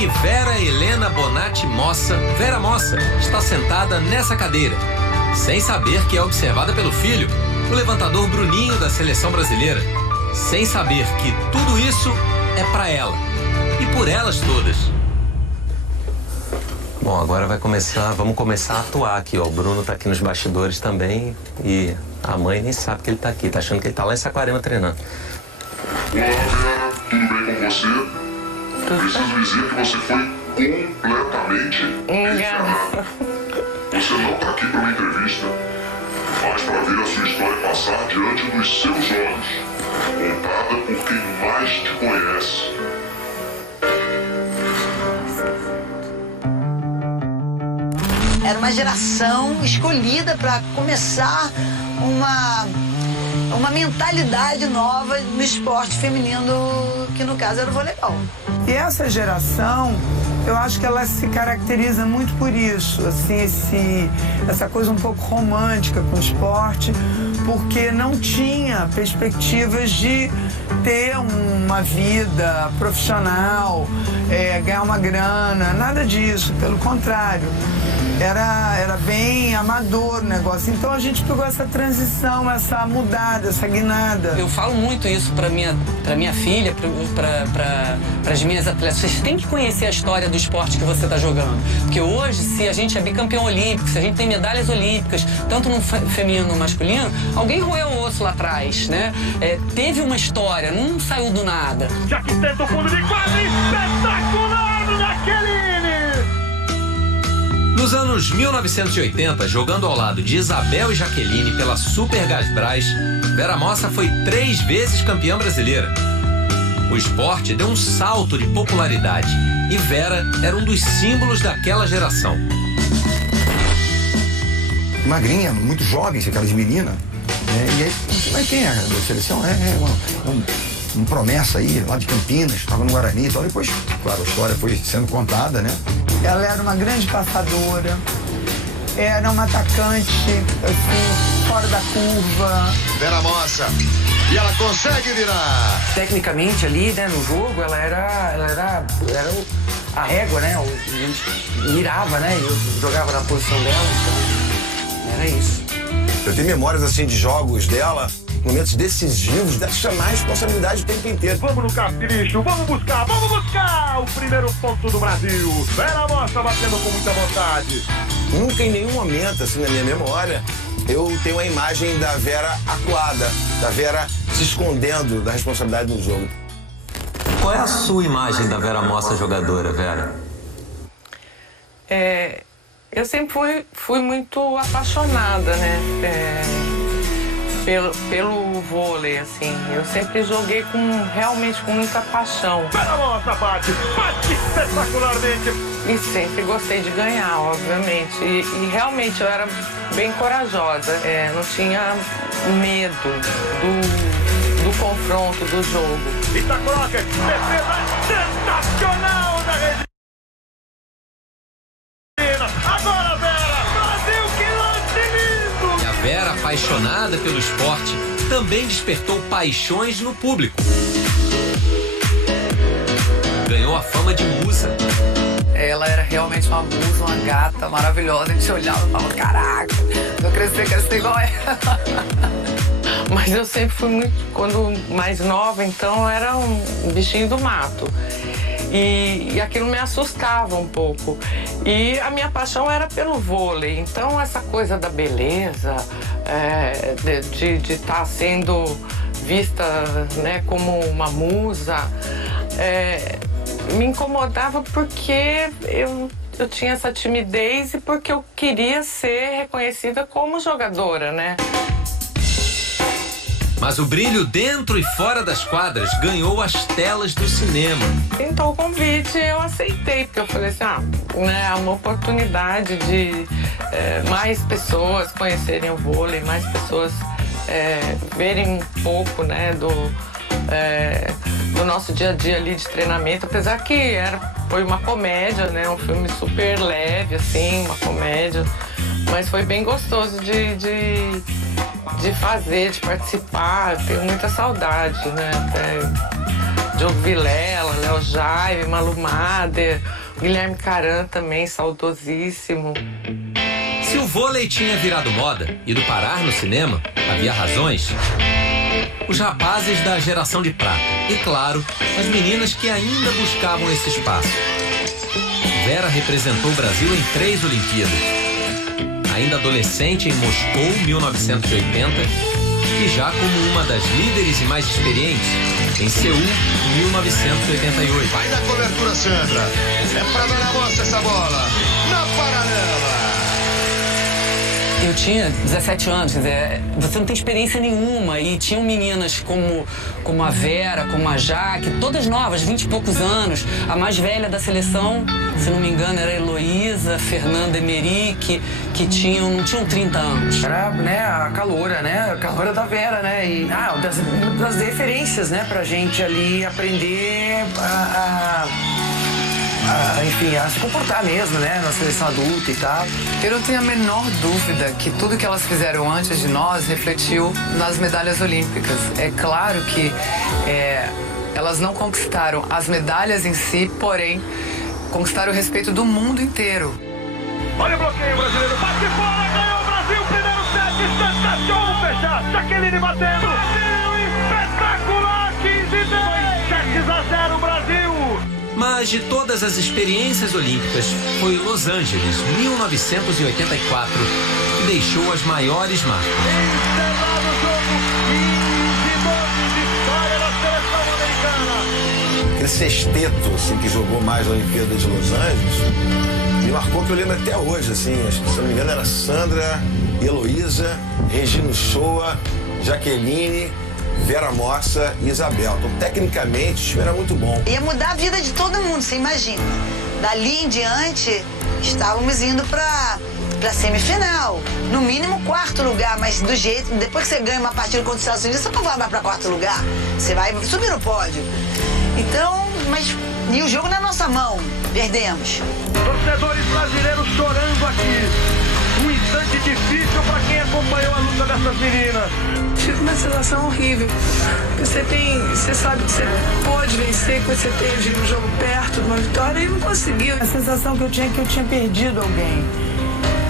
que Vera Helena Bonatti Mossa, Vera Mossa, está sentada nessa cadeira, sem saber que é observada pelo filho, o levantador Bruninho da seleção brasileira, sem saber que tudo isso é para ela e por elas todas. Bom, agora vamos começar a atuar aqui, ó. O Bruno tá aqui nos bastidores também e a mãe nem sabe que ele tá aqui, tá achando que ele tá lá em Saquarema treinando. Olá, Vera, tudo bem com você? Preciso dizer que você foi completamente enganada. Você não tá aqui para uma entrevista, mas para ver a sua história passar diante dos seus olhos, contada por quem mais te conhece. Era uma geração escolhida para começar uma mentalidade nova no esporte feminino, que no caso era o voleibol. E essa geração, eu acho que ela se caracteriza muito por isso, assim, essa coisa um pouco romântica com o esporte, porque não tinha perspectivas de ter uma vida profissional, ganhar uma grana, nada disso, pelo contrário. Era bem amador o negócio. Então a gente pegou essa transição, essa mudada, essa guinada. Eu falo muito isso pra minha filha, para as minhas atletas. Vocês têm que conhecer a história do esporte que você está jogando. Porque hoje, se a gente é bicampeão olímpico, se a gente tem medalhas olímpicas, tanto no feminino como no masculino, alguém roeu o osso lá atrás, né? Teve uma história, não saiu do nada. Já que tenta o fundo de quadra, espetacular do Jaqueline! Nos anos 1980, jogando ao lado de Isabel e Jaqueline pela Super Gasbras, Vera Mossa foi 3 vezes campeã brasileira. O esporte deu um salto de popularidade e Vera era um dos símbolos daquela geração. Magrinha, muito jovem, aquela de menina. E aí, mas quem é da seleção? Uma promessa aí, lá de Campinas, estava no Guarani e tal. Depois, claro, a história foi sendo contada, né? Ela era uma grande passadora, era uma atacante, assim, fora da curva. Vera Mossa, e ela consegue virar. Tecnicamente ali, né, no jogo, ela era a régua, né? A gente mirava, né? E eu jogava na posição dela, então era isso. Eu tenho memórias, assim, de jogos dela, momentos decisivos, deve chamar a responsabilidade o tempo inteiro. Vamos no capricho, vamos buscar o primeiro ponto do Brasil. Vera Mossa batendo com muita vontade. Nunca em nenhum momento, assim, na minha memória, eu tenho a imagem da Vera acuada, da Vera se escondendo da responsabilidade do jogo. Qual é a sua imagem da Vera Mossa jogadora, Vera? Eu sempre fui muito apaixonada, né? Pelo vôlei, assim. Eu sempre joguei realmente com muita paixão. Vera Mossa bate espetacularmente. E sempre gostei de ganhar, obviamente. E realmente eu era bem corajosa. Não tinha medo do confronto, do jogo. Itacroca, defesa sensacional da rede. Agora, Vera! Brasil, que lance lindo! E a Vera, apaixonada pelo esporte, também despertou paixões no público. Ganhou a fama de musa. Ela era realmente uma musa, uma gata maravilhosa. A gente olhava e falava, caraca, eu quero ser igual ela. Mas eu sempre fui muito, quando mais nova, então eu era um bichinho do mato. E aquilo me assustava um pouco. E a minha paixão era pelo vôlei. Então essa coisa da beleza, de estar sendo vista, né, como uma musa, me incomodava porque eu tinha essa timidez e porque eu queria ser reconhecida como jogadora, né? Mas o brilho dentro e fora das quadras ganhou as telas do cinema. Então o convite eu aceitei, porque eu falei assim, é uma oportunidade de mais pessoas conhecerem o vôlei, mais pessoas verem um pouco, né, do nosso dia a dia ali de treinamento, apesar que foi uma comédia, né, um filme super leve, assim, uma comédia, mas foi bem gostoso de fazer, de participar. Tenho muita saudade, né, Diogo Vilela, Léo Jaime, Malu Mader, Guilherme Caran também, saudosíssimo. Se o vôlei tinha virado moda e do parar no cinema havia razões, os rapazes da geração de prata e, claro, as meninas que ainda buscavam esse espaço. Vera representou o Brasil em 3 Olimpíadas. Ainda adolescente em Moscou, 1980, e já como uma das líderes e mais experientes em Seul, 1988. Vai na cobertura, Sandra. É pra dar na moça essa bola. Na paralela. Eu tinha 17 anos, quer dizer, você não tem experiência nenhuma. E tinham meninas como a Vera, como a Jaque, todas novas, 20 e poucos anos. A mais velha da seleção, se não me engano, era a Heloísa, Fernanda Emerick, que não tinham 30 anos. Era, né, a caloura, né? A caloura da Vera, né? E das referências, né, pra gente ali aprender enfim, a se comportar mesmo, né, na seleção adulta e tal. Eu não tenho a menor dúvida que tudo que elas fizeram antes de nós refletiu nas medalhas olímpicas. É claro que elas não conquistaram as medalhas em si, porém, conquistaram o respeito do mundo inteiro. Olha o bloqueio brasileiro, bate fora, ganhou o Brasil, primeiro set, sensação, fechar, Jaqueline batendo. Brasil, espetacular, 15-10, 7-0 Brasil. Mas de todas as experiências olímpicas, foi Los Angeles, 1984, que deixou as maiores marcas. Encerrado o jogo, 15-12, vitória da seleção americana. Aquele sexteto, assim, que jogou mais na Olimpíada de Los Angeles, me marcou, que eu lembro até hoje, assim, acho que, se não me engano, era Sandra, Heloísa, Regina Uchoa, Jaqueline, Vera Mossa e Isabel. Então, tecnicamente, o time era muito bom. Ia mudar a vida de todo mundo, você imagina. Dali em diante, estávamos indo pra semifinal. No mínimo, 4º lugar, mas do jeito... Depois que você ganha uma partida contra os Estados Unidos, você não vai mais pra 4º lugar. Você vai subir no pódio. Então, e o jogo na nossa mão. Perdemos. Torcedores brasileiros chorando aqui. Um instante difícil para quem acompanhou a luta dessas meninas. Fica uma sensação horrível. Você sabe que você pode vencer, que você teve um jogo perto de uma vitória e não conseguiu. A sensação que eu tinha é que eu tinha perdido alguém.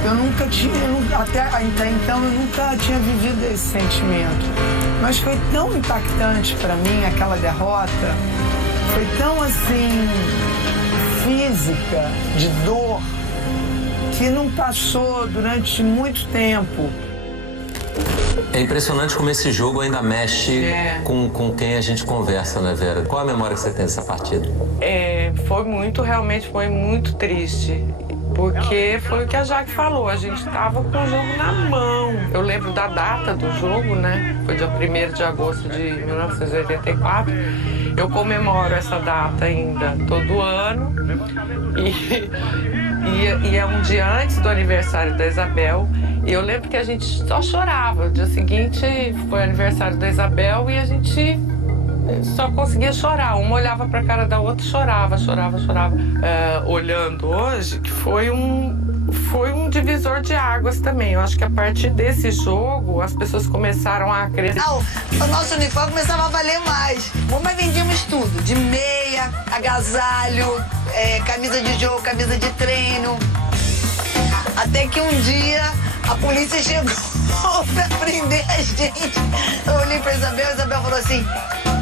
Eu nunca tinha, até então eu nunca tinha vivido esse sentimento. Mas foi tão impactante para mim aquela derrota, foi tão assim física, de dor, que não passou durante muito tempo. É impressionante como esse jogo ainda mexe com quem a gente conversa, né, Vera? Qual a memória que você tem dessa partida? Realmente foi muito triste. Porque foi o que a Jaque falou, a gente estava com o jogo na mão. Eu lembro da data do jogo, né? Foi dia 1º de agosto de 1984. Eu comemoro essa data ainda todo ano. E é um dia antes do aniversário da Isabel. E eu lembro que a gente só chorava. O dia seguinte foi aniversário da Isabel e a gente só conseguia chorar. Uma olhava pra cara da outra e chorava. Olhando hoje, que foi um divisor de águas também. Eu acho que a partir desse jogo, as pessoas começaram a acreditar. O nosso uniforme começava a valer mais. Mas vendíamos tudo, de meia, agasalho, camisa de jogo, camisa de treino. Até que um dia a polícia chegou pra prender a gente. Eu olhei pra Isabel, a Isabel falou assim: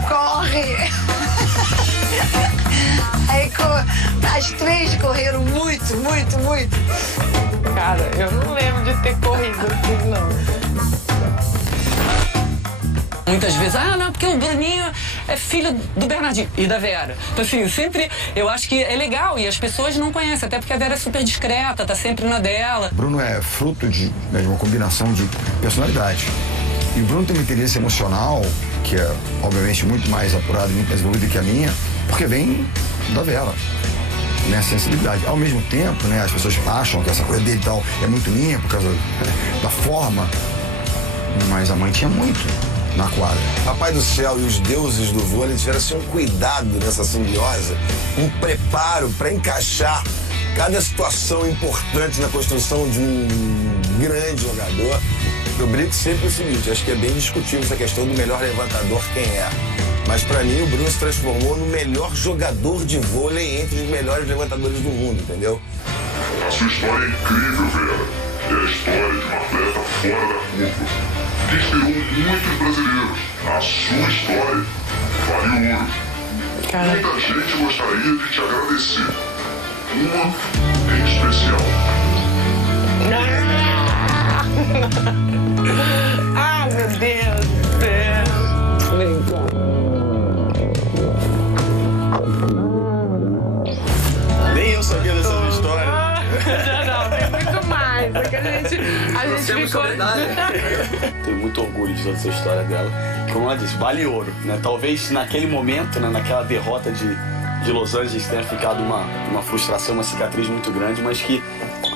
corre! Aí as 3 correram muito. Cara, eu não lembro de ter corrido assim, não. Muitas vezes, não, porque o Bruninho é filho do Bernardinho e da Vera. Então, assim, sempre, eu acho que é legal e as pessoas não conhecem, até porque a Vera é super discreta, tá sempre na dela. Bruno é fruto de uma combinação de personalidade. E o Bruno tem uma inteligência emocional, que é, obviamente, muito mais apurada, muito mais evoluída que a minha, porque vem da Vera, né, sensibilidade. Ao mesmo tempo, né, as pessoas acham que essa coisa dele e tal é muito minha, por causa da forma, mas a mãe tinha muito na quadra. Papai do céu e os deuses do vôlei tiveram assim, um cuidado nessa simbiose, um preparo para encaixar cada situação importante na construção de um grande jogador. Eu brinco sempre o seguinte, acho que é bem discutível essa questão do melhor levantador quem é. Mas pra mim o Bruno se transformou no melhor jogador de vôlei entre os melhores levantadores do mundo, entendeu? A sua história é incrível, Vera. É a história de um atleta fora da curva, que inspirou muitos brasileiros. A sua história vale ouro. Muita gente gostaria de te agradecer. Uma em especial. Ah, meu Deus do céu. Nem eu sabia dessa história. Não, tem muito mais. É que a gente ficou... Tenho muito orgulho de toda essa história dela. Como ela disse, vale ouro, né? Talvez naquele momento, né, naquela derrota de Los Angeles tenha ficado uma frustração, uma cicatriz muito grande, mas que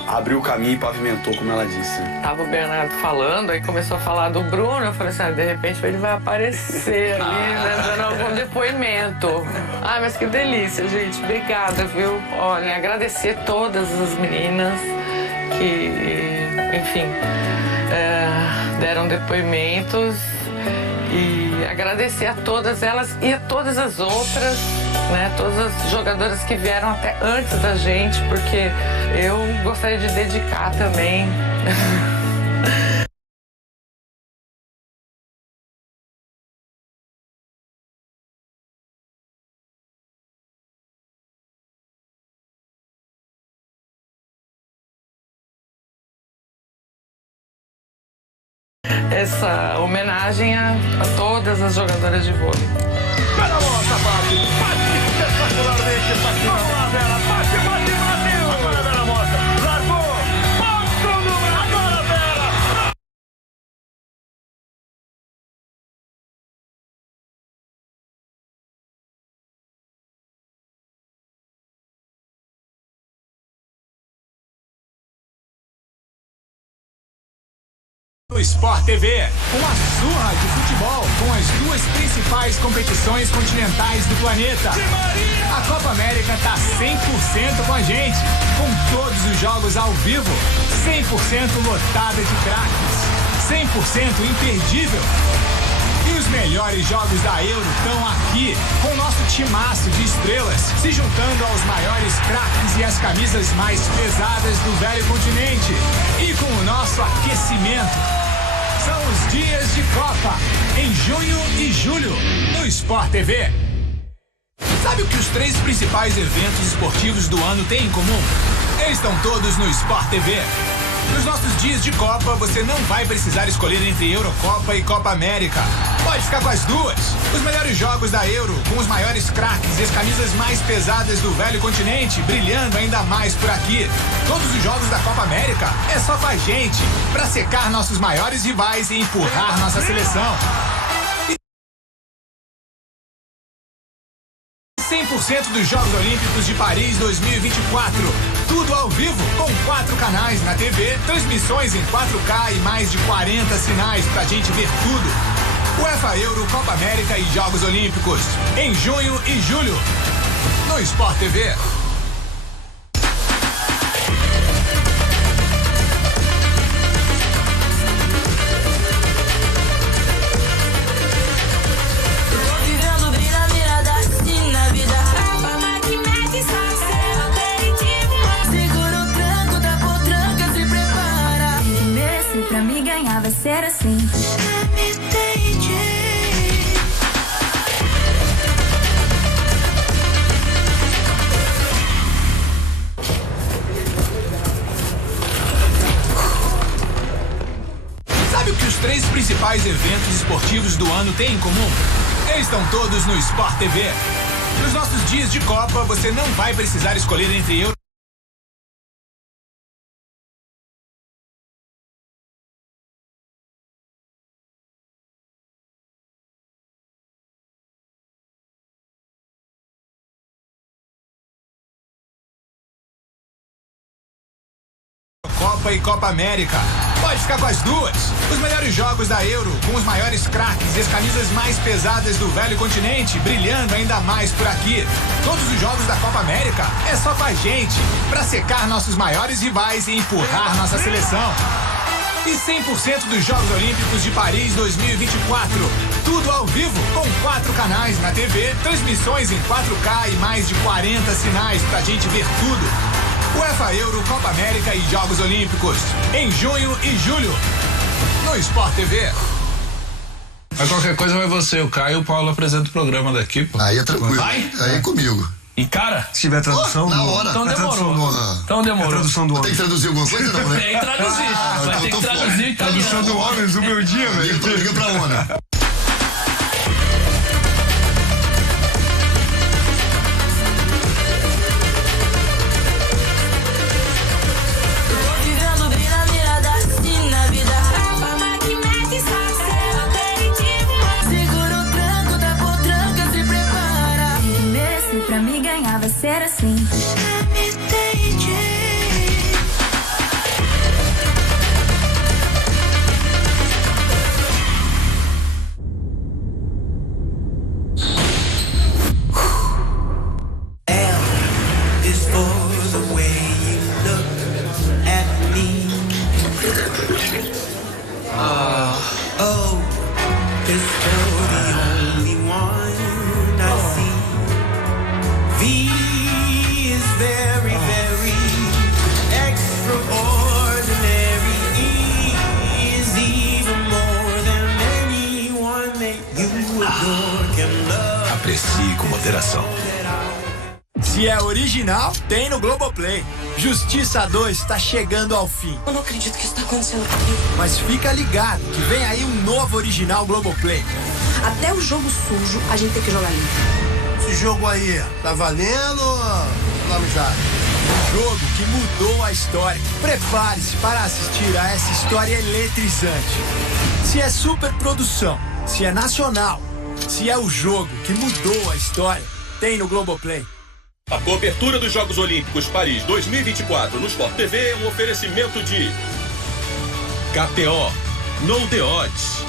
abriu o caminho e pavimentou, como ela disse. Tava o Bernardo falando, aí começou a falar do Bruno, eu falei assim, de repente ele vai aparecer ali, né, dando algum depoimento. Ah, mas que delícia, gente, obrigada, viu? Olha, agradecer todas as meninas que, enfim, deram depoimentos e agradecer a todas elas e a todas as outras, né, todas as jogadoras que vieram até antes da gente, porque eu gostaria de dedicar também. Essa homenagem a todas as jogadoras de vôlei. Pela nossa parte, bate espetacularmente, bate. Vamos lá, Vera, bate, Brasil! Agora a Vera mostra, largou, ponto no... Agora, Vera! No Sport TV, uma surra de futebol com as duas principais competições continentais do planeta. A Copa América tá 100% com a gente, com todos os jogos ao vivo, 100% lotada de craques, 100% imperdível. E os melhores jogos da Euro estão aqui, com o nosso timaço de estrelas, se juntando aos maiores craques e as camisas mais pesadas do velho continente. E com o nosso aquecimento. São os dias de Copa, em junho e julho, no Sport TV. Sabe o que os 3 principais eventos esportivos do ano têm em comum? Eles estão todos no Sport TV. Nos nossos dias de Copa, você não vai precisar escolher entre Eurocopa e Copa América. Pode ficar com as duas. Os melhores jogos da Euro, com os maiores craques e as camisas mais pesadas do velho continente, brilhando ainda mais por aqui. Todos os jogos da Copa América é só com a gente, pra secar nossos maiores rivais e empurrar nossa seleção. 100% dos Jogos Olímpicos de Paris 2024. Tudo ao vivo, com 4 canais na TV, transmissões em 4K e mais de 40 sinais pra gente ver tudo. UEFA Euro, Copa América e Jogos Olímpicos, em junho e julho, no Sport TV. Pra me ganhar vai ser assim. Sabe o que os 3 principais eventos esportivos do ano têm em comum? Eles estão todos no Sport TV. Nos nossos dias de Copa, você não vai precisar escolher entre Euro. Copa e Copa América. Pode ficar com as duas. Os melhores jogos da Euro, com os maiores craques e as camisas mais pesadas do velho continente, brilhando ainda mais por aqui. Todos os jogos da Copa América é só com a gente, pra secar nossos maiores rivais e empurrar nossa seleção. E 100% dos Jogos Olímpicos de Paris 2024. tudo ao vivo, com 4 canais na TV, transmissões em 4K e mais de 40 sinais pra gente ver tudo. UEFA Euro, Copa América e Jogos Olímpicos, em junho e julho, no Sport TV. Mas qualquer coisa vai você, o Caio e o Paulo apresentam o programa daqui, pô. Aí é tranquilo. Vai? Aí é comigo. E cara, se tiver tradução, na hora. Então demorou. Então demorou. Tradução do homem. Tem que traduzir alguma coisa, não, né? Tem que traduzir. Vai ter que traduzir italiano. Tradução do homem, o meu dia, velho. Liga pra Ona. Pra me ganhar vai ser assim. Aprecie com moderação. Se é original, tem no Globoplay. Justiça 2 está chegando ao fim. Eu não acredito que isso está acontecendo comigo. Mas fica ligado que vem aí um novo original Globoplay. Até o jogo sujo, a gente tem que jogar limpo. Esse jogo aí, tá valendo ou não amizade? Um jogo que mudou a história. Prepare-se para assistir a essa história eletrizante. Se é superprodução, se é nacional, se é o jogo que mudou a história, tem no Globoplay. A cobertura dos Jogos Olímpicos Paris 2024 no Sport TV é um oferecimento de KTO, Know the Odds,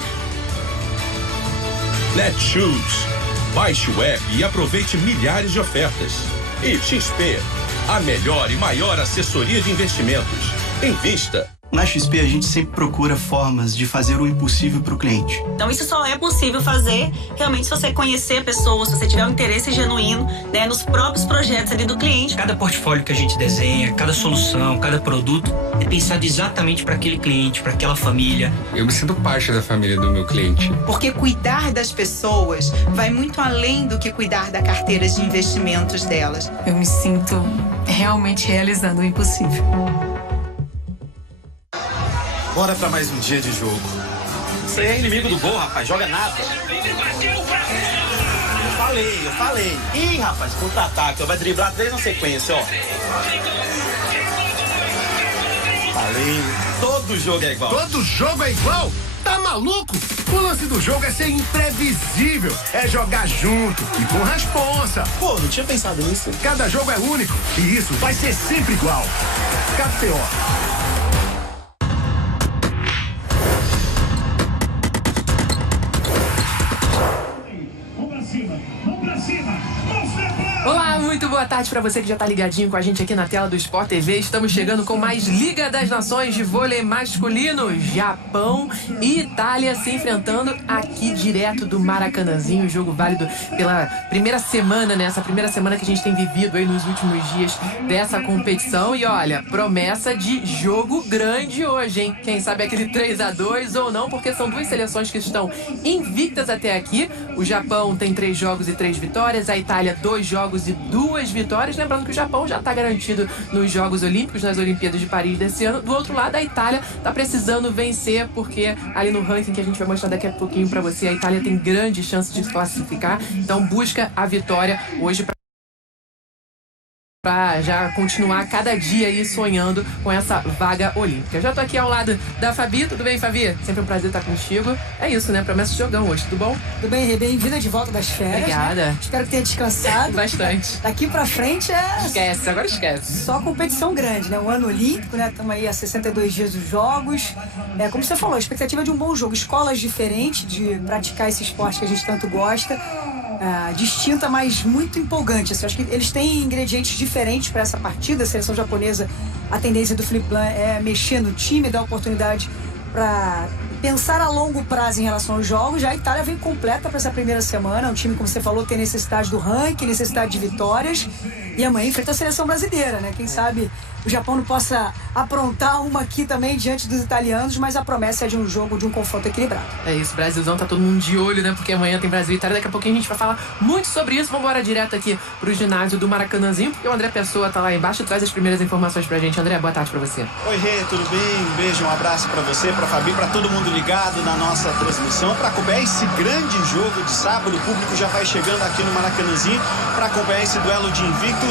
Netshoes. Baixe o app e aproveite milhares de ofertas. E XP, a melhor e maior assessoria de investimentos. Invista. Na XP, a gente sempre procura formas de fazer o impossível para o cliente. Então, isso só é possível fazer realmente se você conhecer a pessoa, se você tiver um interesse genuíno, né, nos próprios projetos ali do cliente. Cada portfólio que a gente desenha, cada solução, cada produto é pensado exatamente para aquele cliente, para aquela família. Eu me sinto parte da família do meu cliente. Porque cuidar das pessoas vai muito além do que cuidar da carteira de investimentos delas. Eu me sinto realmente realizando o impossível. Bora pra mais um dia de jogo. Você é inimigo do gol, rapaz. Joga nada. Eu falei. Ih, rapaz, contra-ataque. Vai driblar 3 na sequência, ó. Falei. Todo jogo é igual. Todo jogo é igual? Tá maluco? O lance do jogo é ser imprevisível. É jogar junto e com responsa. Pô, não tinha pensado nisso. Cada jogo é único e isso vai ser sempre igual. KTO. Olá, muito boa tarde para você que já tá ligadinho com a gente aqui na tela do Sport TV. Estamos chegando com mais Liga das Nações de vôlei masculino. Japão e Itália se enfrentando aqui direto do Maracanãzinho. Jogo válido pela primeira semana, né? Essa primeira semana que a gente tem vivido aí nos últimos dias dessa competição. E olha, promessa de jogo grande hoje, hein? Quem sabe aquele 3-2 ou não, porque são duas seleções que estão invictas até aqui. O Japão tem 3 jogos e 3 vitórias. A Itália, 2 jogos e 2 vitórias. Lembrando que o Japão já está garantido nos Jogos Olímpicos, nas Olimpíadas de Paris desse ano. Do outro lado, a Itália está precisando vencer, porque ali no ranking que a gente vai mostrar daqui a pouquinho para você, a Itália tem grande chance de se classificar. Então busca a vitória hoje para já continuar cada dia aí sonhando com essa vaga olímpica. Já tô aqui ao lado da Fabi. Tudo bem, Fabi? Sempre um prazer estar contigo. É isso, né? Promessa de jogão hoje. Tudo bom? Tudo bem, Rê. Bem-vinda de volta das férias. Obrigada. Né? Espero que tenha descansado. Bastante. Daqui pra frente Esquece, agora esquece. Só competição grande, né? O ano olímpico, né? Estamos aí há 62 dias dos jogos. Como você falou, a expectativa de um bom jogo. Escolas diferentes de praticar esse esporte que a gente tanto gosta. Distinta, mas muito empolgante. Assim, acho que eles têm ingredientes diferentes para essa partida. A seleção japonesa, a tendência do Felipe Blanc é mexer no time, dar oportunidade para pensar a longo prazo em relação aos jogos. Já a Itália vem completa para essa primeira semana. Um time, como você falou, tem necessidade do ranking, necessidade de vitórias. E amanhã enfrenta a seleção brasileira, né? Quem sabe o Japão não possa aprontar uma aqui também diante dos italianos, mas a promessa é de um jogo, de um confronto equilibrado. É isso, Brasilzão, tá todo mundo de olho, né? Porque amanhã tem Brasil e Itália. Daqui a pouquinho a gente vai falar muito sobre isso. Vamos embora direto aqui pro ginásio do Maracanãzinho, porque o André Pessoa tá lá embaixo e traz as primeiras informações pra gente. André, boa tarde pra você. Oi, Rê, tudo bem? Um beijo, um abraço pra você, pra Fabi, pra todo mundo ligado na nossa transmissão, pra acompanhar esse grande jogo de sábado. O público já vai chegando aqui no Maracanãzinho pra acompanhar esse duelo de invictos.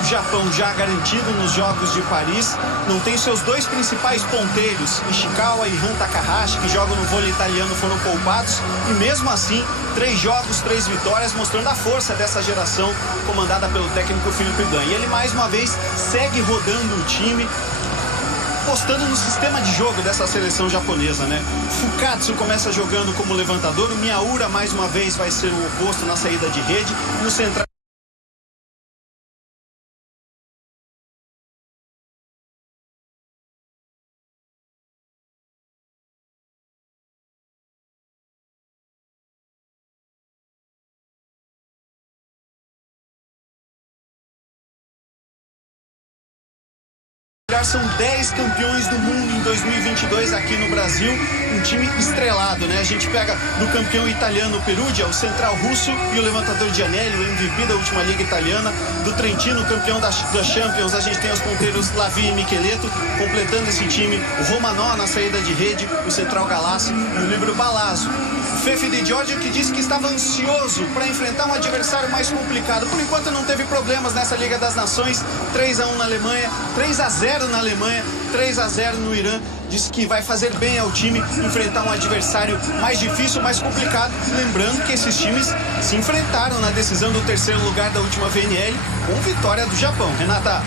O Japão já garantido nos Jogos de Paris. Não tem seus dois principais ponteiros, Ishikawa e Han Takahashi, que jogam no vôlei italiano, foram poupados. E mesmo assim, 3 jogos, 3 vitórias, mostrando a força dessa geração comandada pelo técnico Felipe Gan. E ele mais uma vez segue rodando o time, apostando no sistema de jogo dessa seleção japonesa, né? Fukatsu começa jogando como levantador, o Miyaura mais uma vez vai ser o oposto na saída de rede, no central são 10 campeões do mundo em 2022 aqui no Brasil, um time estrelado, né? A gente pega do campeão italiano Perugia, o central russo e o levantador Gianelli, o MVP da última Liga italiana, do Trentino, campeão da Champions, a gente tem os ponteiros Lavi e Micheletto, completando esse time, o Romanò na saída de rede, o central Galassi e o líbero Balazzo. O Fefe de Giorgio, que disse que estava ansioso para enfrentar um adversário mais complicado. Por enquanto não teve problemas nessa Liga das Nações, 3-1 na Alemanha, 3-0 na Alemanha, 3-0 no Irã. Disse que vai fazer bem ao time enfrentar um adversário mais difícil, mais complicado. Lembrando que esses times se enfrentaram na decisão do 3º lugar da última VNL com vitória do Japão. Renata.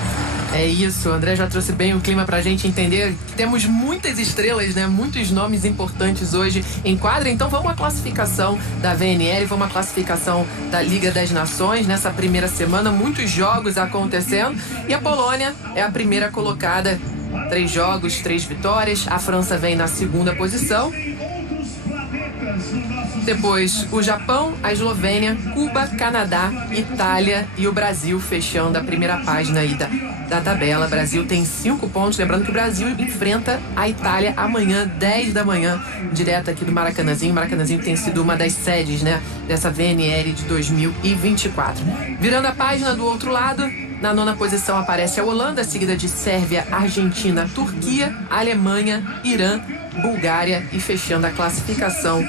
É isso, o André já trouxe bem o clima pra gente entender. Temos muitas estrelas, né? Muitos nomes importantes hoje em quadra. Então vamos à classificação da VNL, vamos à classificação da Liga das Nações. Nessa primeira semana, muitos jogos acontecendo. E a Polônia é a primeira colocada. 3 jogos, 3 vitórias. A França vem na segunda posição. Depois o Japão, a Eslovênia, Cuba, Canadá, Itália e o Brasil fechando a primeira página aí da tabela. O Brasil tem 5 pontos. Lembrando que o Brasil enfrenta a Itália amanhã, 10 da manhã, direto aqui do Maracanãzinho. O Maracanãzinho tem sido uma das sedes, né, dessa VNL de 2024. Virando a página do outro lado, na 9ª posição aparece a Holanda, seguida de Sérvia, Argentina, Turquia, Alemanha, Irã, Bulgária e fechando a classificação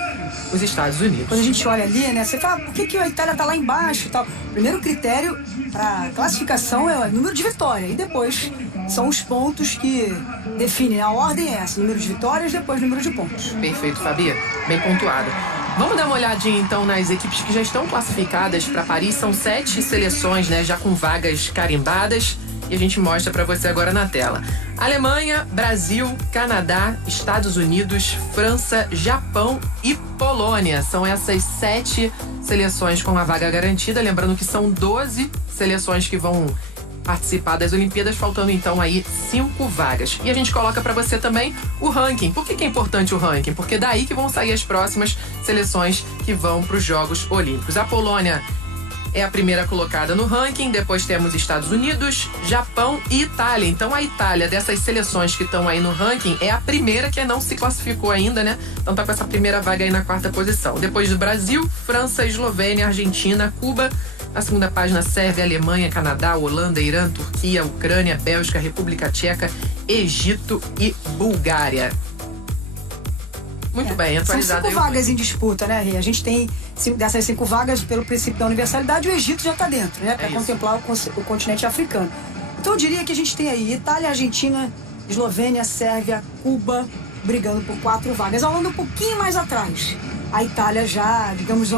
os Estados Unidos. Quando a gente olha ali, né, você fala, por que a Itália tá lá embaixo e tal? O primeiro critério para classificação é o número de vitória e depois são os pontos que definem. A ordem é essa, número de vitórias, depois número de pontos. Perfeito, Fabi. Bem pontuado. Vamos dar uma olhadinha então nas equipes que já estão classificadas para Paris. São 7 seleções, né, já com vagas carimbadas. E a gente mostra para você agora na tela. Alemanha, Brasil, Canadá, Estados Unidos, França, Japão e Polônia. São essas 7 seleções com a vaga garantida. Lembrando que são 12 seleções que vão participar das Olimpíadas, faltando então aí 5 vagas. E a gente coloca para você também o ranking. Por que é importante o ranking? Porque daí que vão sair as próximas seleções que vão para os Jogos Olímpicos. A Polônia é a primeira colocada no ranking, depois temos Estados Unidos, Japão e Itália. Então a Itália, dessas seleções que estão aí no ranking, é a primeira que não se classificou ainda, né? Então tá com essa primeira vaga aí na 4ª posição. Depois do Brasil, França, Eslovênia, Argentina, Cuba. Na segunda página, Sérvia, Alemanha, Canadá, Holanda, Irã, Turquia, Ucrânia, Bélgica, República Tcheca, Egito e Bulgária. Muito bem, atualizado. São 5 vagas em disputa, né, Rê? A gente tem, dessas 5 vagas, pelo princípio da universalidade, o Egito já está dentro, né? Para contemplar o continente africano. Então eu diria que a gente tem aí Itália, Argentina, Eslovênia, Sérvia, Cuba, brigando por 4 vagas. A Holanda um pouquinho mais atrás. A Itália já, digamos,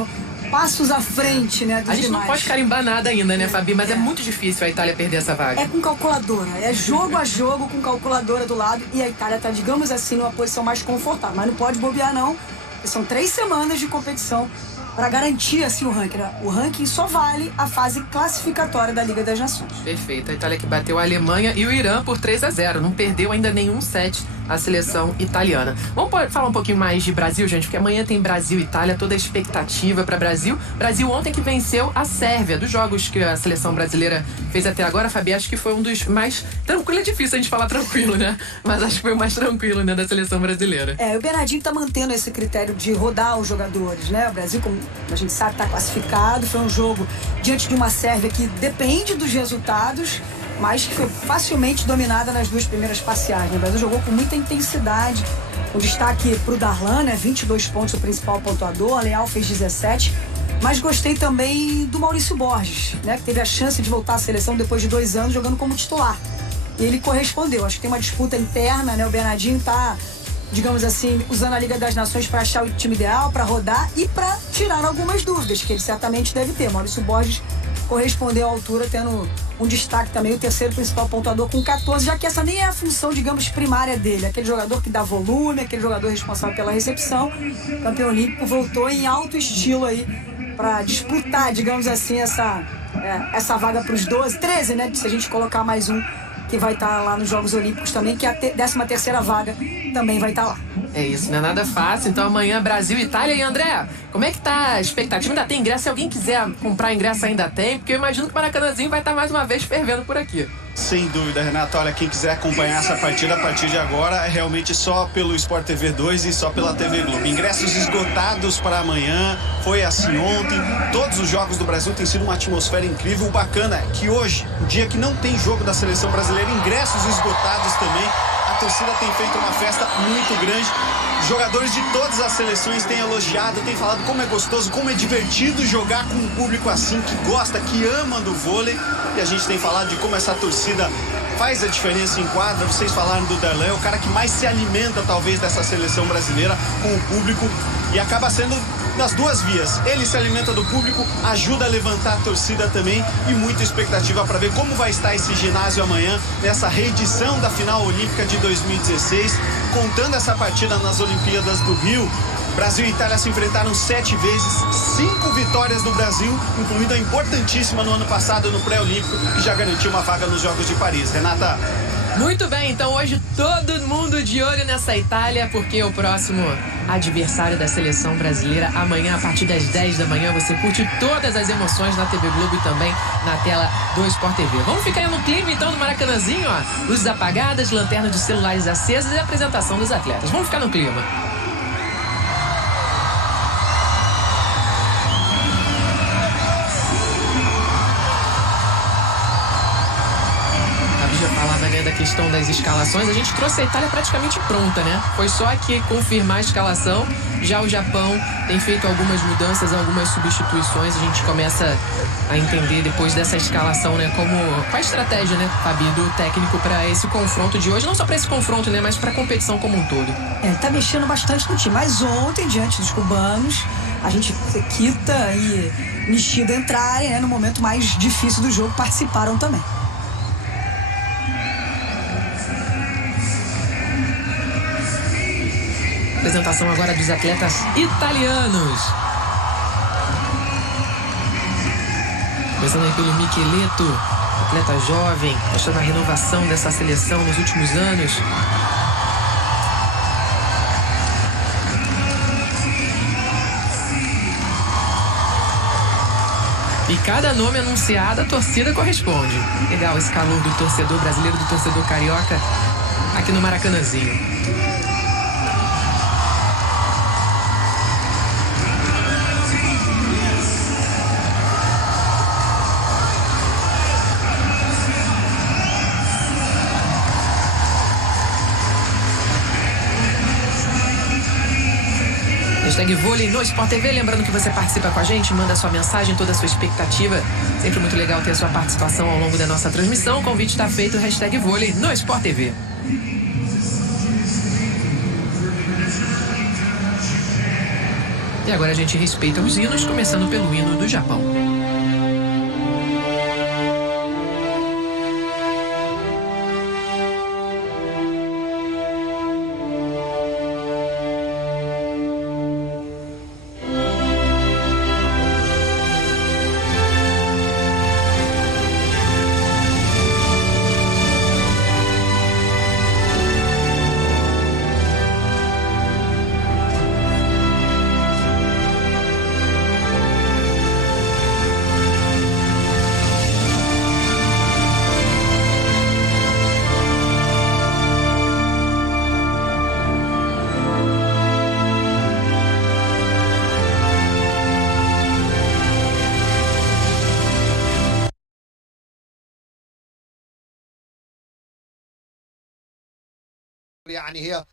passos à frente, né, dos A gente demais. não pode carimbar nada ainda, né, Fabi? Mas é muito difícil a Itália perder essa vaga. É com calculadora, é jogo a jogo com calculadora do lado e a Itália está, digamos assim, numa posição mais confortável. Mas não pode bobear, não. São 3 semanas de competição para garantir, assim, o ranking. O ranking só vale a fase classificatória da Liga das Nações. Perfeito. A Itália que bateu a Alemanha e o Irã por 3-0. Não perdeu ainda nenhum set a seleção italiana. Vamos falar um pouquinho mais de Brasil, gente, porque amanhã tem Brasil e Itália, toda a expectativa para Brasil. Brasil ontem que venceu a Sérvia. Dos jogos que a seleção brasileira fez até agora, Fabi, acho que foi um dos mais tranquilo. É difícil a gente falar tranquilo, né? Mas acho que foi o mais tranquilo, né, da seleção brasileira. O Bernardinho tá mantendo esse critério de rodar os jogadores, né? O Brasil, como a gente sabe, tá classificado. Foi um jogo diante de uma Sérvia que depende dos resultados, mas que foi facilmente dominada nas duas primeiras parciais, né? O Brasil jogou com muita intensidade. O destaque pro Darlan, né? 22 pontos, o principal pontuador. A Leal fez 17. Mas gostei também do Maurício Borges, né? Que teve a chance de voltar à seleção depois de 2 anos jogando como titular. E ele correspondeu. Acho que tem uma disputa interna, né? O Bernardinho tá, digamos assim, usando a Liga das Nações para achar o time ideal, para rodar e para tirar algumas dúvidas, que ele certamente deve ter. Maurício Borges correspondeu à altura, tendo um destaque também, o terceiro principal pontuador com 14, já que essa nem é a função, digamos, primária dele. Aquele jogador que dá volume, aquele jogador responsável pela recepção. O campeão olímpico voltou em alto estilo aí para disputar, digamos assim, essa vaga para os 13, né? Se a gente colocar mais um que vai estar lá nos Jogos Olímpicos também, que a 13ª vaga também vai estar lá. É isso, não é nada fácil. Então amanhã Brasil e Itália. E André, como é que tá a expectativa? Ainda tem ingresso? Se alguém quiser comprar ingresso ainda tem, porque eu imagino que o Maracanãzinho vai estar mais uma vez fervendo por aqui. Sem dúvida, Renato. Olha, quem quiser acompanhar essa partida a partir de agora é realmente só pelo Sport TV 2 e só pela TV Globo. Ingressos esgotados para amanhã, foi assim ontem. Todos os jogos do Brasil têm sido uma atmosfera incrível. O bacana é que hoje, o dia que não tem jogo da seleção brasileira, ingressos esgotados também. A torcida tem feito uma festa muito grande. Jogadores de todas as seleções têm elogiado, têm falado como é gostoso, como é divertido jogar com um público assim, que gosta, que ama do vôlei. E a gente tem falado de como essa torcida faz a diferença em quadra. Vocês falaram do Darlan, é o cara que mais se alimenta talvez dessa seleção brasileira com o público, e acaba sendo nas duas vias. Ele se alimenta do público, ajuda a levantar a torcida também, e muita expectativa para ver como vai estar esse ginásio amanhã nessa reedição da final olímpica de 2016, contando essa partida nas Olimpíadas do Rio. Brasil e Itália se enfrentaram 7 vezes, 5 vitórias do Brasil, incluindo a importantíssima no ano passado no pré-olímpico, que já garantiu uma vaga nos Jogos de Paris. Renata. Muito bem, então hoje todo mundo de olho nessa Itália, porque o próximo adversário da seleção brasileira, amanhã a partir das 10 da manhã, você curte todas as emoções na TV Globo e também na tela do Sport TV. Vamos ficar aí no clima então do Maracanãzinho, ó. Luzes apagadas, lanternas de celulares acesas e a apresentação dos atletas. Vamos ficar no clima. Da questão das escalações, a gente trouxe a Itália praticamente pronta, né? Foi só aqui confirmar a escalação. Já o Japão tem feito algumas mudanças, algumas substituições. A gente começa a entender depois dessa escalação, né? Qual a estratégia, né, Fabi, do técnico para esse confronto de hoje, não só para esse confronto, né, mas para a competição como um todo. Ele tá mexendo bastante no time, mas ontem, diante dos cubanos, a gente Kita e Nishida entrarem, né, no momento mais difícil do jogo, participaram também. Apresentação agora dos atletas italianos. Começando aí pelo Micheleto, atleta jovem, mostrando a renovação dessa seleção nos últimos anos. E cada nome anunciado, a torcida corresponde. Legal esse calor do torcedor brasileiro, do torcedor carioca, aqui no Maracanãzinho. Hashtag Vôlei no Sport TV. Lembrando que você participa com a gente, manda sua mensagem, toda a sua expectativa. Sempre muito legal ter a sua participação ao longo da nossa transmissão. O convite está feito, hashtag Vôlei no Sport TV. E agora a gente respeita os hinos, começando pelo hino do Japão. يعني هي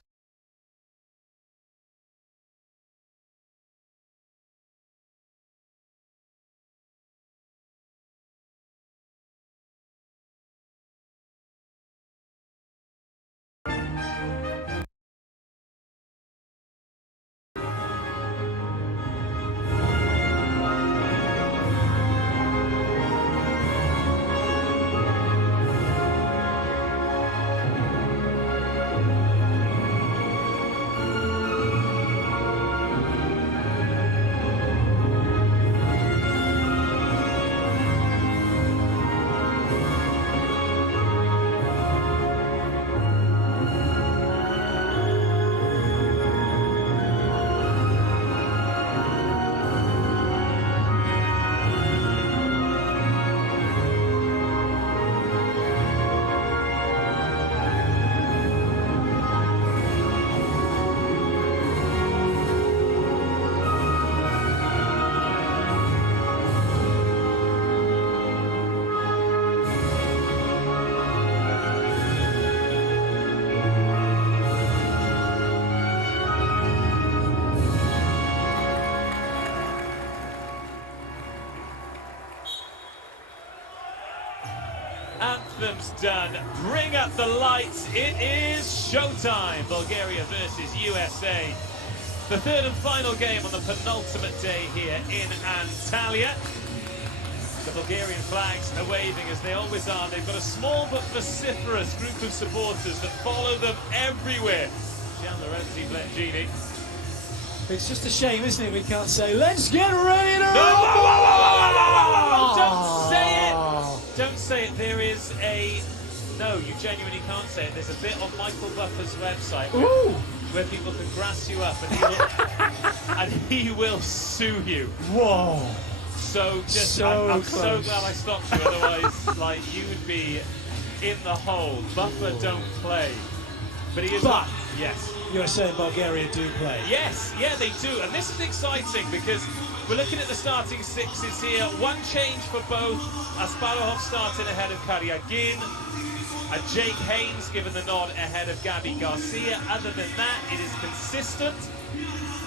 Anthem's done. Bring up the lights. It is showtime. Bulgaria versus USA. The third and final game on the penultimate day here in Antalya. The Bulgarian flags are waving as they always are. They've got a small but vociferous group of supporters that follow them everywhere. Gian Lorenzi Blengini. It's just a shame, isn't it? We can't say, let's get ready to Don't say it! Don't say it. There is a... No, you genuinely can't say it. There's a bit on Michael Buffer's website where people can grass you up and he will sue you. Whoa! So just, I'm so glad I stopped you. Otherwise, like, you would be in the hole. Buffer don't play. But he is... But, yes. USA and Bulgaria do play. Yes, yeah, they do. And this is exciting because we're looking at the starting sixes here. One change for both. Asparahov starting ahead of Karyagin. And Jake Haynes given the nod ahead of Gabby Garcia. Other than that, it is consistent.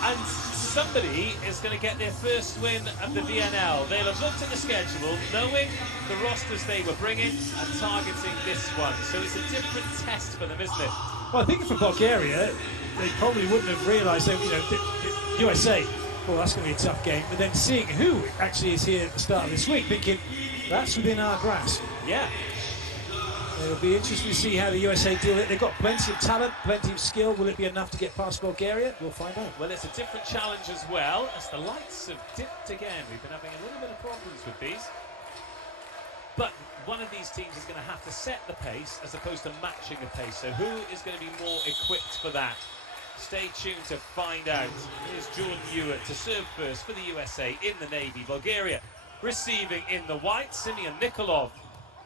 And somebody is going to get their first win of the VNL. They'll have looked at the schedule, knowing the rosters they were bringing and targeting this one. So it's a different test for them, isn't it? Well, I think for Bulgaria, they probably wouldn't have realised that, you know, USA, well, that's going to be a tough game. But then seeing who actually is here at the start of this week, thinking, that's within our grasp. Yeah. It'll be interesting to see how the USA deal with it. They've got plenty of talent, plenty of skill. Will it be enough to get past Bulgaria? We'll find out. Well, it's a different challenge as well, as the lights have dipped again. We've been having a little bit of problems with these. But one of these teams is going to have to set the pace as opposed to matching the pace. So who is going to be more equipped for that? Stay tuned to find out. Here's Jordan Ewart to serve first for the USA in the navy. Bulgaria receiving in the white. Simeon Nikolov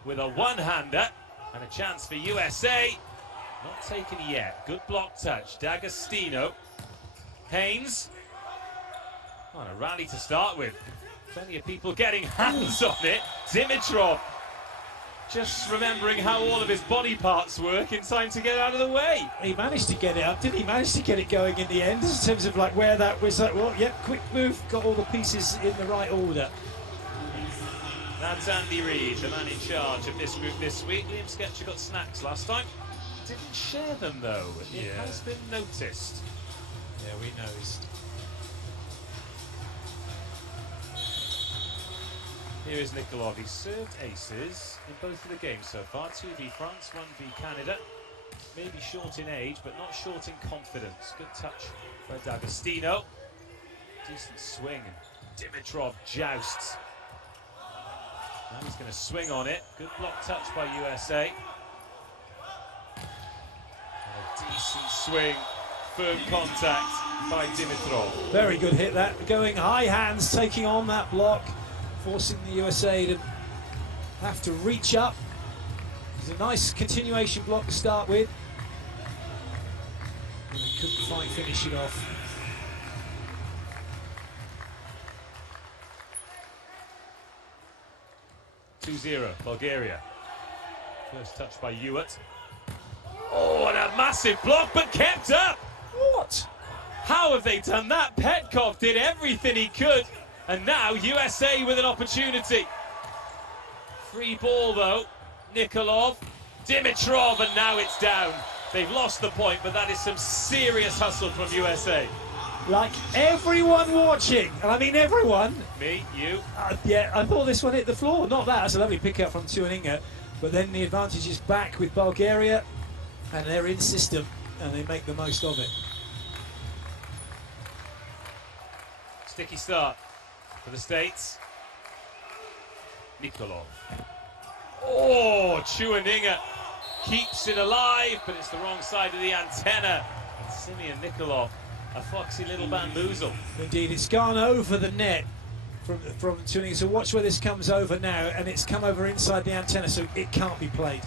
with a one-hander. And a chance for USA. Not taken yet. Good block touch. D'Agostino. Haynes. On a rally to start with. Plenty of people getting hands on it. Dimitrov. Just remembering how all of his body parts work in time to get out of the way. He managed to get it up, didn't he? Managed to get it going in the end, in terms of like where that was like, well, yeah, quick move, got all the pieces in the right order. That's Andy Reid, the man in charge of this group this week. Liam Sketcher got snacks last time. Didn't share them though. It has been noticed. Yeah, we noticed. Here is Nikolov. He's served aces in both of the games so far. 2 v France, 1 v Canada. Maybe short in age, but not short in confidence. Good touch by D'Agostino. Decent swing. Dimitrov jousts. Now he's going to swing on it. Good block touch by USA. And a decent swing. Firm contact by Dimitrov. Very good hit that. Going high hands, taking on that block, forcing the USA to have to reach up. It's a nice continuation block to start with. And they couldn't quite finish it off. (2-0) Bulgaria. First touch by Ewart. Oh, and a massive block, but kept up. What? How have they done that? Petkov did everything he could, and now USA with an opportunity. Free ball though, Nikolov, Dimitrov, and now it's down. They've lost the point, but that is some serious hustle from USA. Like everyone watching, and I mean everyone. Me, you. Yeah, I thought this one hit the floor. Not that. That's a lovely pick up from Tuaninga. But then the advantage is back with Bulgaria, and they're in system, and they make the most of it. Sticky start for the States. Nikolov. Oh, Tuaninga keeps it alive, but it's the wrong side of the antenna. And Simeon Nikolov, a foxy little bamboozle. Indeed, it's gone over the net from Tuaninga. So watch where this comes over now, and it's come over inside the antenna, so it can't be played.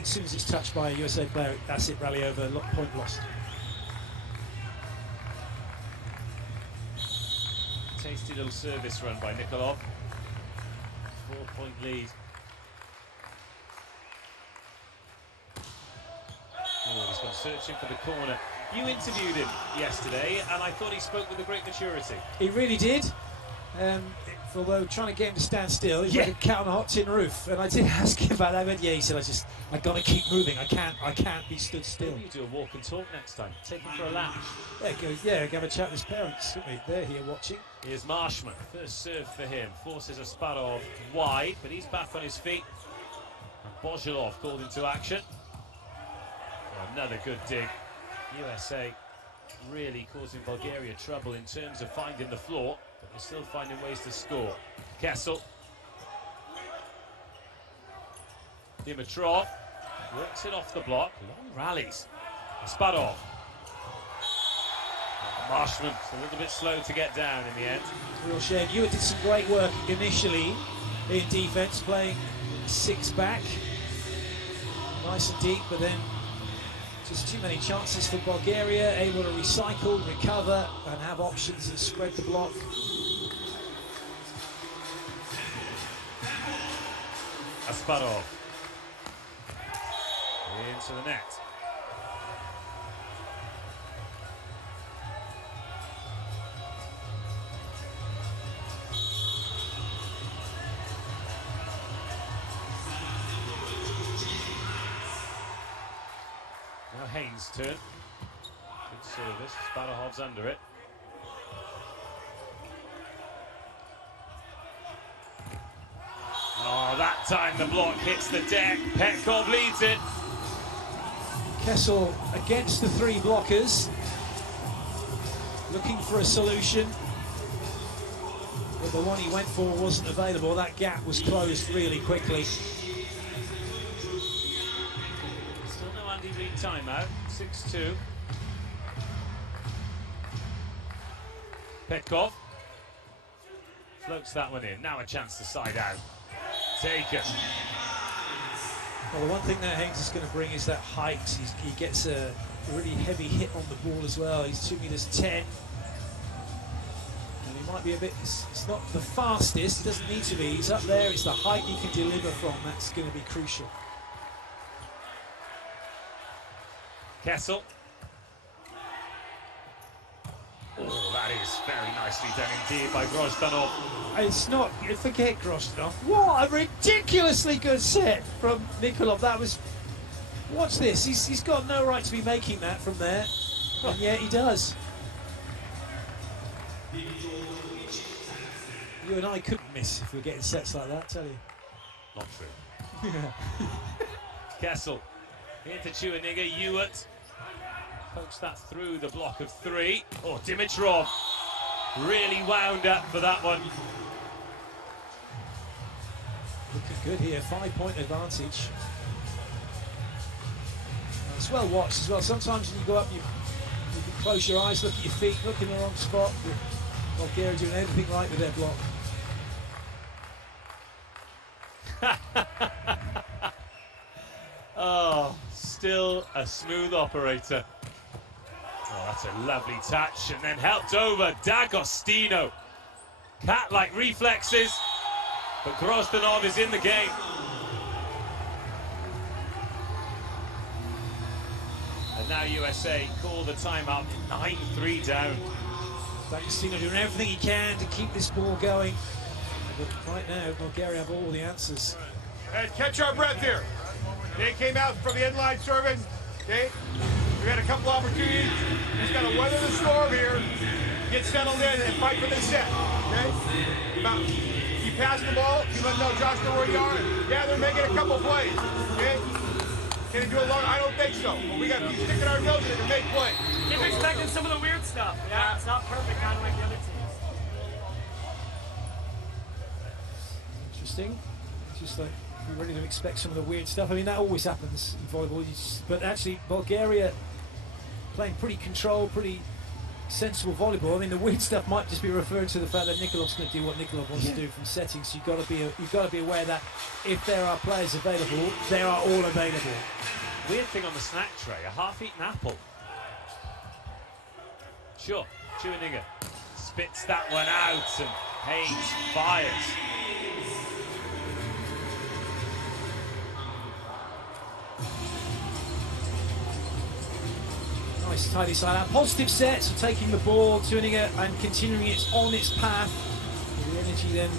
As soon as it's touched by a USA player, that's it, rally over, point lost. Tasty little service run by Nikolov. 4-point lead. Oh, he's gone searching for the corner. You interviewed him yesterday, and I thought he spoke with a great maturity. He really did. Although trying to get him to stand still, he's like a cat on a hot tin roof. And I did ask him about that, but yeah, he said, I got to keep moving. I can't be stood still. Maybe you do a walk and talk next time. Take him for a lap. Yeah, go have a chat with his parents. They're here watching. Here's Marshman. First serve for him. Forces Asparov wide, but he's back on his feet. And Bozhilov called into action. Another good dig. USA really causing Bulgaria trouble in terms of finding the floor, but they're still finding ways to score. Kessel. Dimitrov works it off the block. Long rallies. Asparov. Marshman a little bit slow to get down in the end. Real shame. You did some great work initially in defence, playing 6 back. Nice and deep, but then just too many chances for Bulgaria, able to recycle, recover, and have options and spread the block. Asparov into the net. Now Haynes' turn. Good service. Sparohov's under it. Oh, that time the block hits the deck. Petkov leads it. Kessel against the 3 blockers, looking for a solution. But the one he went for wasn't available. That gap was closed really quickly. Still no Andy Reid timeout. 6-2. Petkov floats that one in. Now a chance to side out. Taken. Well, the one thing that Haynes is going to bring is that height. He gets a really heavy hit on the ball as well. He's 2 meters 10. And he might be a bit, it's not the fastest, it doesn't need to be. He's up there, it's the height he can deliver from. That's going to be crucial. Kessel. Oh, that is very nicely done indeed by Grozdanov. It's not, forget Grozdanov. What a ridiculously good set from Nikolov. That was, watch this, he's got no right to be making that from there, and yet he does. You and I couldn't miss if we were getting sets like that, tell you. Not true. Kessel into Tuaninga, Ewart pokes that through the block of 3. Oh, Dimitrov really wound up for that one. Looking good here, 5-point advantage. And it's well watched as well. Sometimes when you go up, you can close your eyes, look at your feet, look in the wrong spot. Bulgaria doing everything right with their block. Oh, still a smooth operator. Oh, that's a lovely touch, and then helped over D'Agostino. Cat-like reflexes, but Grozdanov is in the game. now USA call the timeout, 9-3 down. D'Agostino doing everything he can to keep this ball going. But right now, Bulgaria have all the answers. Hey, catch our breath here. They came out from the end line serving. Okay, we had a couple opportunities. He's got to weather the storm here, get settled in, and fight for the set. Okay, you pass the ball. You let Josh know where you are. Yeah, they're making a couple plays. Okay, can he do a long? I don't think so. But we got to keep sticking our nose in to make plays. Keep expecting some of the weird stuff. Yeah, it's not perfect, kind of like the other teams. Interesting. Just like we're ready to expect some of the weird stuff. I mean, that always happens in volleyball. But actually, Bulgaria playing pretty controlled, pretty sensible volleyball. I mean, the weird stuff might just be referring to the fact that Nikolov's going to do what Nikolov wants to do from setting. So you've got to be aware that if there are players available, they are all available. Weird thing on the snack tray, a half-eaten apple. Sure, Chueninga spits that one out and Haynes fires. Nice tidy side out. Positive set, so taking the ball, Chueninga, and continuing it on its path. The energy then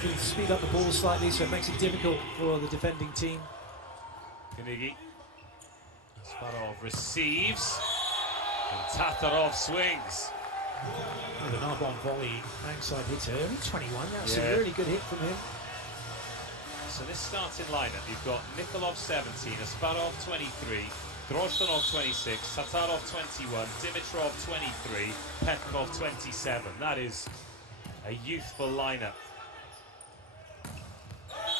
can speed up the ball slightly, so it makes it difficult for the defending team. Kanigi. Sparov receives. And Tatarov swings. With an Arbon volley, backside hitter, only 21, that's a really good hit from him. So this starting lineup, you've got Nikolov 17, Asparov 23, Grozdanov 26, Tatarov 21, Dimitrov 23, Petrov 27. That is a youthful lineup.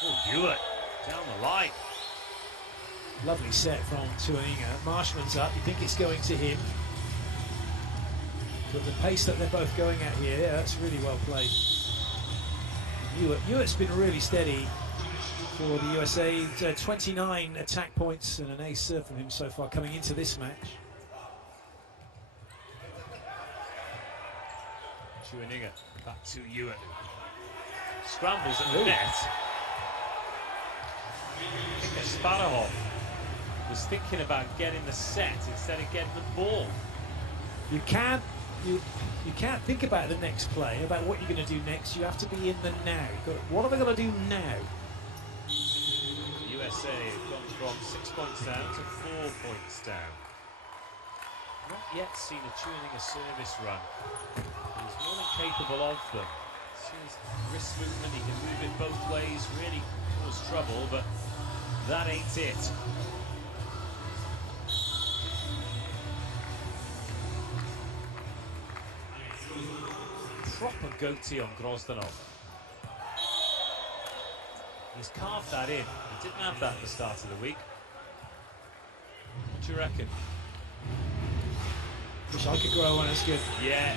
Oh, Hewitt down the line. Lovely set from Chueninga. Marshman's up, you think it's going to him. But the pace that they're both going at here, that's really well played. Hewitt's been really steady for the USA. 29 attack points and an ace serve from him so far coming into this match. Chueninga back to Hewitt. Scrambles at the net. I think Asparov was thinking about getting the set instead of getting the ball. You can't think about the next play, about what you're going to do next. You have to be in the now. What are they going to do now? USA have gone from 6 points down to 4 points down. Not yet seen a Chueninga service run. He's more than capable of them. See his wrist movement, he can move it both ways, really cause trouble, but that ain't it. Proper goatee on Grozdanov. He's carved that in. He didn't have that at the start of the week. What do you reckon? Wish I could grow one as good. Yeah.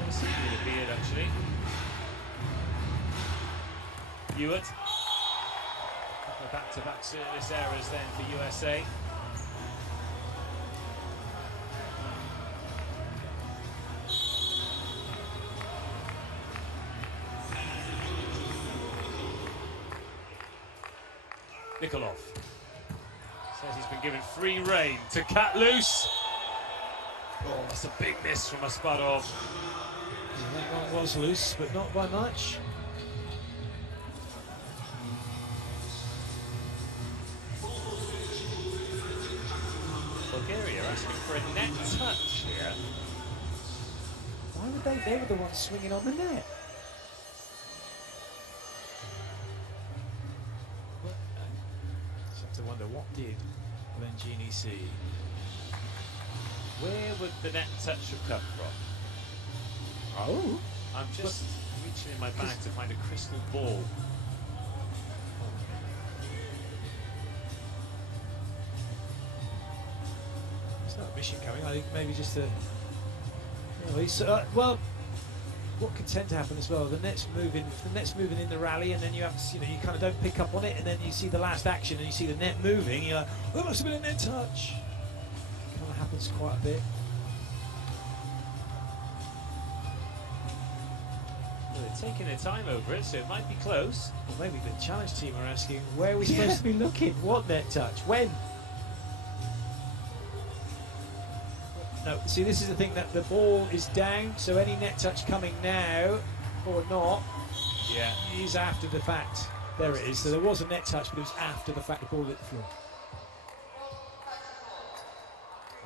Never seen him with a beard, actually. Hewitt. Couple of back-to-back service errors then for USA. Nikolov says he's been given free rein to cut loose. Oh, that's a big miss from Asparov. Yeah, that one was loose, but not by much. Bulgaria asking for a net touch here. Why would they? They were the ones swinging on the net. I wonder what did Lengini see? Where would the net touch have come from? Oh, I'm just reaching in my bag to find a crystal ball. There's no mission coming. I think maybe just a. Well, what could tend to happen as well? The net's moving. If the net's moving in the rally, and then you have to, you kind of don't pick up on it, and then you see the last action, and you see the net moving. You're like, oh, that must have been a net touch. It kind of happens quite a bit. Well, they're taking their time over it, so it might be close. Well, maybe the challenge team are asking, where are we supposed to be looking? What net touch? When? No, see, this is the thing, that the ball is down, so any net touch coming now, or not, is after the fact. There it is. So there was a net touch, but it was after the fact the ball hit the floor.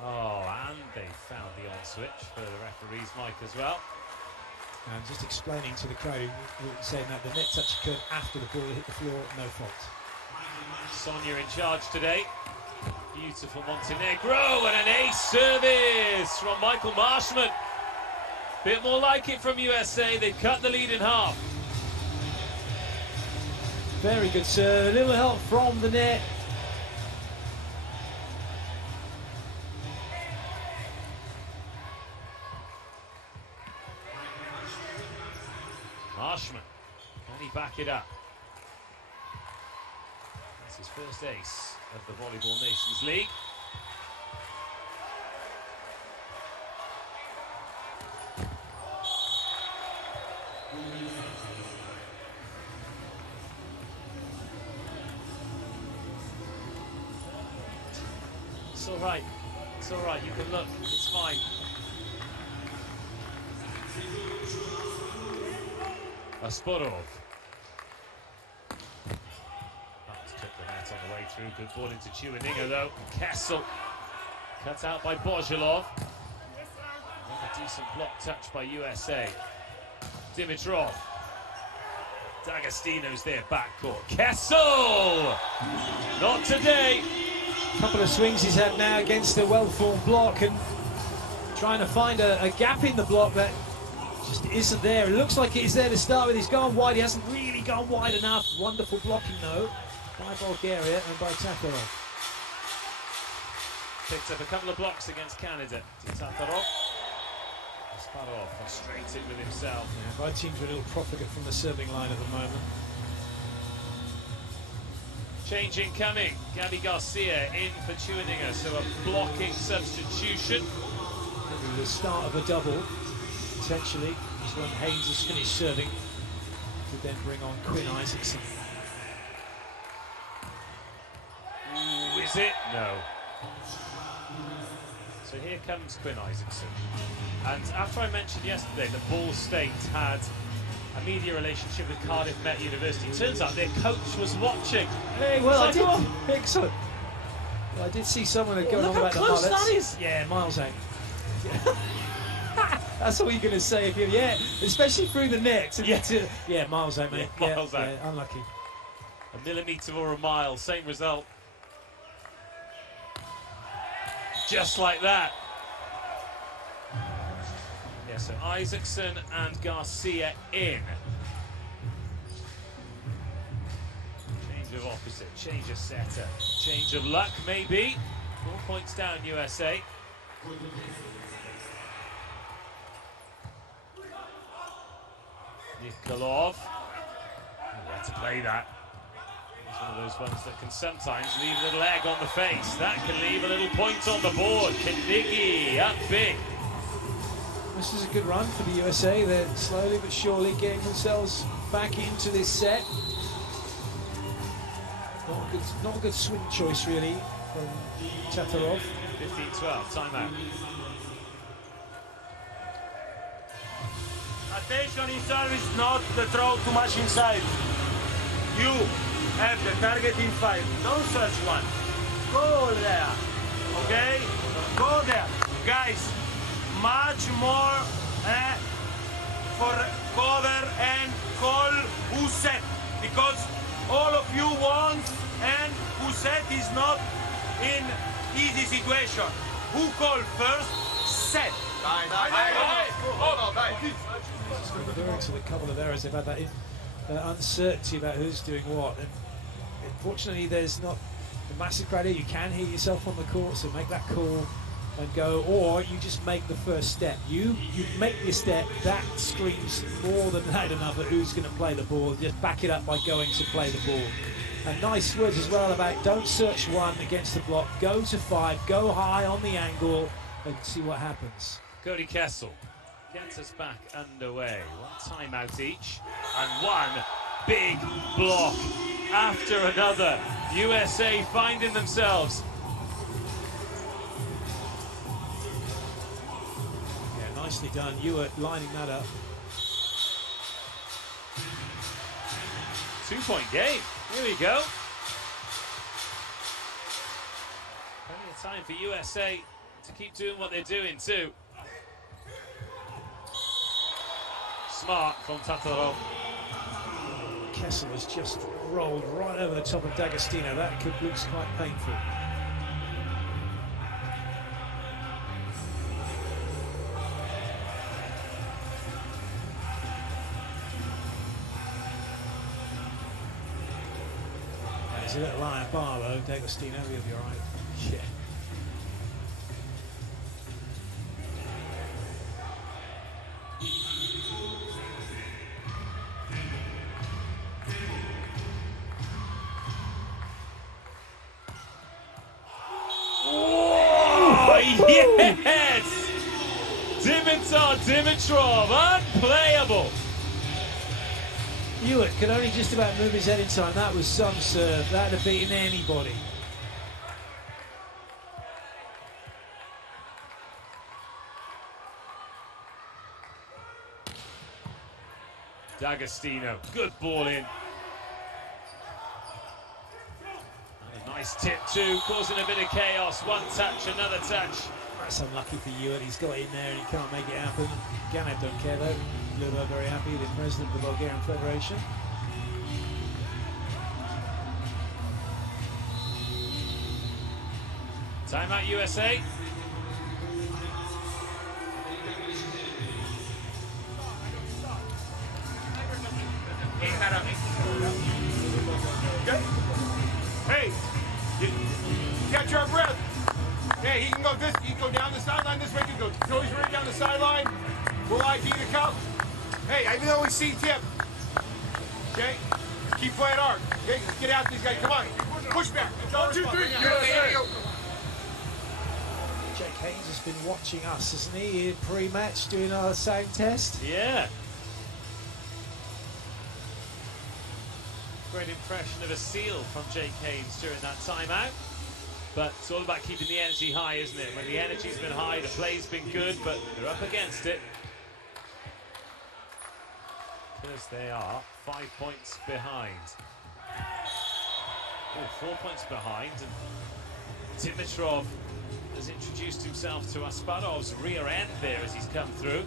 Oh, and they found the on switch for the referee's mic as well. And just explaining to the crowd, saying that the net touch occurred after the ball hit the floor, no fault. Sonia in charge today. Beautiful Montenegro, and an ace service from Michael Marshman. Bit more like it from USA. They've cut the lead in half. Very good serve, a little help from the net. Marshman, can he back it up? That's his first ace of the Volleyball Nations League. It's all right. It's all right. You can look. It's fine. Asporov. That's took the net on the way through. Good ball into Chuaninga though. Kessel cut out by Bozhelov. A decent block touch by USA. Dimitrov. D'Agostino's there, backcourt. Kessel! Not today. Couple of swings he's had now against the well-formed block, and trying to find a gap in the block that just isn't there. It looks like it is there to start with. He's gone wide. He hasn't really gone wide enough. Wonderful blocking though by Bulgaria and by Tatarov. Picked up a couple of blocks against Canada. Tatarov. Asparov frustrated with himself. Yeah, my team's a little profligate from the serving line at the moment. Change incoming. Gabby Garcia in for Chuaninga, so a blocking substitution. Maybe the start of a double, potentially, is when Haynes has finished serving, to then bring on Quinn Isaacson. Ooh, is it? No. So here comes Quinn Isaacson. And after I mentioned yesterday that Ball State had a media relationship with Cardiff Met University, turns out their coach was watching. Hey, well, excellent. Well, I did see someone going on about the close highlights. that is. Yeah, miles out. That's all you're going to say if you're, especially through the net. Yeah, miles out, mate. Yeah, miles out. Yeah, unlucky. A millimetre or a mile, same result. Just like that. Yeah, so Isaacson and Garcia in. Change of opposite, change of setter, change of luck maybe. 4 points down USA. Nikolov. Where to play that. It's one of those ones that can sometimes leave a little egg on the face. That can leave a little point on the board. Kindigi up big. This is a good run for the USA. They're slowly but surely getting themselves back into this set. Not a good swing choice really from Tatarov. 15-12, timeout. Attention in service, not the throw too much inside. You have the target in 5. Don't search one. Go there. Okay? Go there. Guys, much more for cover and call who set. Because all of you want and who set is not in easy situation. Who call first? Set. Referring to a couple of errors, they've had that uncertainty about who's doing what, and unfortunately there's not a massive crowd here. You can hear yourself on the court, so make that call and go, or you just make the first step. You make your step, that screams more than loud enough at who's going to play the ball. Just back it up by going to play the ball. And nice words as well about don't search one against the block, go to 5, go high on the angle and see what happens. Cody Kessel gets us back underway. One timeout each and one big block after another. USA finding themselves Nicely done. EUA lining that up. 2-point game. Here we go. Plenty of time for USA to keep doing what they're doing too. Smart from Tatarov. Kessel has just rolled right over the top of D'Agostino. That looks quite painful. There's a little iron bar though, D'Agostino, he'll be alright. Yeah. Yes! Dimitrov, unplayable. EUA could only just about move his head in time. That was some serve. That would have beaten anybody. D'Agostino, good ball in. And a nice tip too, causing a bit of chaos. One touch, another touch. That's unlucky for EUA. He's got in there and he can't make it happen. Ganev don't care though. Liga very happy, the president of the Bulgarian Federation. Timeout USA. Hey, you got your breath. Hey, he can go this, he can go down the sideline this way, he can go he's right down the sideline. We'll ID the cup. Hey, even though we see tip, okay, keep playing hard. Okay, let's get after these guys. Come on, push back. 1, 2, 3. Jake Haynes has been watching us, hasn't he, pre-match doing our sound test? Yeah. Great impression of a seal from Jake Haynes during that timeout. But it's all about keeping the energy high, isn't it? When the energy's been high, the play's been good, but they're up against it. Because they are 5 points behind. Oh, 4 points behind, and Dimitrov has introduced himself to Asparov's rear end there as he's come through.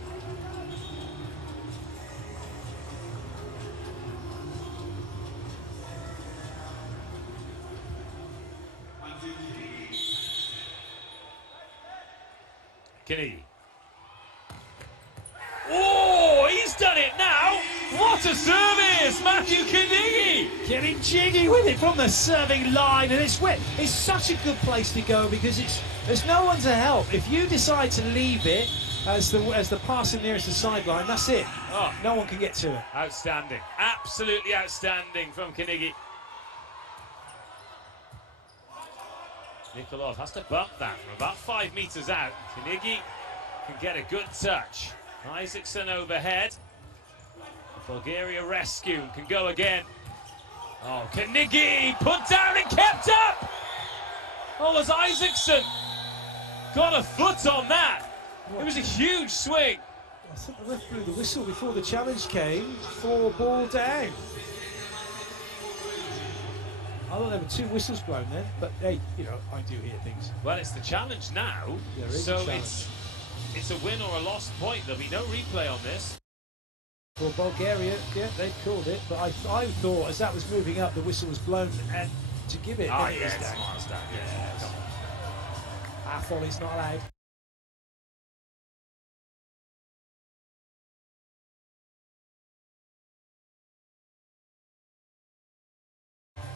Kennedy. Oh, he's done it now! What a service! Matthew Kennedy! Getting jiggy with it from the serving line, and it's such a good place to go because there's no one to help. If you decide to leave it as the passer nearest the sideline, that's it. Oh, no one can get to it. Outstanding, absolutely outstanding from Kennedy. Nikolov has to bump that from about 5 meters out. Kennedy can get a good touch. Isaacson overhead. Bulgaria rescue can go again. Oh, Kennedy put down and kept up. Oh, as Isaacson got a foot on that. It was a huge swing. I think the ref blew the whistle before the challenge came for ball down. I thought there were 2 whistles blown then, but hey, you know, I do hear things. Well, it's the challenge now, so it's a win or a lost point. There'll be no replay on this. For Bulgaria, yeah, they've called it, but I thought as that was moving up, the whistle was blown, and to give it, oh, it yeah, is down. It's down. Yeah, come on. Our volley's not allowed.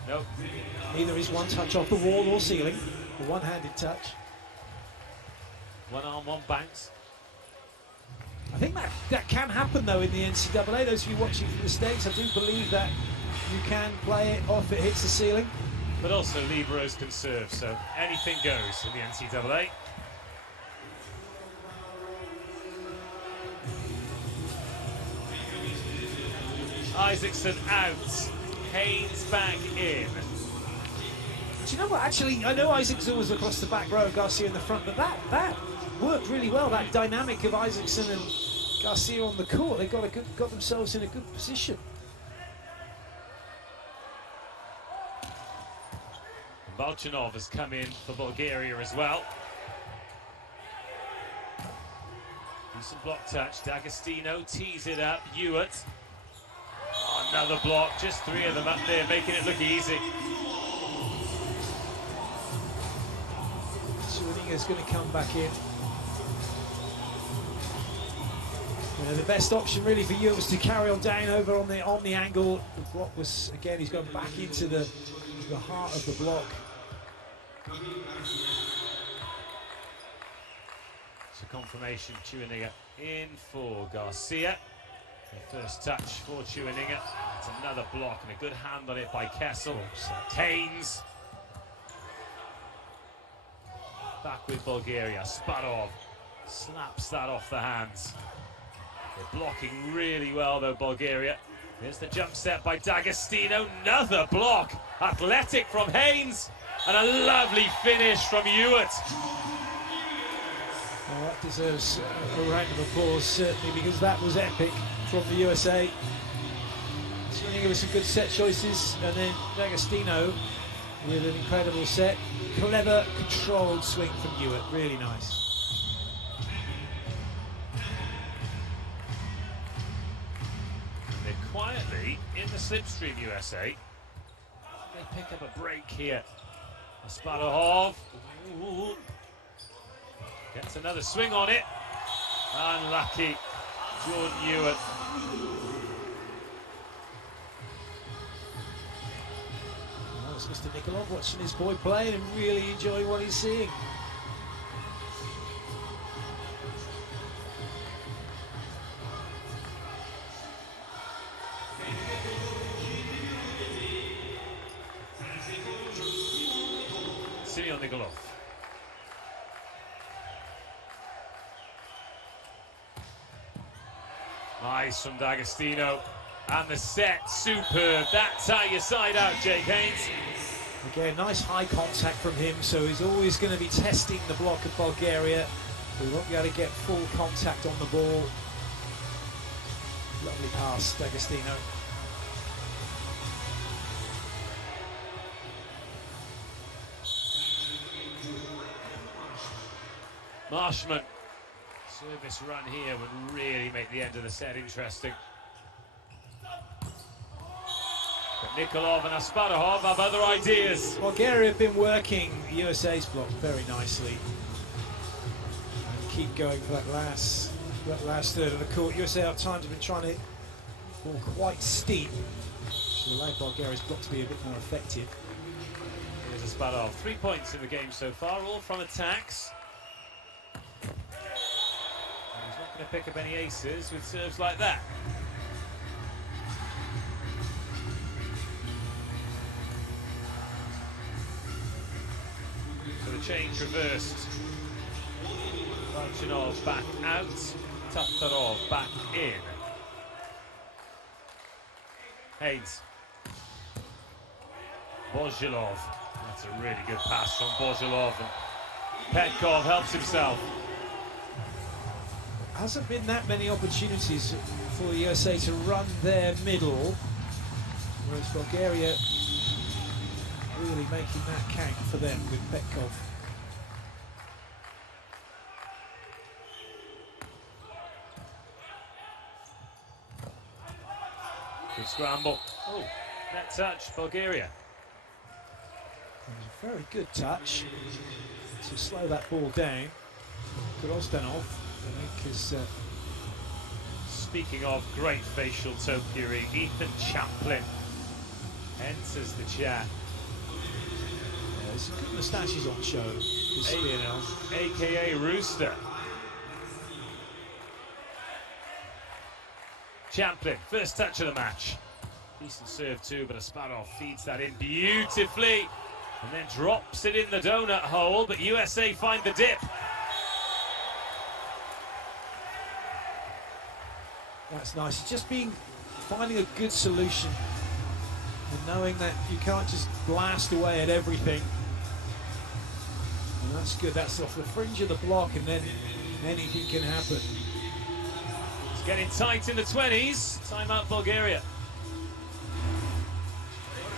Nope. Neither is one touch off the wall or ceiling. A one-handed touch. One arm, one bounce. I think that can happen though in the NCAA. Those of you watching from the States, I do believe that you can play it off, it hits the ceiling. But also liberos can serve, so anything goes in the NCAA. Isaacson out. Haynes back in. Do you know what? Actually, I know Isaacson was across the back row, Garcia in the front, but that worked really well. That dynamic of Isaacson and Garcia on the court, they got themselves in a good position. Balchanov has come in for Bulgaria as well. Decent block touch. D'Agostino tees it up. Ewart. Oh, another block. Just 3 of them up there, making it look easy. Is going to come back in. The best option really for you was to carry on down over on the angle. The block was, again, he's going back into the heart of the block. So confirmation, Chewinga in for Garcia. The first touch for Chewinga. It's another block and a good hand on it by Kessel. Haynes. Back with Bulgaria. Sparov slaps that off the hands. They're blocking really well though, Bulgaria. Here's the jump set by D'Agostino. Another block. Athletic from Haynes. And a lovely finish from Ewart. Well, that deserves a round of applause, certainly, because that was epic from the USA. Swinging with some good set choices, and then D'Agostino with an incredible set. Clever, controlled swing from Ewart, really nice. They're quietly in the slipstream, USA. They pick up a break here. Asparahov gets another swing on it. Unlucky, Jordan Ewart. Mr. Nikolov watching his boy play and really enjoying what he's seeing. Simeon Nikolov. Nice from D'Agostino. And the set, superb. That's how you side out, Jake Haynes. Again, nice high contact from him, so he's always going to be testing the block of Bulgaria. We won't be able to get full contact on the ball. Lovely pass, D'Agostino. Marshman. Service run here would really make the end of the set interesting. But Nikolov and Asparahov have other ideas. Bulgaria have been working USA's block very nicely. And keep going for that last third of the court. USA at times have been trying to fall quite steep to allow Bulgaria's block to be a bit more effective. Here's Asparahov. 3 points in the game so far, all from attacks. And he's not going to pick up any aces with serves like that. Change reversed. Balchanov back out. Taftarov back in. Haynes. Bozhilov. That's a really good pass from Bozhilov. And Petkov helps himself. Hasn't been that many opportunities for the USA to run their middle, whereas Bulgaria really making that count for them with Petkov. Good scramble. Oh, net touch, Bulgaria. It was a very good touch to slow that ball down. Grozdanov, I think, is... Speaking of great facial topiary, Ethan Chaplin enters the chat. There's some good moustaches on show this BNL. AKA Rooster. Champlin, first touch of the match. Decent serve too, but Asparov feeds that in beautifully and then drops it in the donut hole, but USA find the dip. That's nice. It's just finding a good solution and knowing that you can't just blast away at everything. That's good. That's off the fringe of the block, and then anything can happen. It's getting tight in the 20s. Timeout Bulgaria.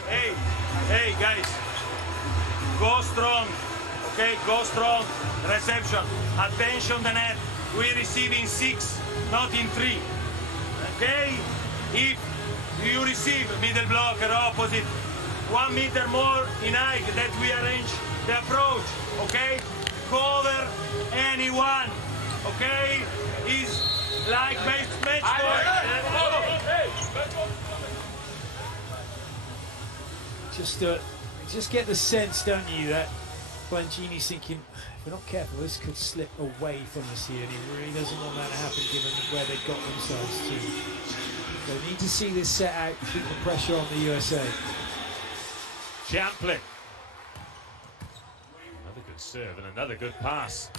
Hey guys, go strong, okay, go strong, reception, attention the net, we receive in 6, not in 3, okay, if you receive middle blocker opposite, 1 meter more in height that we arrange the approach, okay, cover anyone, okay, is like match Just get the sense, don't you, that Blanchini's thinking, if we're not careful, this could slip away from us here, and he really doesn't want that to happen given where they've got themselves to. They need to see this set out, keep the pressure on the USA. Champlin. Another good serve and another good pass.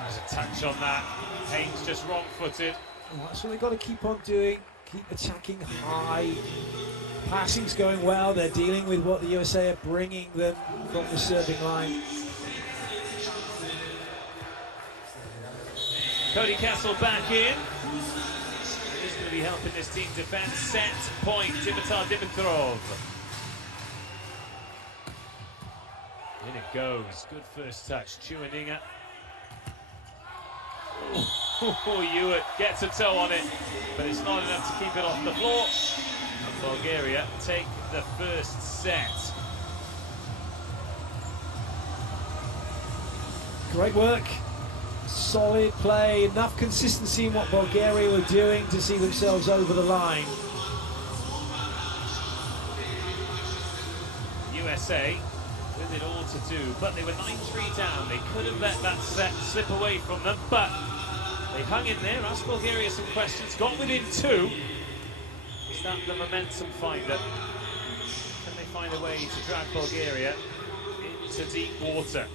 There's a touch on that. Haynes just wrong-footed. Well, that's what they've got to keep on doing. Keep attacking high. Passing's going well. They're dealing with what the USA are bringing them from the serving line. Cody Castle back in. He's going to be helping this team defend. Set point, Dimitar Dimitrov. In it goes. Good first touch. Chuaninga. Oh, Hewitt gets a toe on it, but it's not enough to keep it off the floor. And Bulgaria take the first set. Great work, solid play, enough consistency in what Bulgaria were doing to see themselves over the line. USA with it all to do, but they were 9-3 down. They could have let that set slip away from them, but they hung in there, asked Bulgaria some questions, got within 2. Is that the momentum finder? Can they find a way to drag Bulgaria into deep water?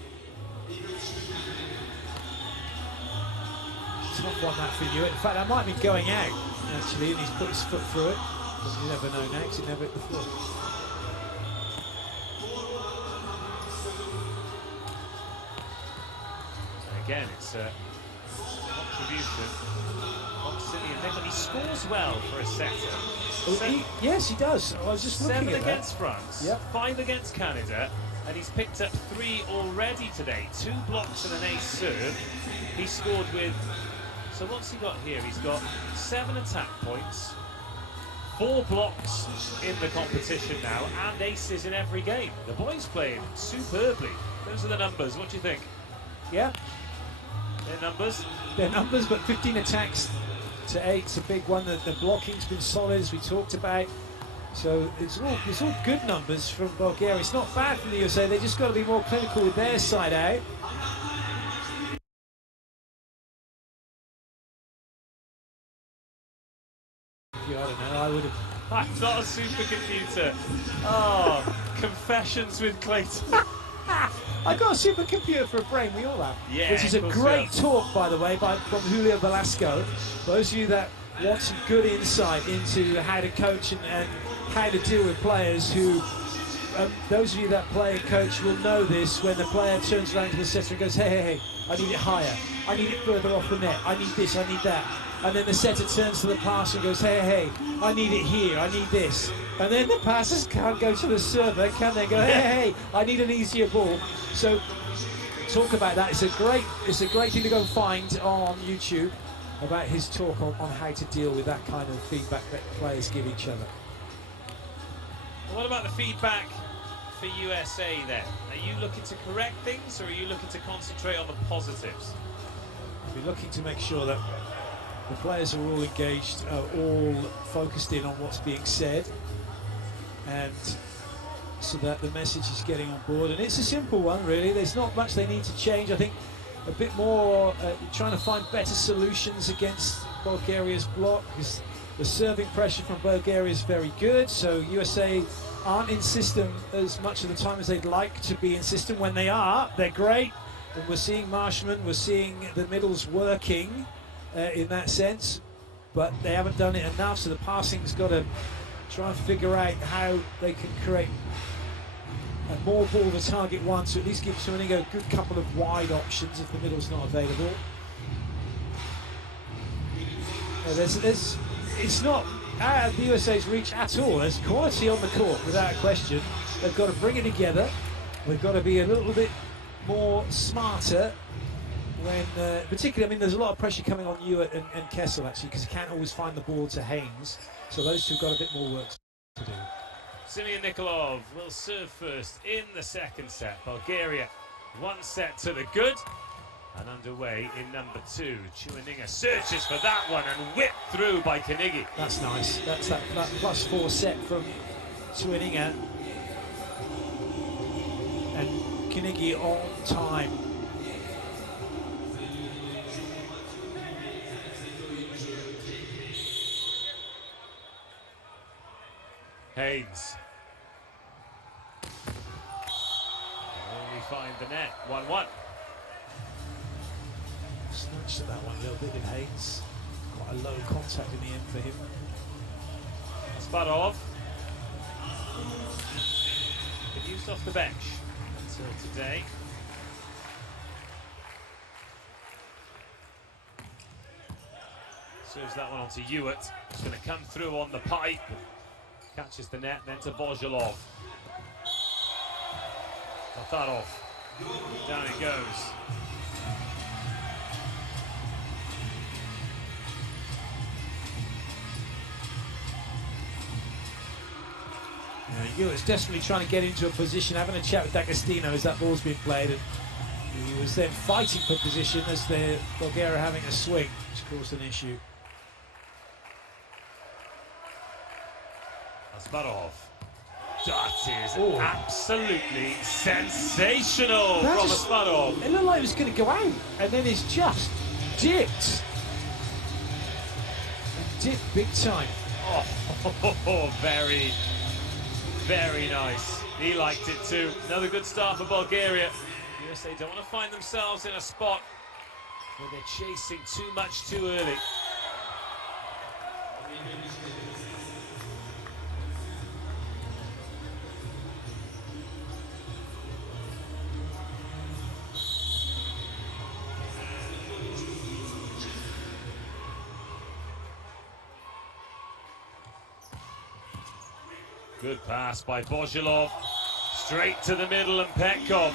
Tough one that for you. In fact, that might be going out, actually, and he's put his foot through it. You never know now, because he never hit the floor. Again, it's a contribution on Cillian Nicholl. He scores well for a setter. Yes, he does. I was just looking 7 at against that. France, Yep. 5 against Canada, and he's picked up 3 already today. 2 blocks and an ace serve. He scored with, so what's he got here? He's got 7 attack points, 4 blocks in the competition now, and aces in every game. The boys playing superbly. Those are the numbers. What do you think? Yeah. Their numbers? Their numbers, but 15 attacks to 8's a big one. The blocking's been solid, as we talked about. So it's all good numbers from Bulgaria. It's not bad from the USA. They just got to be more clinical with their side out. Yeah, I don't know. I would have. I'm not a supercomputer. Oh, confessions with Clayton. I got a supercomputer for a brain, we all have. Yeah, which is a great talk, by the way, from Julio Velasco. Those of you that want some good insight into how to coach and how to deal with players who, those of you that play and coach will know this, when the player turns around to the setter and goes, hey, I need it higher, I need it further off the net, I need this, I need that. And then the setter turns to the passer and goes, hey, I need it here, I need this. And then the passers can't go to the server, can they? Go, hey, I need an easier ball. So talk about that. It's a great thing to go and find on YouTube about his talk on how to deal with that kind of feedback that players give each other. What about the feedback for USA then? Are you looking to correct things, or are you looking to concentrate on the positives? We're looking to make sure that the players are all engaged, all focused in on what's being said, and so that the message is getting on board. And it's a simple one, really. There's not much they need to change. I think a bit more trying to find better solutions against Bulgaria's block, because the serving pressure from Bulgaria is very good, so USA aren't in system as much of the time as they'd like to be in system. When they are, they're great, and we're seeing Marshman, we're seeing the middles working in that sense, but they haven't done it enough, so the passing's got to try and figure out how they can create more ball to target one, to at least give Suaninga a good couple of wide options if the middle's not available. It's not out of the USA's reach at all. There's quality on the court, without question. They've got to bring it together. They've got to be a little bit more smarter when, particularly, I mean, there's a lot of pressure coming on Ewart and Kessel, actually, because he can't always find the ball to Haynes. So those two have got a bit more work to do. Simeon Nikolov will serve first in the second set. Bulgaria, 1 set to the good. And underway in number 2. Suaninga searches for that one and whipped through by Carnegie. That's nice. That's that +4 set from Suaninga. And Carnegie on time. Haynes. Only find the net. 1-1. Snatched at that one a little bit with Haynes. Quite a low contact in the end for him. Asparov. Been used off the bench until today. Serves that one onto Ewart. It's going to come through on the pipe. Catches the net, then to Bozhelov. Tatarov. Down it goes. Ewart's desperately trying to get into a position, having a chat with D'Agostino as that ball's been played, and he was then fighting for position as the Bulgaria having a swing, which caused an issue. Asparov. That is absolutely sensational from Asparov. It looked like it was going to go out, and then it's just dipped. Dipped big time. Oh, very, very nice. He liked it too. Another good start for Bulgaria. USA don't want to find themselves in a spot where they're chasing too much too early. Good pass by Bozhelov. Straight to the middle, and Petkov.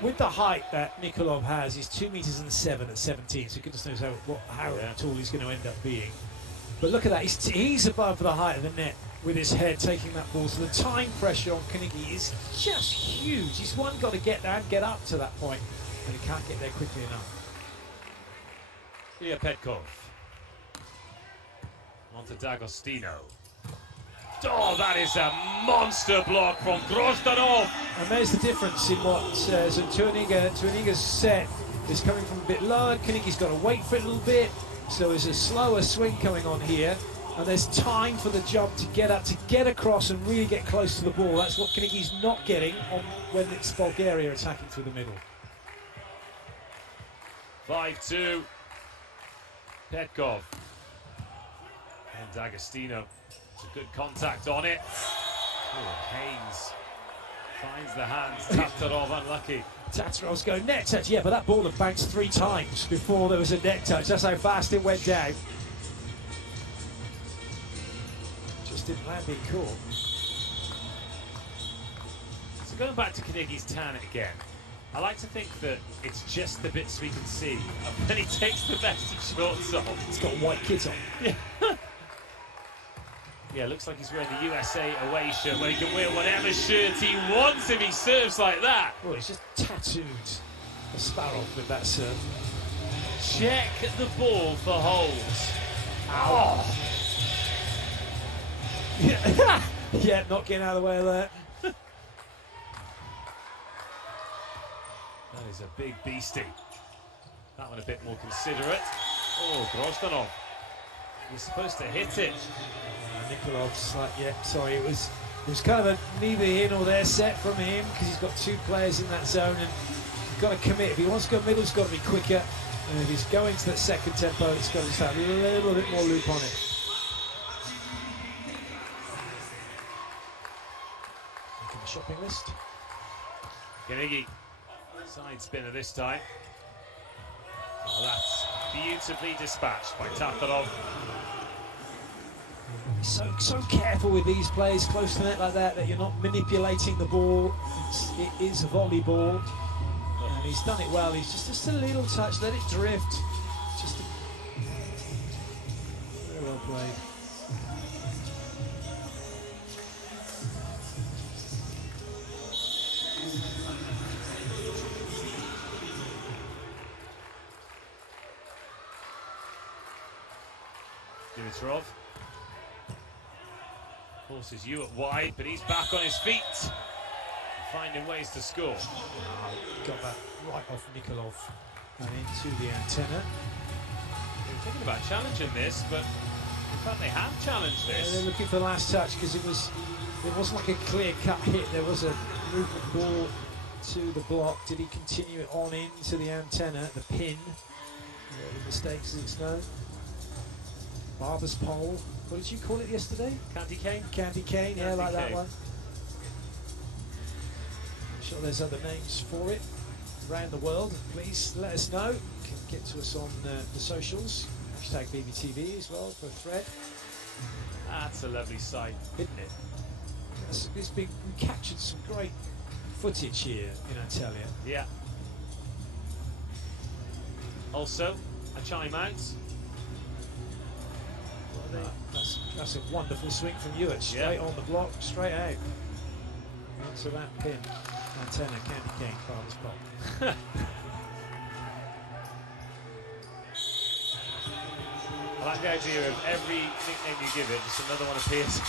With the height that Nikolov has, he's 2 meters and 7 at 17, so goodness knows how tall he's going to end up being. But look at that, he's above the height of the net with his head taking that ball, so the time pressure on Carnegie is just huge. He's got to get there and get up to that point, and he can't get there quickly enough. Ilya Petkov. On to D'Agostino. Oh, that is a monster block from Grozdanov. And there's the difference in what Suaninga's set is coming from a bit lower. Carnegie's got to wait for it a little bit, so there's a slower swing coming on here, and there's time for the jump to get up, to get across and really get close to the ball. That's what Carnegie's not getting when it's Bulgaria attacking through the middle. 5-2. Petkov. And D'Agostino. It's a good contact on it. Oh, Haynes finds the hands. Tatarov unlucky. Tatarov's going net touch. Yeah, but that ball had bounced 3 times before there was a net touch. That's how fast it went down. Just didn't land in court. So going back to Carnegie's tan again, I like to think that it's just the bits we can see. And then he takes the best of shorts off. It's got white kids on. Yeah. Yeah, looks like he's wearing the USA away shirt where he can wear whatever shirt he wants if he serves like that. Well, he's just tattooed Asparov with that serve. Check the ball for holes. Ow. Oh. Yeah, not getting out of the way of that. That is a big beastie. That one a bit more considerate. Oh, Grozdanov. He's supposed to hit it. Nikolov's like, yeah, sorry, it was kind of a neither here nor there set from him because he's got 2 players in that zone and he's got to commit. If he wants to go middle, it's got to be quicker. And if he's going to that second tempo, it's got to just have a little bit more loop on it. Making the shot shopping list. Ganigi, side spinner this time. Oh, that's beautifully dispatched by Tatarov. So careful with these plays close to net like that you're not manipulating the ball. It is volleyball, and he's done it well. He's just a little touch, let it drift. Just very well played. Dimitrov forces you at wide, but he's back on his feet, finding ways to score. Got that right off Nikolov and into the antenna. They were thinking about challenging this, but in fact they have challenged this. They're looking for the last touch because it wasn't like a clear-cut hit. There was a movement ball to the block. Did he continue it on into the antenna, the pin? The mistakes as it's known. Barber's pole. What did you call it yesterday? Candy cane? Candy cane, yeah, like that one. I'm sure there's other names for it around the world. Please let us know. You can get to us on the socials. Hashtag BBTV as well for a thread. That's a lovely sight, isn't it? We captured some great footage here in Antalya. Yeah. Also, a chime out. That's a wonderful swing from Ewart, straight on the block, straight out. Into that pin. Antenna, candy cane, Barber's pole. I like the idea of every nickname you give it, just another one appears.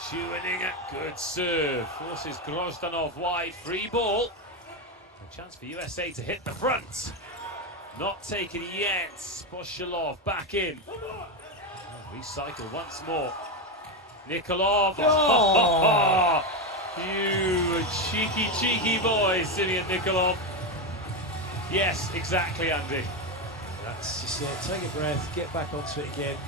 Schueninger, good serve. Forces Grozdanov wide, free ball. A chance for USA to hit the front. Not taken yet. Sposhilov back in. Recycle once more. Nikolov. Oh. You cheeky boy, Simeon Nikolov. Yes, exactly, Andy. That's just it. Take a breath, get back onto it again.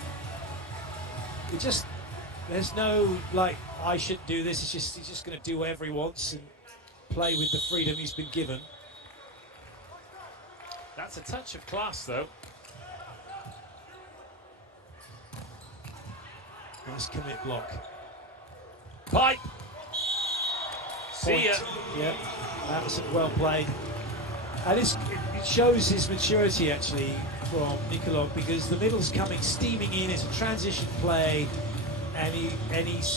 There's no, like, I shouldn't do this. He's just going to do whatever he wants and play with the freedom he's been given. That's a touch of class, though. Nice commit block. Pipe. See ya. Yeah, that was well played. And it shows his maturity, actually, from Nikolov, because the middle's coming steaming in. It's a transition play, and he's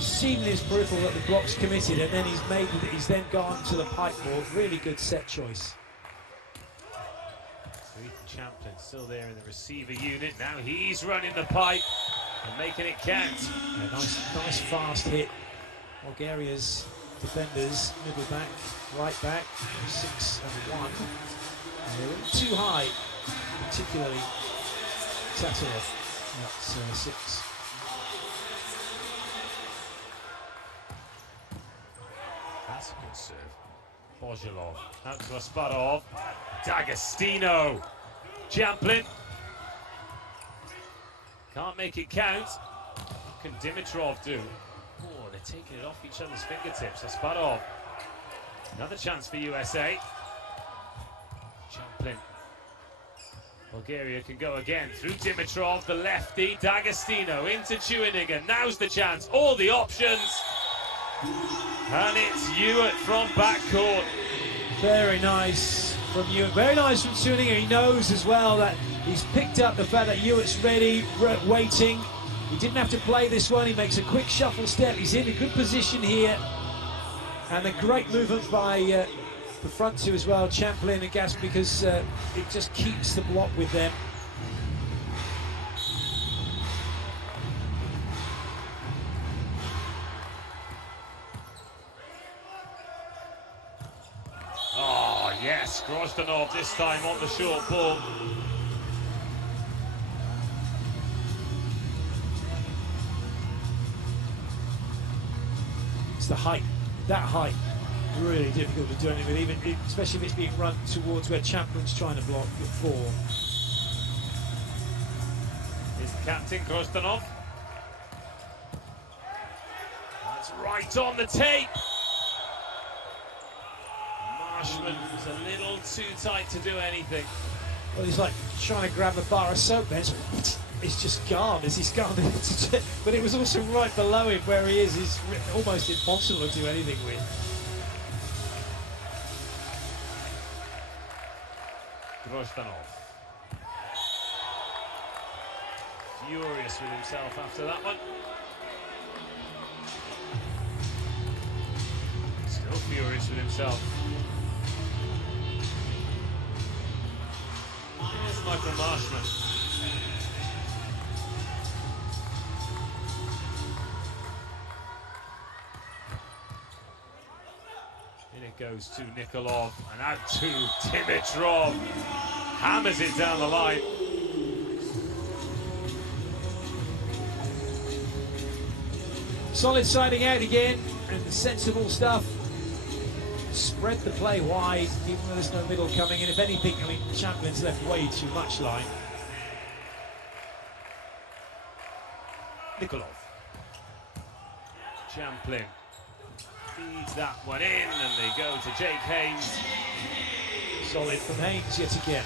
seen in his peripheral that the block's committed, and then he's then gone to the pipe ball. Really good set choice. Champlin still there in the receiver unit. Now he's running the pipe and making it count. Yeah, nice fast hit. Bulgaria's defenders, middle back, right back, 6 and 1. They're a little too high, particularly Tatarov. That's 6. That's a good serve. Bozhilov out to Asparov. D'Agostino. Champlin. Can't make it count. What can Dimitrov do? Oh, they're taking it off each other's fingertips. Asparov. Another chance for USA. Champlin. Bulgaria can go again through Dimitrov, the lefty. D'Agostino into Schueninger. Now's the chance. All the options. And it's Ewart from backcourt. Very nice from Ewart. Very nice from Schueninger. He knows as well that he's picked up the fact that Ewart's ready, waiting. He didn't have to play this one. He makes a quick shuffle step. He's in a good position here. And a great movement by the front two as well, Champlin and Gasp, because it just keeps the block with them. Oh, yes, Grozdanov this time on the short ball. It's the height, that height, really difficult to do anything with, even especially if it's being run towards where Champlin's trying to block at 4. Is the captain Grozdanov. It's right on the tape. Marshman was a little too tight to do anything. Well, he's like trying to grab a bar of soap then. It's just gone as he's gone. But it was also right below him where he is. It's almost impossible to do anything with. Grozdanov. Furious with himself after that one. Still furious with himself. Here's Michael Marshman. In it goes to Nikolov and out to Dimitrov. Hammers it down the line. Solid siding out again, and the sensible stuff. Spread the play wide, even though there's no middle coming in. If anything, I mean, Champlin's left way too much line. Nikolov. Champlin feeds that one in, and they go to Jake Haynes. Solid from Haynes yet again.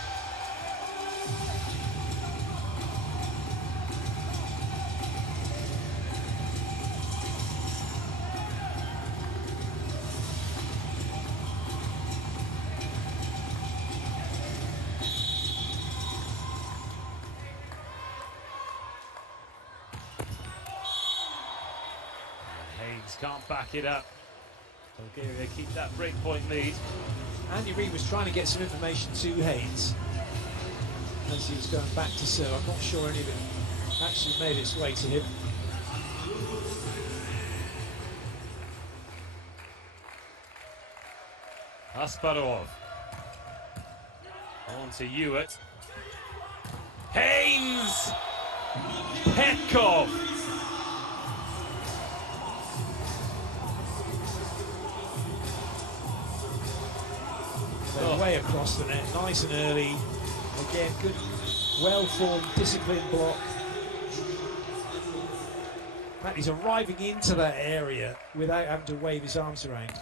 Can't back it up. Bulgaria keep that breakpoint lead. Andy Reid was trying to get some information to Haynes as he was going back to serve. I'm not sure any of it actually made its way to him. Asparov. On to Ewart. Haynes! Petkov! Way across the net, nice and early. Again, good, well-formed, disciplined block. In fact, he's arriving into that area without having to wave his arms around.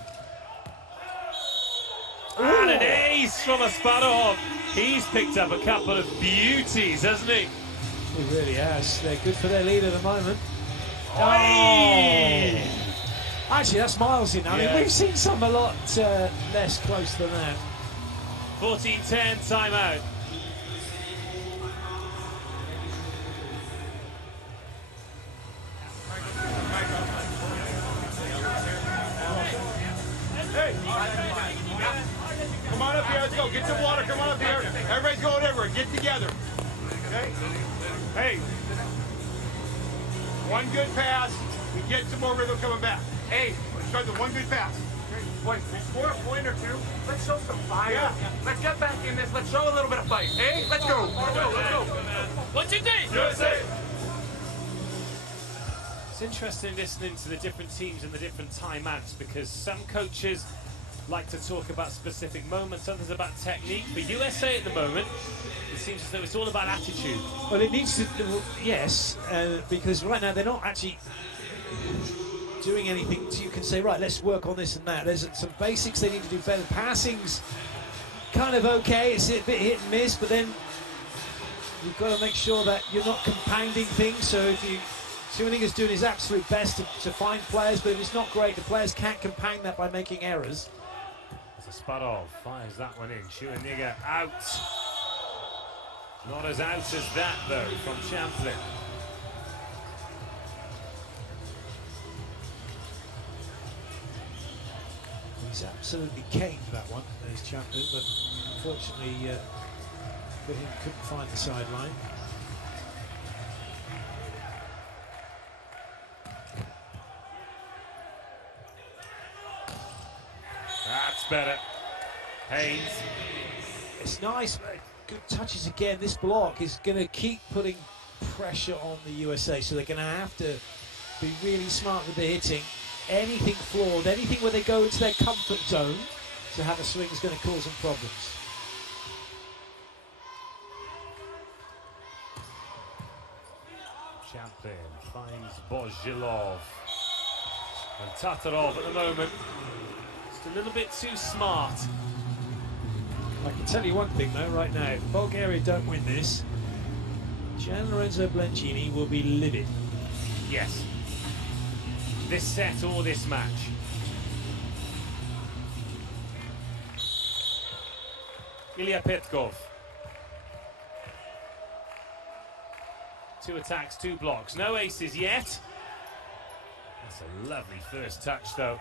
And an ace from Asparov. He's picked up a couple of beauties, hasn't he? He really has. They're good for their lead at the moment. Oh! Actually, that's miles in. I mean, we've seen some a lot less close than that. 14-10 timeout. Hey, come on up here, let's go. Get some water, come on up here. Everybody's going everywhere, get together. Okay? Hey, one good pass, we get some more rhythm coming back. Hey, let's try the one good pass. Boys, we score a point or two. Let's show some fire. Yeah. Let's get back in this. Let's show a little bit of fight. Hey, let's go. Let's go. Let's go. What's your name? USA. It's interesting listening to the different teams and the different timeouts because some coaches like to talk about specific moments, others about technique. For USA at the moment, it seems as though it's all about attitude. Well, it needs to, yes, because right now they're not actually doing anything you can say, right, let's work on this and that. There's some basics they need to do better. Passing's kind of okay, it's a bit hit and miss, but then you've got to make sure that you're not compounding things. So if you, Tuning is doing his absolute best to find players, but if it's not great, the players can't compound that by making errors. Asparov fires that one in. Schueniger out. Not as out as that though from Champlin. He's absolutely caned that one, there's Champlin, but unfortunately for him couldn't find the sideline. That's better. Haynes. It's nice, good touches again. This block is going to keep putting pressure on the USA, so they're going to have to be really smart with the hitting. Anything flawed, anything where they go into their comfort zone to have a swing is going to cause them problems. Champlin finds Bozhilov. And Tatarov at the moment, just a little bit too smart. I can tell you one thing though, right now, if Bulgaria don't win this, Gian Lorenzo Blancini will be livid. Yes. This set or this match. Ilya Petkov. 2 attacks, 2 blocks. No aces yet. That's a lovely first touch though.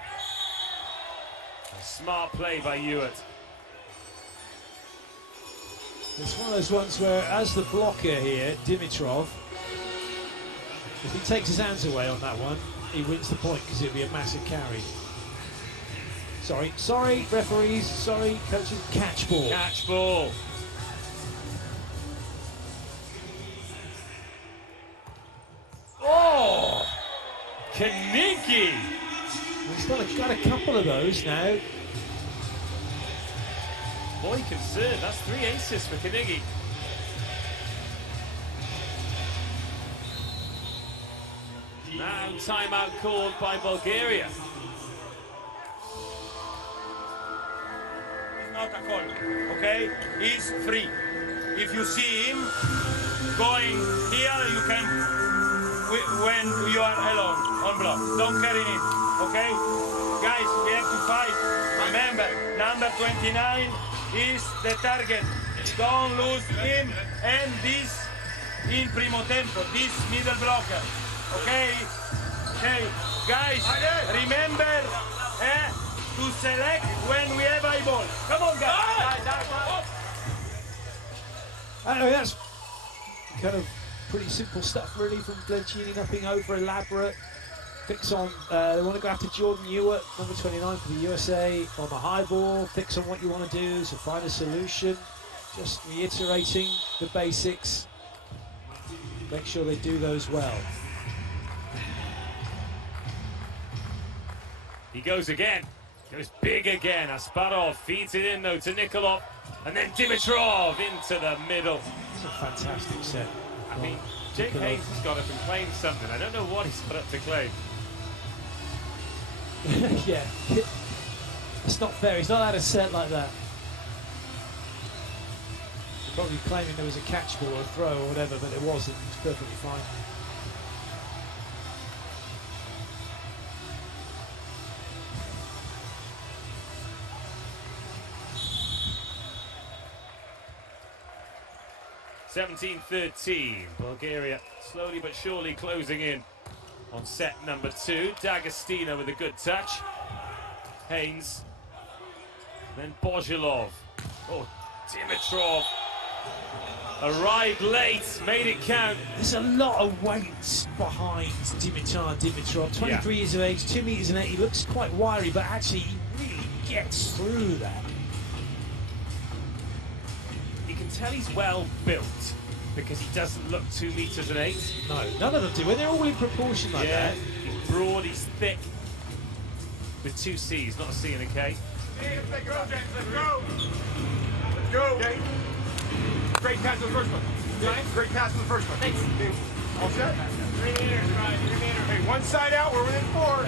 A smart play by Ewart. It's one of those ones where, as the blocker here, Dimitrov, if he takes his hands away on that one, he wins the point because it'll be a massive carry. Sorry, referees, sorry, coaches, catch ball. Catch ball. Oh! Kaniki! He's got a couple of those now. Boy, can serve. That's 3 aces for Kanigi. Now timeout called by Bulgaria. It's not a call, okay? He's free. If you see him going here, you can, when you are alone on block. Don't carry him, okay? Guys, we have to fight. Remember, number 29 is the target. Don't lose him and this in primo tempo, this middle blocker. Okay? Okay, guys, remember to select when we have high ball. Come on, guys. I know that's kind of pretty simple stuff, really, from Blancini. Nothing over elaborate. Fix on, they want to go after Jordan Ewart, number 29 for the USA, on the high ball. Fix on what you want to do, so find a solution. Just reiterating the basics. Make sure they do those well. He goes again. Goes big again. Asparov feeds it in, though, to Nikolov. And then Dimitrov into the middle. It's a fantastic set. I mean, Jake Hayes has got to claim something. I don't know what he's got up to claim. Yeah, it's not fair. He's not had a set like that. He's probably claiming there was a catch ball or a throw or whatever, but it wasn't. It's perfectly fine. (17-13). Bulgaria slowly but surely closing in on set number 2. D'Agostino with a good touch. Haynes. Then Bozhilov. Oh, Dimitrov arrived late, made it count. There's a lot of weight behind Dimitrov. 23 years of age, 2 meters and 8. He looks quite wiry, but actually he really gets through that. You can tell he's well built because he doesn't look 2 meters and 8. No, none of them do. When they're all in proportion like that. He's broad, he's thick. With 2 C's, not a C and a K. Let's go, James. Let's go. Let's go. Okay. Great pass on the first one. James, great pass on the first one. Thanks. Okay. All set? 3 meters, right? 3 meters. Okay, one side out. We're within 4.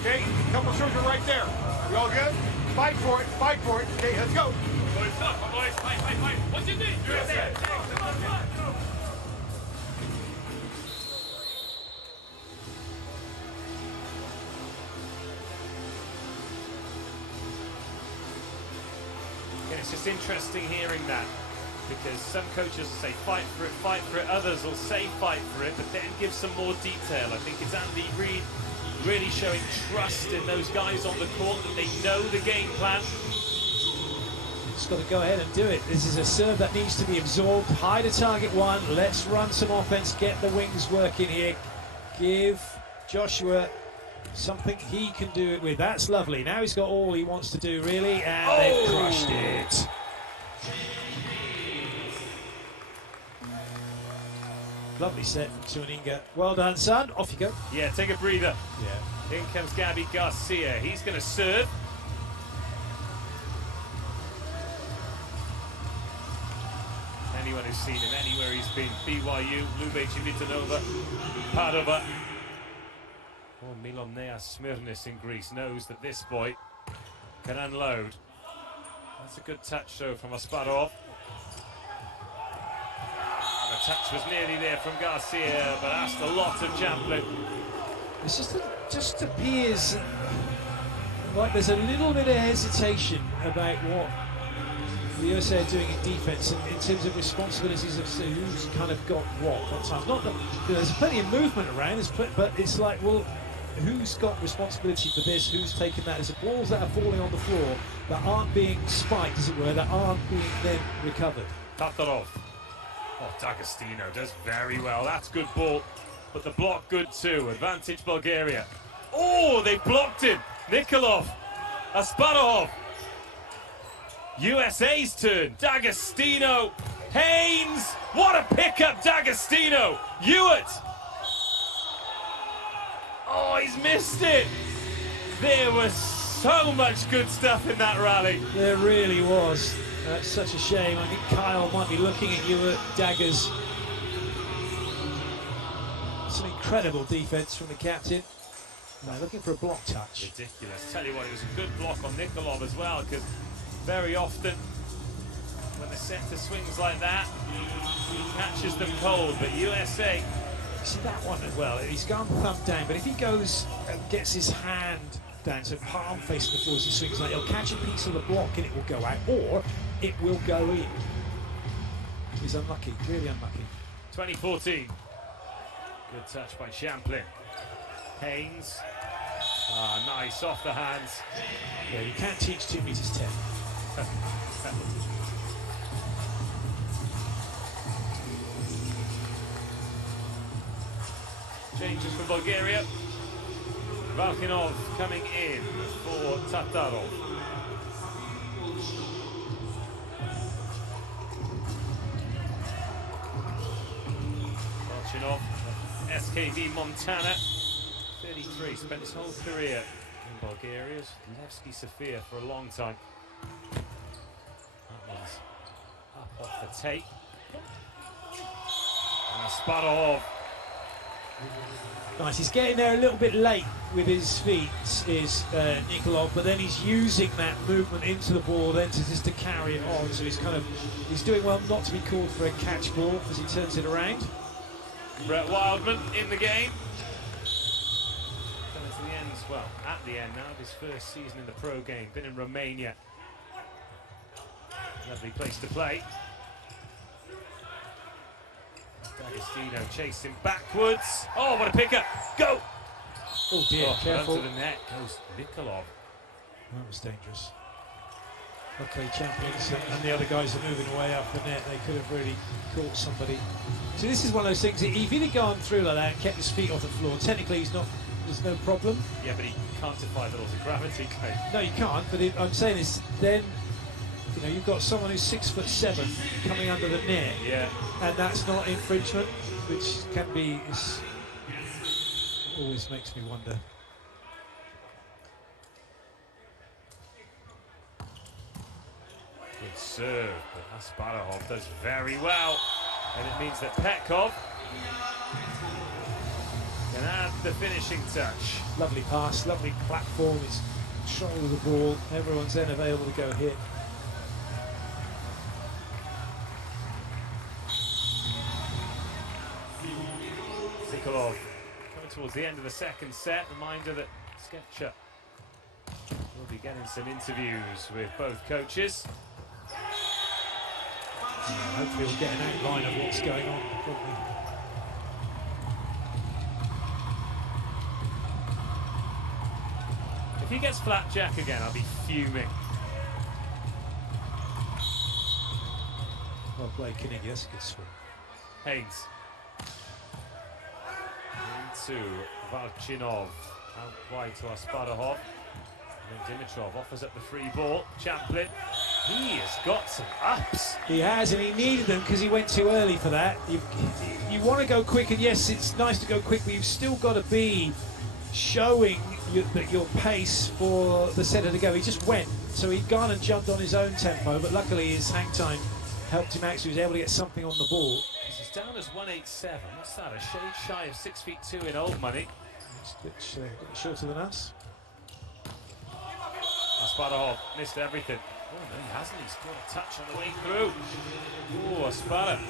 Okay, couple shows are right there. We all good? Fight for it. Fight for it. Okay, let's go. Boys, up, boys. Fight, fight, fight. What's your name? USA. Come on, come on. It's just interesting hearing that, because some coaches will say fight for it, others will say fight for it, but then give some more detail. I think it's Andy Reid really showing trust in those guys on the court, that they know the game plan. Just got to go ahead and do it. This is a serve that needs to be absorbed. High to target 1. Let's run some offense, get the wings working here. Give Joshua something he can do it with. That's lovely. Now he's got all he wants to do, really, and they've crushed it. Lovely set from Tuaninga. Well done, son. Off you go. Yeah, take a breather. Yeah. In comes Gabby Garcia. He's going to serve. Anyone who's seen him anywhere he's been, BYU, Lube Civitanova, Padova, or Milonea Smirnis in Greece knows that this boy can unload. That's a good touch though from Asparov. The touch was nearly there from Garcia, but asked a lot of Champlin. It just appears like there's a little bit of hesitation about what the USA are doing in defence in terms of responsibilities of who's kind of got what time. Not that there's plenty of movement around, but it's like, well, who's got responsibility for this? Who's taken that? There's balls that are falling on the floor that aren't being spiked, as it were, that aren't being then recovered. Tatarov. Oh, D'Agostino does very well. That's good ball, but the block good too. Advantage Bulgaria. Oh, they blocked him. Nikolov. Asparov. USA's turn. D'Agostino. Haynes. What a pickup, D'Agostino. Hewitt. Oh, he's missed it. There was so much good stuff in that rally. There really was. That's such a shame. I think Kyle might be looking at you at daggers. Some incredible defence from the captain. Now looking for a block touch. Ridiculous. Tell you what, it was a good block on Nikolov as well, because very often when the centre swings like that, he catches them cold. But USA, you see that one as well. He's gone thumb down, but if he goes and gets his hand down, so palm facing the floor as he swings, like he'll catch a piece of the block and it will go out, or it will go in. He's unlucky, really unlucky. 2014. Good touch by Champlin. Haynes. Ah, nice off the hands. Yeah, you can't teach 2 meters 10. Changes for Bulgaria. Valkinov coming in for Tatarov. Valkinov, SKV Montana, 33, spent his whole career in Bulgaria's Levski Sofia for a long time. That one's up off the tape. And Asparov. Nice, he's getting there a little bit late with his feet, is Nikolov, but then he's using that movement into the ball then to carry it on, so he's doing well not to be called for a catch ball as he turns it around. Brett Wildman in the game. Coming to the end, well, at the end now of his first season in the pro game, been in Romania. Lovely place to play. D'Agostino chasing backwards. Oh, what a pickup! Go! Oh dear, careful. To the net goes Nikolov. That was dangerous. Okay, champions and the other guys are moving away up the net. They could have really caught somebody. So this is one of those things. If he'd have gone through like that and kept his feet off the floor, technically he's not. There's no problem. Yeah, but he can't defy the laws of gravity. No, you can't. But I'm saying is then. You know, you've got someone who's 6'7" coming under the net, yeah, and that's not infringement, which can be. Always makes me wonder. Good serve, but Asparov does very well, and it means that Petkov can add the finishing touch. Lovely pass, lovely platform. He's control of the ball. Everyone's then available to go hit. Nikolov coming towards the end of the second set. Reminder that Sketcher will be getting some interviews with both coaches. Hopefully we'll get an outline of what's going on. Probably. If he gets flat jack again, I'll be fuming. Well played, Kinigi. That's a good swing. Haynes. To Valchinov, out wide to Asparov, and then Dimitrov offers up the free ball. Champlin, he has got some ups. He has, and he needed them because he went too early for that. You want to go quick, and yes, it's nice to go quick, but you've still got to be showing your pace for the setter to go. He just went, so he'd gone and jumped on his own tempo, but luckily his hang time helped him out, so he was able to get something on the ball. He's down as 187. What's that? A shade shy of 6'2" in old money. It's a bit shorter than us. Asparov missed everything. Oh no, he hasn't. He's got a touch on the way through. Oh, Asparov.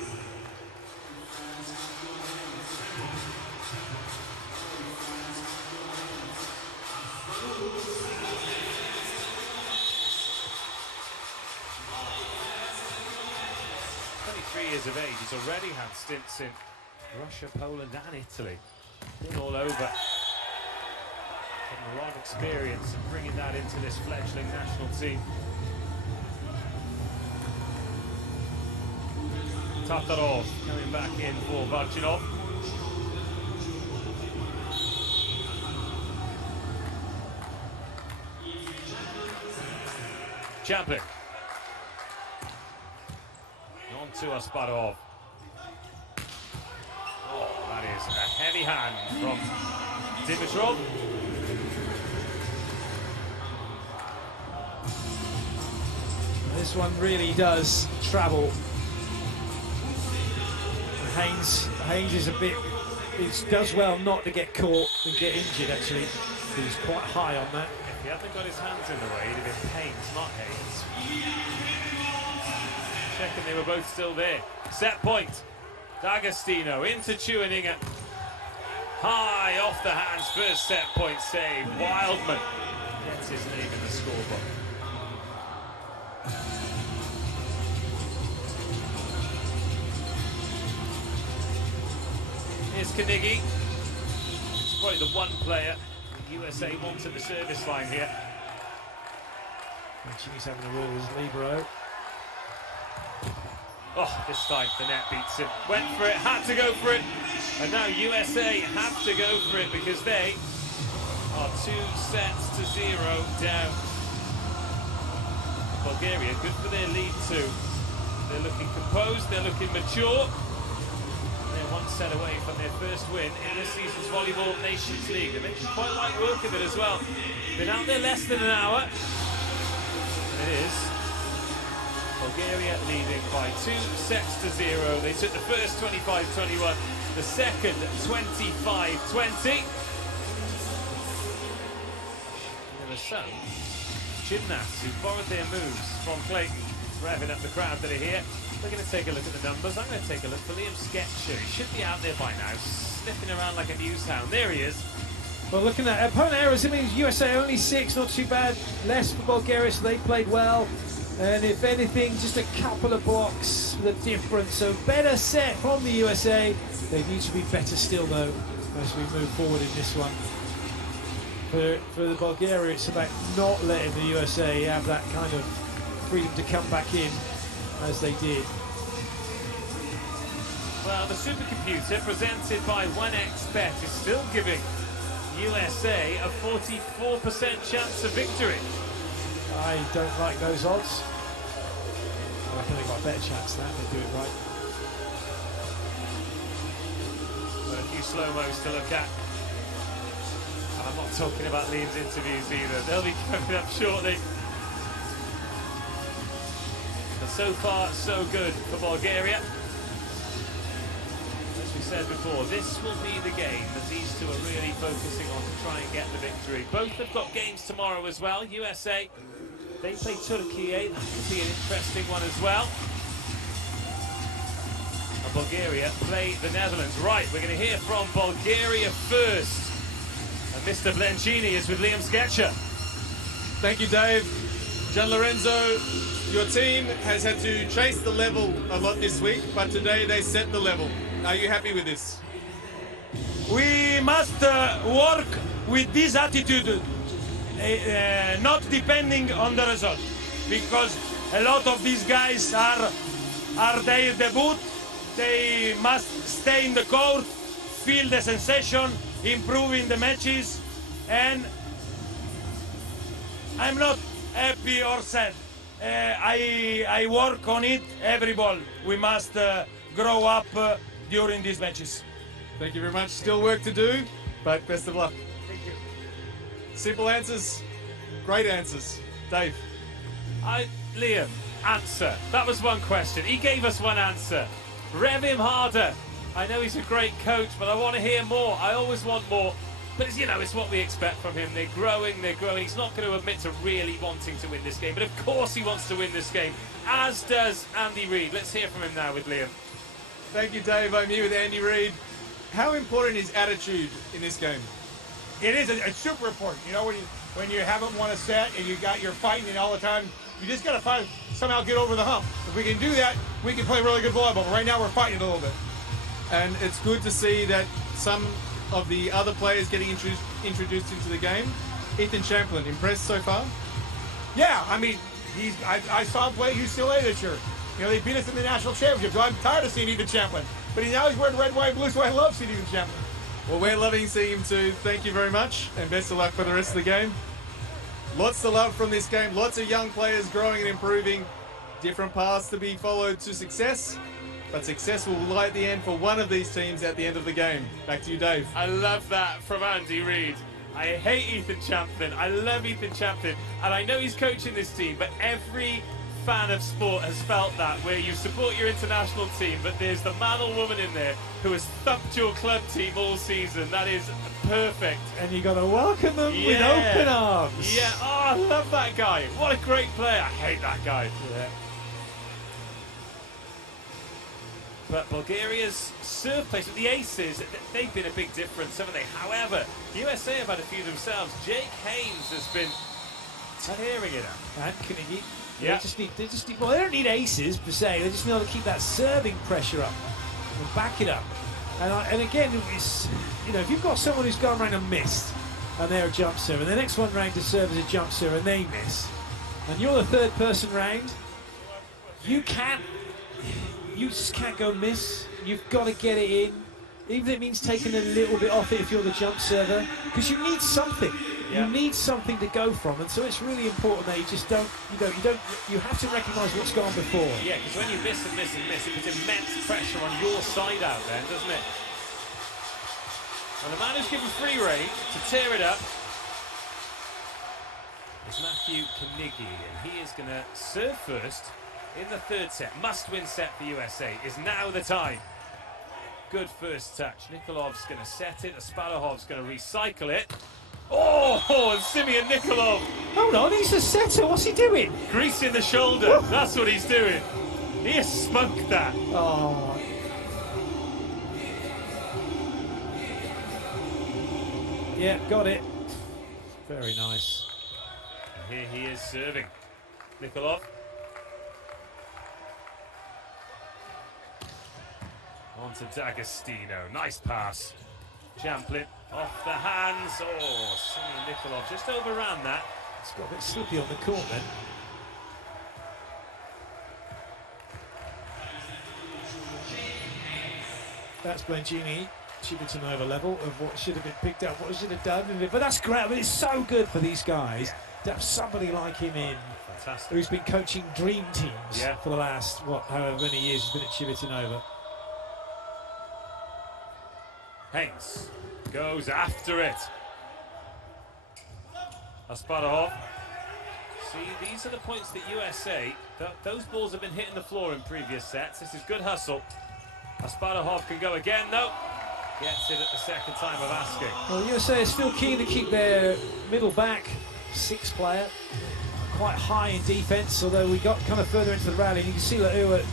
Years of age, he's already had stints in Russia, Poland and Italy. Been all over. Getting a lot of experience and bringing that into this fledgling national team. Tatarov coming back in for Varchinov. Champion. On to Asparov. Oh, that is a heavy hand from Dimitrov. This one really does travel. Haynes is a bit. It does well not to get caught and get injured. Actually, he's quite high on that. If he hadn't got his hands in the way, it'd have been Haynes, not Haynes. Checking they were both still there. Set point. D'Agostino into Chueninger. High off the hands. First set point save. Wildman gets his name in the scorebook. Here's Carnegie. He's probably the one player the USA wants at the service line here. He's having a roll with his libero. Oh, this time the net beats him. Went for it, had to go for it. And now USA have to go for it because they are 2 sets to 0 down. Bulgaria, good for their lead too. They're looking composed, they're looking mature. They're 1 set away from their first win in this season's Volleyball Nations League. They mentioned quite like work of it as well. Been out there less than an hour. And it is Bulgaria leading by 2 sets to 0. They took the first 25-21, the second 25-20. There are some gymnasts who borrowed their moves from Clayton, revving up the crowd that are here. We're going to take a look at the numbers. I'm going to take a look for Liam Sketcher. He should be out there by now, sniffing around like a news hound. There he is. Well, looking at opponent errors, it means USA only 6, not too bad. Less for Bulgaria, so they played well. And if anything, just a couple of blocks for the difference. So better set from the USA. They need to be better still, though, as we move forward in this one. For the Bulgaria, it's about not letting the USA have that kind of freedom to come back in as they did. Well, the supercomputer presented by 1xBet is still giving USA a 44% chance of victory. I don't like those odds. I reckon they've got a better chance than that. They do it right. But a few slow-mos to look at. And I'm not talking about Liam's interviews either. They'll be coming up shortly. But so far, so good for Bulgaria. As we said before, this will be the game that these two are really focusing on to try and get the victory. Both have got games tomorrow as well. USA, they play Turkey. That could be an interesting one as well. And Bulgaria play the Netherlands. Right, we're going to hear from Bulgaria first. And Mr. Blencini is with Liam Sketcher. Thank you, Dave. Gian Lorenzo, your team has had to chase the level a lot this week, but today they set the level. Are you happy with this? We must work with this attitude, not depending on the result, because a lot of these guys are their debut. They must stay in the court, feel the sensation, improve in the matches, and I'm not happy or sad. I work on it every ball. We must grow up during these matches. Thank you very much. Still work to do, but best of luck. Thank you. Simple answers, great answers. Dave. Liam, answer. That was one question. He gave us one answer. Rev him harder. I know he's a great coach, but I want to hear more. I always want more. But it's, you know, it's what we expect from him. They're growing, they're growing. He's not going to admit to really wanting to win this game, but of course he wants to win this game, as does Andy Reid. Let's hear from him now with Liam. Thank you, Dave. I'm here with Andy Reid. How important is attitude in this game? It is. It's super important. You know, when you haven't won a set and you're fighting all the time, you just got to somehow get over the hump. If we can do that, we can play really good volleyball. But right now we're fighting a little bit. And it's good to see that some of the other players getting introduced into the game. Ethan Champlin, impressed so far? Yeah, I mean, I saw him play at UCLA this year. You know, they beat us in the national championship, so I'm tired of seeing Ethan Champlin. But now he's wearing red, white, and blue, so I love seeing Ethan Champlin. Well, we're loving seeing him too. Thank you very much, and best of luck for the rest of the game. Lots to love from this game. Lots of young players growing and improving. Different paths to be followed to success. But success will lie at the end for one of these teams at the end of the game. Back to you, Dave. I love that from Andy Reid. I hate Ethan Champlin. I love Ethan Champlin. And I know he's coaching this team, but every fan of sport has felt that, where you support your international team, but there's the man or woman in there who has thumped your club team all season. That is perfect. And you got to welcome them with open arms. Yeah, oh, I love that guy. What a great player. I hate that guy. Yeah. But Bulgaria's serve placement, the aces, they've been a big difference, haven't they? However, USA have had a few themselves. Jake Haynes has been tearing it up. And Carnegie. Yeah. They just need, well, they don't need aces per se. They just need to keep that serving pressure up and back it up. And again, it's, you know, if you've got someone who's gone around and missed, and they're a jump serve, and the next one round to serve as a jump serve, and they miss, and you're the third person round, you just can't go miss. You've got to get it in, even if it means taking a little bit off it if you're the jump server, because you need something. You need something to go from, and so it's really important that you just don't, you have to recognise what's gone before. Yeah, because when you miss and miss and miss, it puts immense pressure on your side out then, doesn't it? And the man who's given free rein to tear it up is Matthew Carnegie, and he is going to serve first in the third set. Must-win set for USA. Is now the time. Good first touch. Nikolov's going to set it. Asparuhov's going to recycle it. Oh, and Simeon Nikolov. Hold on, he's a setter. What's he doing? Greasing the shoulder. That's what he's doing. He has smoked that. Oh. Yeah, got it. Very nice. And here he is serving. Nikolov. On to D'Agostino. Nice pass. Champlin off the hands. Oh, Simeon Nikolov just overran that. It's got a bit slippy on the court then. That's Blengini chipping to over level of what should have been picked up, what he should have done. But that's great. I mean, it's so good for these guys to have somebody like him in. Fantastic. Who's been coaching dream teams for the last, however many years he's been at Civitanova. Haynes goes after it. Asparuhov. See, these are the points that USA, those balls have been hitting the floor in previous sets. This is good hustle. Asparuhov can go again, though. Gets it at the second time of asking. Well, USA is still keen to keep their middle back, sixth player, quite high in defence, although we got kind of further into the rally. And you can see that EUA,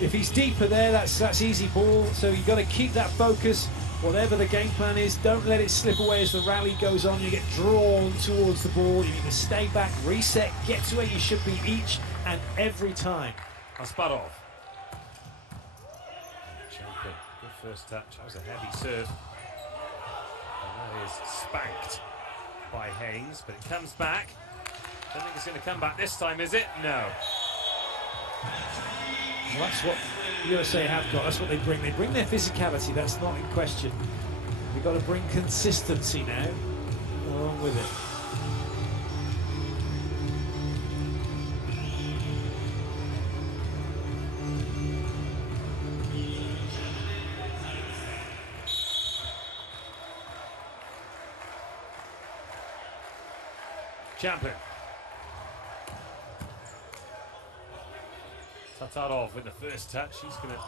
if he's deeper there, that's easy ball. So you've got to keep that focus. Whatever the game plan is, don't let it slip away as the rally goes on. You get drawn towards the ball. You need to stay back, reset, get to where you should be each and every time. Asparuhov. Champion. Good first touch. That was a heavy serve. And that is spanked by Haynes, but it comes back. Don't think it's going to come back this time, is it? No. Well, that's what USA have got. That's what they bring. They bring their physicality. That's not in question. We've got to bring consistency now along with it. Champion. Tatarov with the first touch. He's going to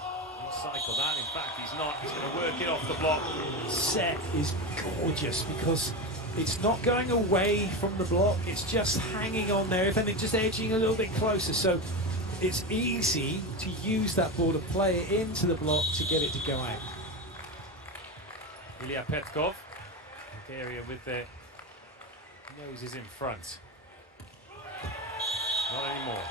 Cycle that. In fact, he's not. He's going to work it off the block. Set is gorgeous because it's not going away from the block. It's just hanging on there. If anything, just edging a little bit closer. So it's easy to use that ball to play it into the block to get it to go out. Ilya Petkov, Bulgaria with their noses in front. Not anymore.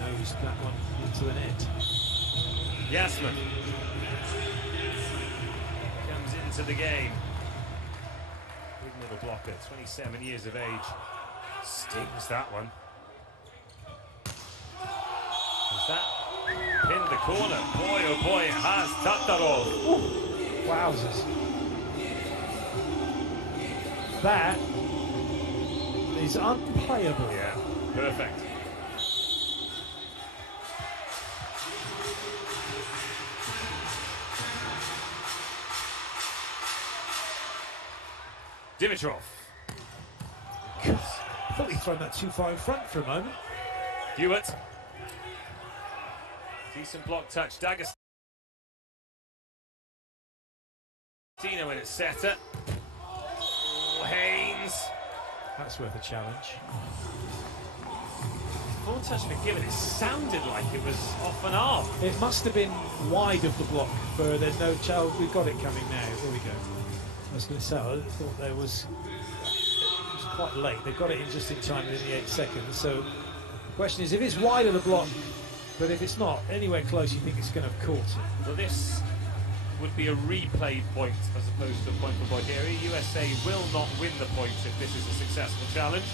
Nose that one into an end. Yasmin comes into the game. Big middle blocker, 27 years of age. Stings that one. Is that pinned the corner? Boy, oh boy, it has Tatarov. Wowzers. That is unplayable. Yeah, perfect. Dimitrov. I thought he'd thrown that too far in front for a moment. Hewitt. Decent block touch. D'Agostino in its setter. Oh, Haynes. That's worth a challenge. Ball touch been given. It sounded like it was off an arm. It must have been wide of the block for there's no child. We've got it coming now. There we go. I was going to say, I thought it was quite late. They've got it in just in time within the 8 seconds. So the question is, if it's wide of the block, but if it's not anywhere close, you think it's going to have caught it. Well, this would be a replay point as opposed to a point for Bulgaria. USA will not win the point if this is a successful challenge.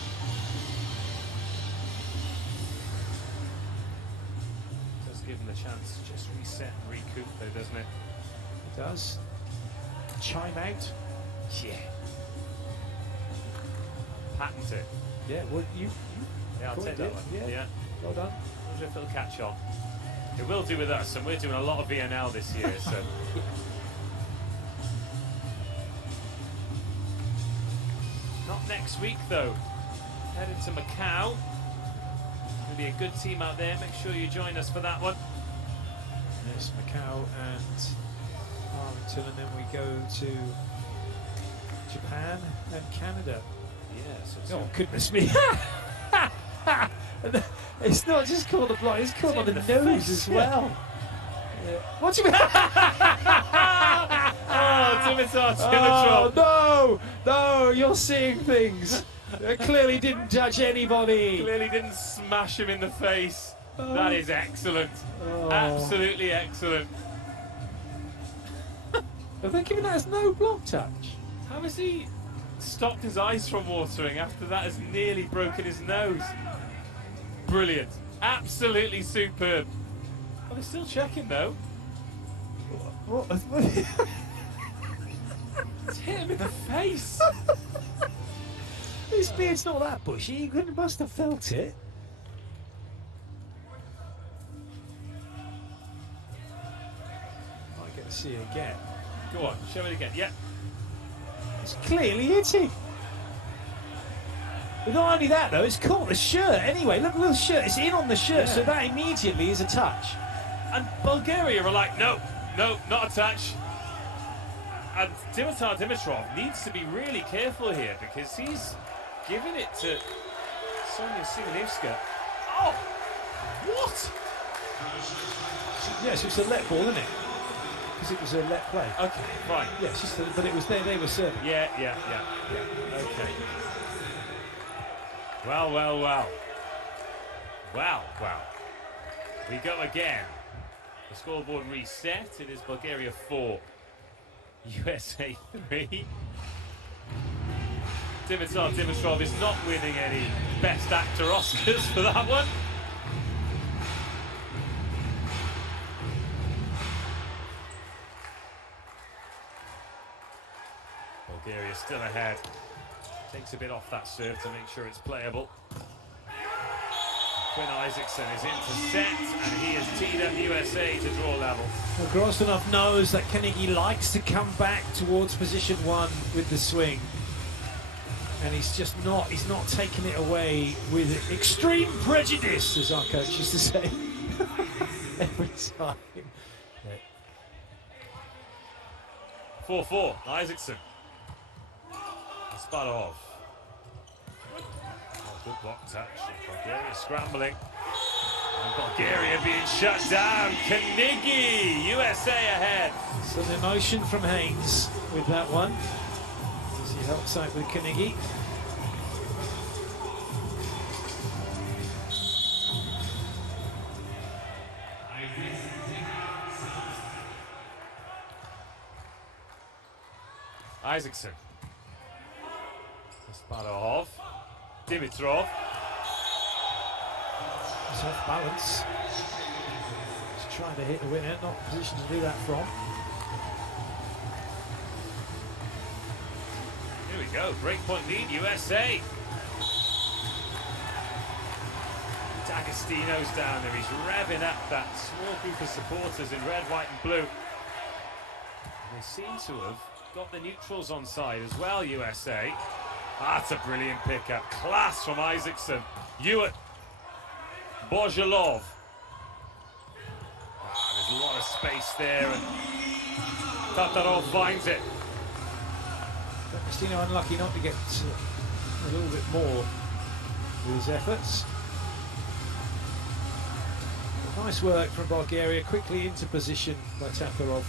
Does give them the chance to just reset and recoup though, doesn't it? It does. Chime out. Yeah. Patent it. Yeah, well, you yeah, I'll take that one. Yeah. Well done. I wonder if it'll catch on. It will do with us, and we're doing a lot of VNL this year, so. Not next week, though. Headed to Macau. Going to be a good team out there. Make sure you join us for that one. Yes, Macau and Arlington, and then we go to Japan and Canada. Yes. Oh, goodness me. It's not just caught the block, it's caught on the nose as well. Yeah. What do you mean? Dimitrov. Oh, no, you're seeing things. It clearly didn't touch anybody. Clearly didn't smash him in the face. That is excellent. Absolutely excellent. Are they giving that as no block touch? How has he stopped his eyes from watering after that has nearly broken his nose? Brilliant. Absolutely superb. Oh, they're still checking though. It's hit him in the face. His beard's not that bushy. He must have felt it. I get to see it again. Go on, show it again. Yeah. It's clearly hitting. But not only that though, it's caught the shirt anyway. Look at the shirt, it's in on the shirt, so that immediately is a touch. And Bulgaria are like, no, not a touch. And Dimitrov needs to be really careful here because he's giving it to Sonia Simonivska. Oh, what? Yes, it's a let ball, isn't it? Because it was a let play. Okay, fine. Yeah, it's just but it was there, they were serving. Yeah. Okay. Well. We go again. The scoreboard reset. It is Bulgaria 4, USA 3. Dimitrov is not winning any Best Actor Oscars for that one. Bulgaria still ahead. Takes a bit off that serve to make sure it's playable. Quinn Isaacson is into set, and he has teed up USA to draw level. Well, Grosvenov knows that Carnegie likes to come back towards position 1 with the swing. and he's not taking it away with extreme prejudice, as our coach used to say. Every time. 4-4, Isaacson. Asparov. Good block touch. Bulgaria scrambling. And Bulgaria being shut down. Carnegie, USA ahead. Some emotion from Haynes with that one, as he helps out with Carnegie. Isaacson. Asparov. Dimitrov. He's off balance. He's trying to hit the winner, not in position to do that from. Here we go, breakpoint lead, USA. D'Agostino's down there, he's revving up that small group of supporters in red, white and blue. They seem to have got the neutrals on side as well, USA. That's a brilliant pickup. Class from Isaacson. Hewitt. Bozhelov. There's a lot of space there, and Tatarov finds it. D'Agostino unlucky not to get a little bit more with his efforts. Nice work from Bulgaria, quickly into position by Tatarov.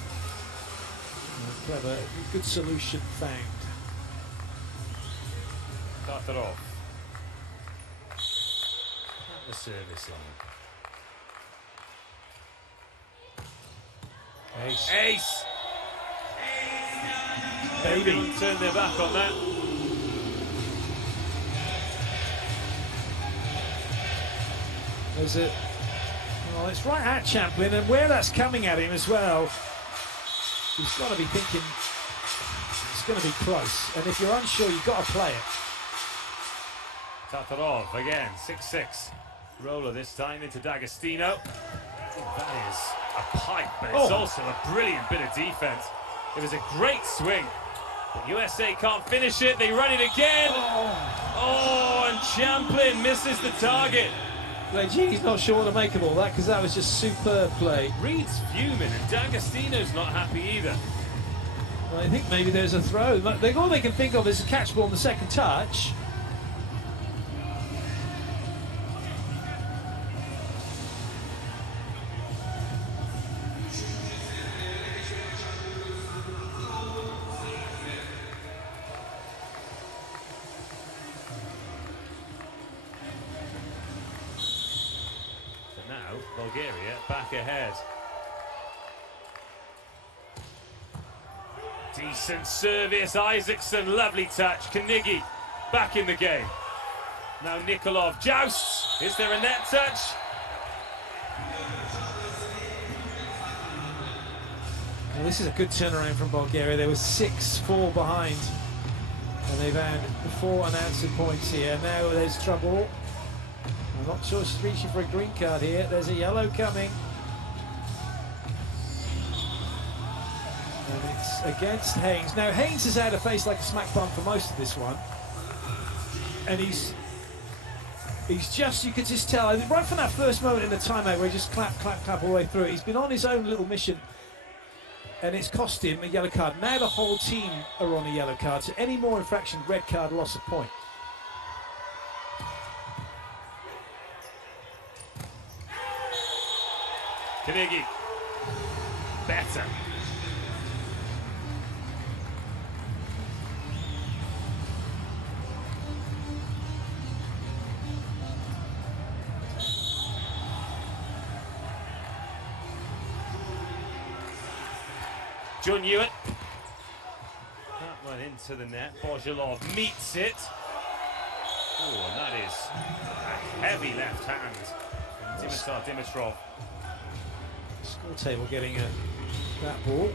Clever, good solution found. Tatarov. The service line. Ace. Ace! Baby turned their back on that. There's it. Well, it's right at Champlin, and where that's coming at him as well, he's got to be thinking it's going to be close. And if you're unsure, you've got to play it. Tatarov again, 6-6. Roller this time into D'Agostino. That is a pipe, but it's also a brilliant bit of defense. It was a great swing, but USA can't finish it. They run it again. Oh, and Champlin misses the target. Gini's not sure what to make of all that, because that was just superb play. Reed's fuming, and D'Agostino's not happy either. Well, I think maybe there's a throw. All they can think of is a catch ball on the second touch. Bulgaria back ahead. Decent service, Isaacson, lovely touch. Carnegie back in the game. Now Nikolov jousts. Is there a net touch? Well, this is a good turnaround from Bulgaria. They were 6-4 behind, and they've had 4 unanswered points here. Now there's trouble. I'm not sure she's reaching for a green card here. There's a yellow coming. And it's against Haynes. Now, Haynes has had a face like a smack bum for most of this one. And he's just, you could just tell, right from that first moment in the timeout where he just clap all the way through, he's been on his own little mission. And it's cost him a yellow card. Now the whole team are on a yellow card. So any more infraction, red card, loss of point. Carnegie, better. John Hewitt. That went into the net. Bozhelov meets it. Oh, and that is a heavy left hand from Dimitar Dimitrov. Score table getting that ball.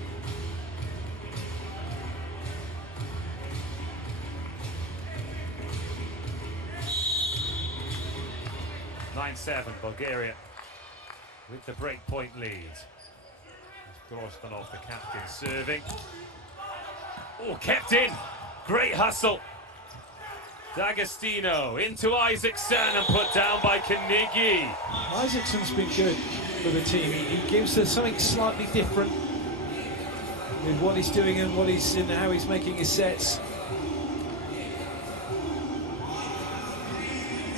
Bulgaria with the breakpoint lead. Grosbanov, the captain, serving. Oh, kept in. Great hustle. D'Agostino into Isaacson and put down by Carnegie. Isaacson's been good for the team. He gives us something slightly different with what he's doing and what he's and how he's making his sets.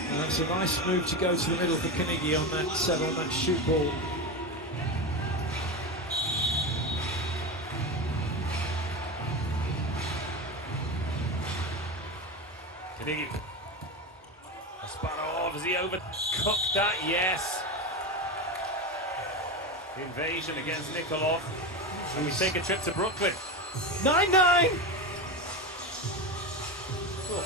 And that's a nice move to go to the middle for Carnegie on that set, on that shoot ball. Carnegie. Asparov, has he overcooked that? Yes. Invasion against Nikolov. And we take a trip to Brooklyn. 9-9! Oh.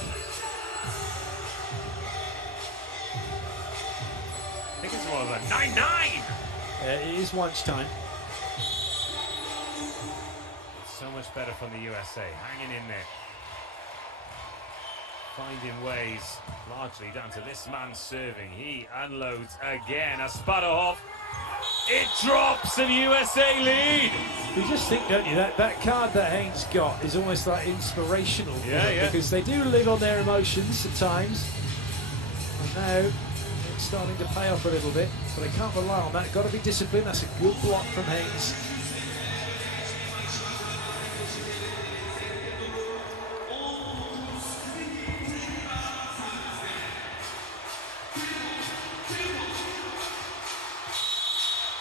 I think it's more of a 9-9! It is lunchtime. So much better from the USA, hanging in there. Finding ways, largely down to this man serving. He unloads again. Asparov. It drops and USA lead. You just think, don't you, that card that Haynes got is almost like inspirational. Yeah. Because they do live on their emotions at times. And now it's starting to pay off a little bit, but they can't rely on that. Got to be disciplined. That's a good block from Haynes.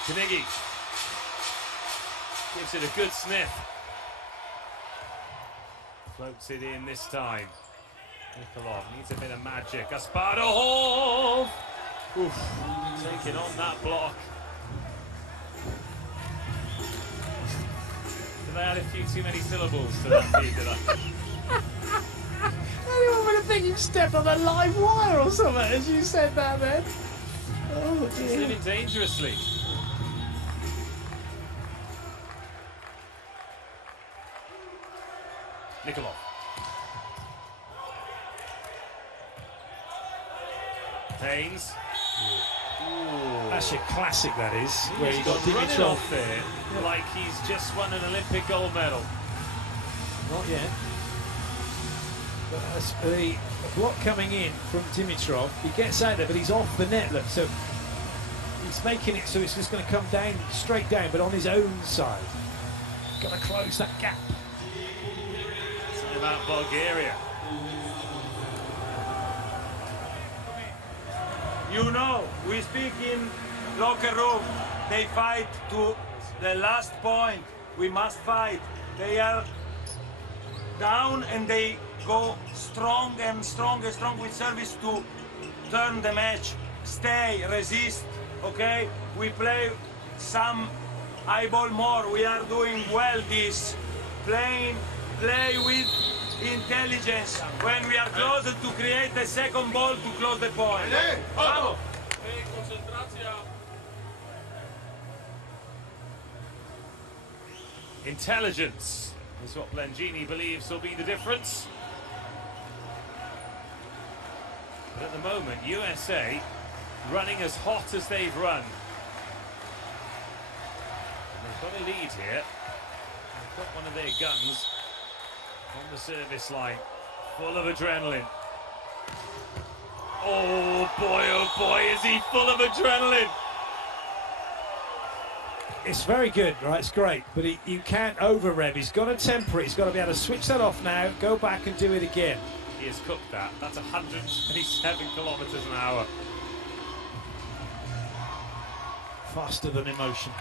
Carnegie gives it a good sniff. Floats it in this time. Nikolov needs a bit of magic. Asparov! Oof, taking on that block. Did I add a few too many syllables to that feed, did I? Anyone would have think you stepped on a live wire or something as you said that then. Oh He's dear. living dangerously. Nikolov. Haynes. Ooh. That's a classic, that is. Where He's you got running Dimitrov off there like he's just won an Olympic gold medal. Not yet. But as the block coming in from Dimitrov, he gets out there, but he's off the net. Look, so he's making it so it's just going to come down, straight down, but on his own side. Got to close that gap. It's about Bulgaria. You know, we speak in locker room. They fight to the last point. We must fight. They are down and they go strong and strong and strong with service to turn the match. Stay, resist, okay? We play some eyeball more. We are doing well this. Play with intelligence. When we are closer to create the second ball to close the point. Bravo! Intelligence is what Blengini believes will be the difference. But at the moment, USA running as hot as they've run. And they've got a lead here. They've got one of their guns on the service line, full of adrenaline. Oh boy, is he full of adrenaline. It's very good, right? It's great, but you can't over-rev. He's got to temper it. He's got to be able to switch that off now, go back and do it again. He has cooked that. That's 127 kilometers an hour. Faster than emotion.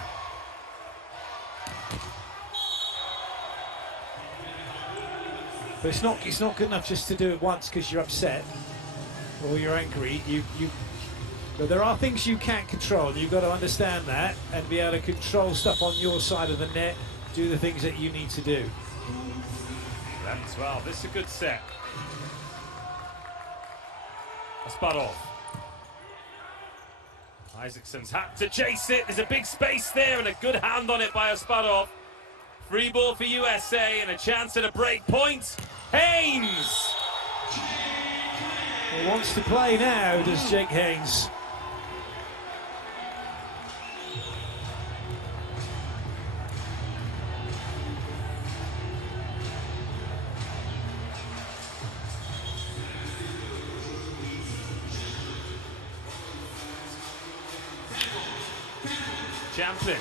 But it's not good enough just to do it once because you're upset or you're angry. But there are things you can't control. You've got to understand that and be able to control stuff on your side of the net, do the things that you need to do. 11-12. This is a good set. Asparov. Isaacson's had to chase it. There's a big space there and a good hand on it by Asparov. Free ball for USA and a chance at a break point. Haynes! He wants to play now, does Jake Haynes. Champlin.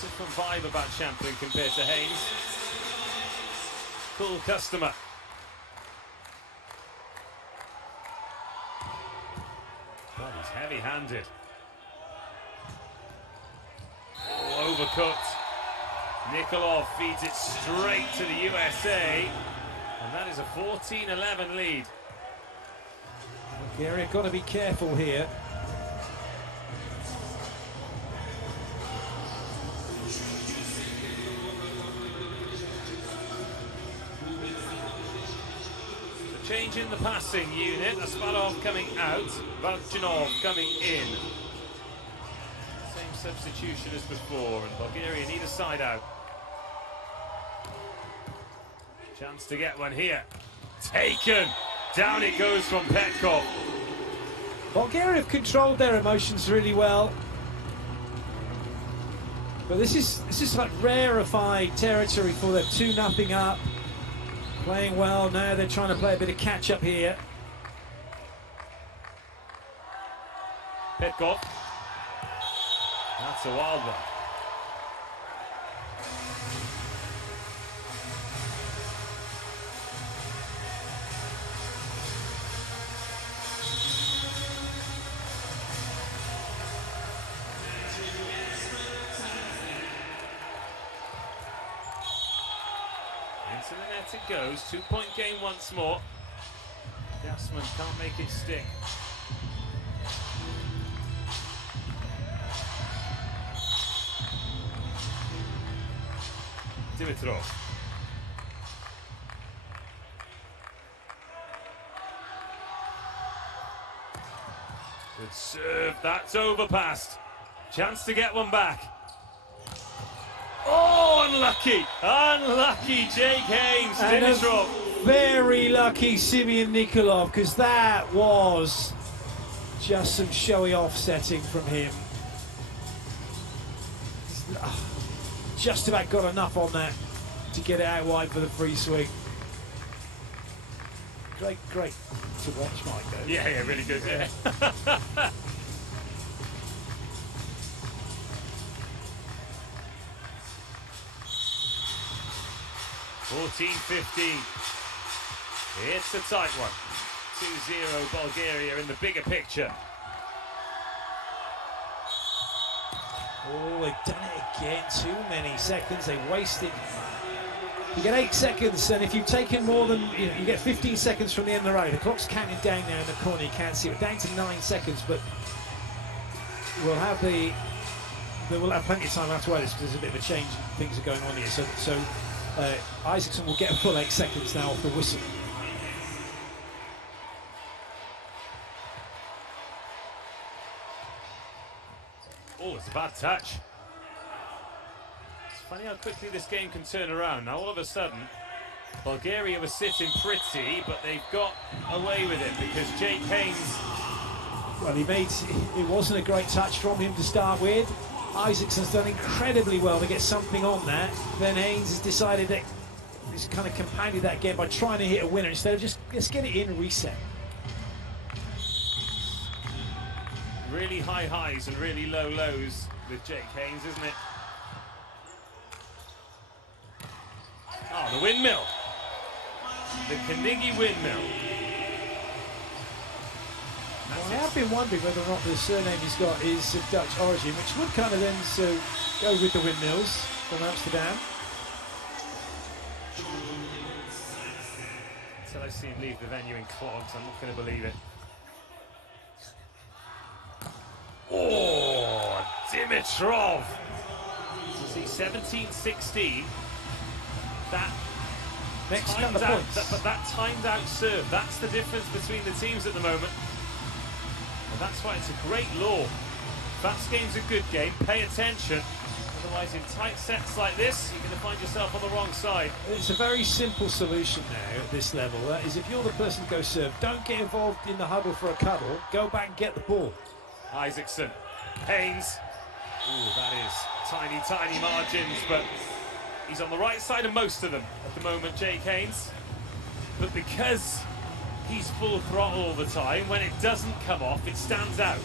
Different vibe about Champlin compared to Haynes. Cool customer. But he's heavy-handed. Oh, overcooked. Nikolov feeds it straight to the USA. And that is a 14-11 lead. Bulgaria got to be careful here. Change in the passing unit. Asparov coming out, Valchinov coming in. Same substitution as before, and Bulgaria need a side out. Chance to get one here. Taken! Down it goes from Petkov. Bulgaria have controlled their emotions really well. But this is like rarefied territory for them. 2-0 up. Playing well, now they're trying to play a bit of catch-up here. Petkov. That's a wild one. Into the net it goes. 2-point game once more. Gassman can't make it stick. Dimitrov. Good serve. That's overpassed. Chance to get one back. Oh, unlucky! Unlucky, Jake Haynes, Dimitrov. Very lucky Simeon Nikolov, because that was just some showy offsetting from him. Just about got enough on that to get it out wide for the free swing. Great to watch, Mike, though. Yeah, really good, yeah. 14-15. It's a tight one. 2-0 Bulgaria in the bigger picture. Oh, they've done it again. Too many seconds. They wasted. You get 8 seconds, and if you've taken more than, you get 15 seconds from the end of the rally. The clock's counting down there in the corner. You can't see it. We're down to 9 seconds, but we'll have plenty of time after this because there's a bit of a change. Things are going on here. So Isaacson will get a full 8 seconds now off the whistle. Oh, it's a bad touch. It's funny how quickly this game can turn around. Now all of a sudden, Bulgaria was sitting pretty, but they've got away with it because Jake Haynes... Well, it wasn't a great touch from him to start with. Isaacson's done incredibly well to get something on that. Then Haynes has decided that he's kind of compounded that game by trying to hit a winner instead of just get it in and reset. Really high highs and really low lows with Jake Haynes, isn't it? Oh, the windmill. The Carnegie windmill. Well, I have been wondering whether or not the surname he's got is of Dutch origin, which would kind of then go with the windmills from Amsterdam. Until I see him leave the venue in clogs, I'm not going to believe it. Oh, Dimitrov! So see, 17-16. That next timed couple of points. But that timed out serve, that's the difference between the teams at the moment. And that's why it's a great law. Fast game's a good game, pay attention. Otherwise, in tight sets like this, you're going to find yourself on the wrong side. It's a very simple solution now at this level. That is, if you're the person who goes serve, don't get involved in the huddle for a cuddle. Go back and get the ball. Isaacson, Haynes. Ooh, that is tiny, tiny margins, but he's on the right side of most of them at the moment, Jake Haynes. But because he's full throttle all the time, when it doesn't come off, it stands out.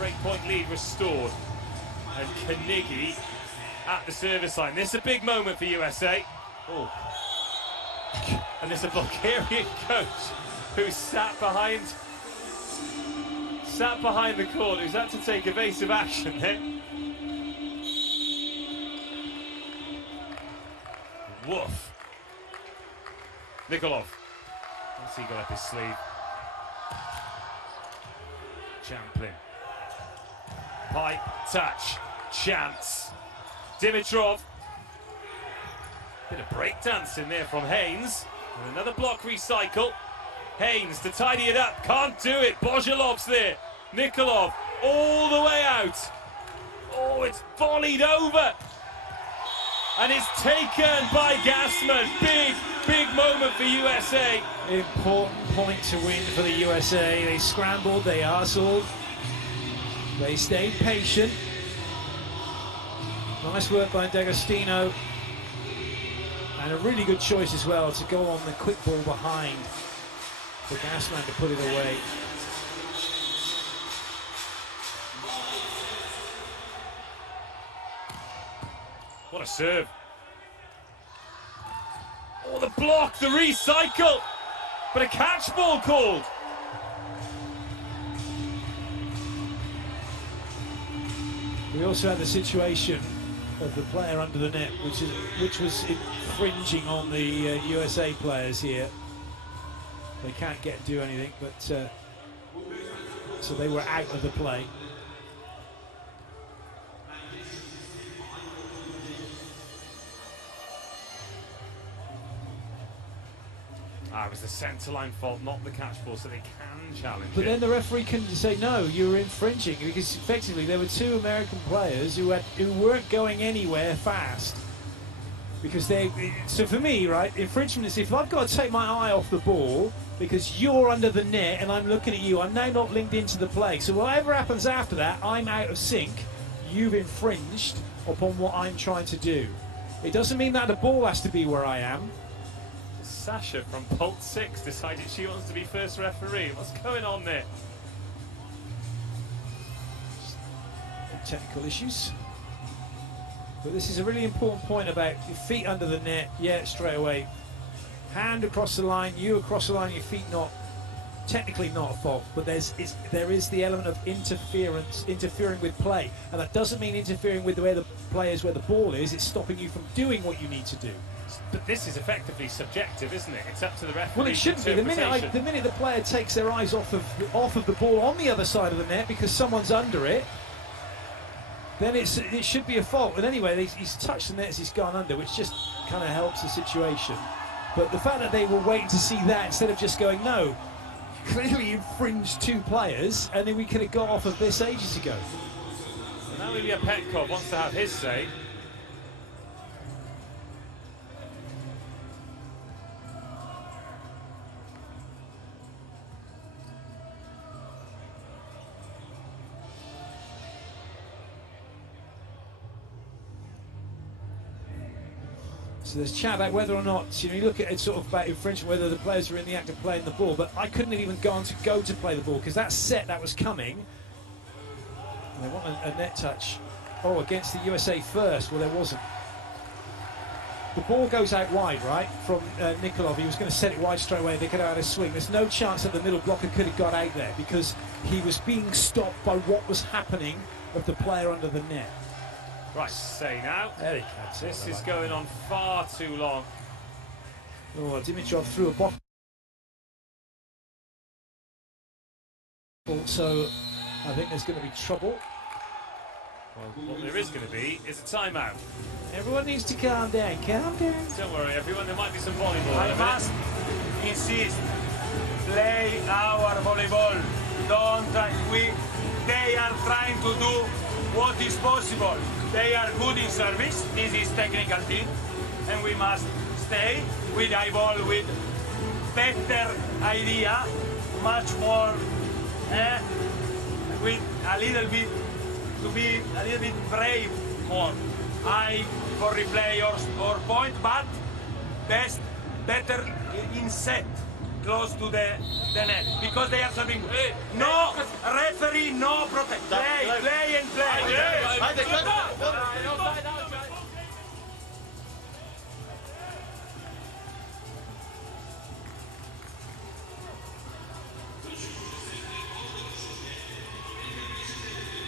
breakpoint lead restored. And Carnegie at the service line. This is a big moment for USA. Oh. And there's a Bulgarian coach who sat behind the court, who's had to take evasive action there. Woof. Nikolov. What's he got up his sleeve? Champlin. Pipe, touch, chance. Dimitrov. Bit of breakdance in there from Haynes. And another block recycle. Haynes to tidy it up. Can't do it. Bojalov's there. Nikolov all the way out. Oh, it's volleyed over. And it's taken by Gassman. Big moment for USA. Important point to win for the USA. They scrambled, they arseled, they stayed patient. Nice work by D'Agostino. And a really good choice as well to go on the quick ball behind for Gassman to put it away. What a serve. Oh, the block, the recycle. But a catch ball called. We also had the situation of the player under the net, which was infringing on the USA players here. They can't get and do anything, but so they were out of the play. It was the centre line fault, not the catch ball, so they can challenge But it. then the referee can say, no, you're infringing, because effectively there were two American players who weren't going anywhere fast. Because so for me, right, infringement is if I've got to take my eye off the ball because you're under the net and I'm looking at you, I'm now not linked into the play. So whatever happens after that, I'm out of sync. You've infringed upon what I'm trying to do. It doesn't mean that the ball has to be where I am. Sasha from Bolt 6 decided she wants to be first referee. What's going on there? Technical issues. But this is a really important point about your feet under the net. Yeah, straight away. Hand across the line, you across the line, your feet not, technically not a fault, but there is the element of interfering with play. And that doesn't mean interfering with where the ball is, it's stopping you from doing what you need to do. But this is effectively subjective, isn't it? It's up to the referee. Well, it shouldn't be. The minute the player takes their eyes off of the ball on the other side of the net because someone's under it, then it should be a fault. And anyway, he's touched the net as he's gone under, which just kind of helps the situation. But the fact that they were waiting to see that instead of just going, no, clearly infringed two players, and then we could have got off of this ages ago. So now Ilya Petkov wants to have his say. So there's chat about whether or not, you look at it sort of about infringement, whether the players were in the act of playing the ball, but I couldn't have even gone to play the ball because that set that was coming. And they want a net touch. Oh, against the USA first. Well, there wasn't. The ball goes out wide, right, from Nikolov. He was going to set it wide straight away. They could have had a swing. There's no chance that the middle blocker could have got out there because he was being stopped by what was happening of the player under the net. Right, say now. There he comes. This is going on far too long. Oh, Dimitrov threw a bottle. So I think there's going to be trouble. Well, what there is going to be is a timeout. Everyone needs to calm down. Calm down. Don't worry, everyone. There might be some volleyball. I must insist. Play our volleyball. They are trying to do what is possible. They are good in service. This is technical team, and we must stay with high ball, with better idea, much more, with a little bit to be a little bit brave more. High for replay or point, but better in set. close to the net because they are serving. No referee, no protect. Play and play.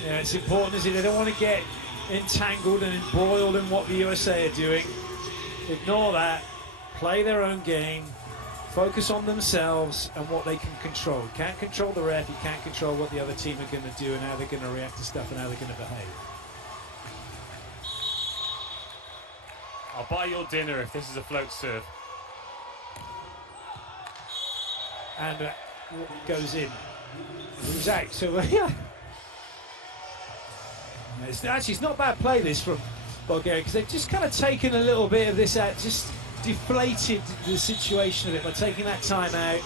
Yeah, it's important, isn't it? They don't want to get entangled and embroiled in what the USA are doing. Ignore that. Play their own game. Focus on themselves and what they can control. You can't control the ref, you can't control what the other team are going to do and how they're going to react to stuff and how they're going to behave. I'll buy your dinner if this is a float serve. And goes in. Moves out. So, yeah. It's not bad play this from Bulgaria because they've just kind of taken a little bit of this out, just deflated the situation a bit by taking that time out,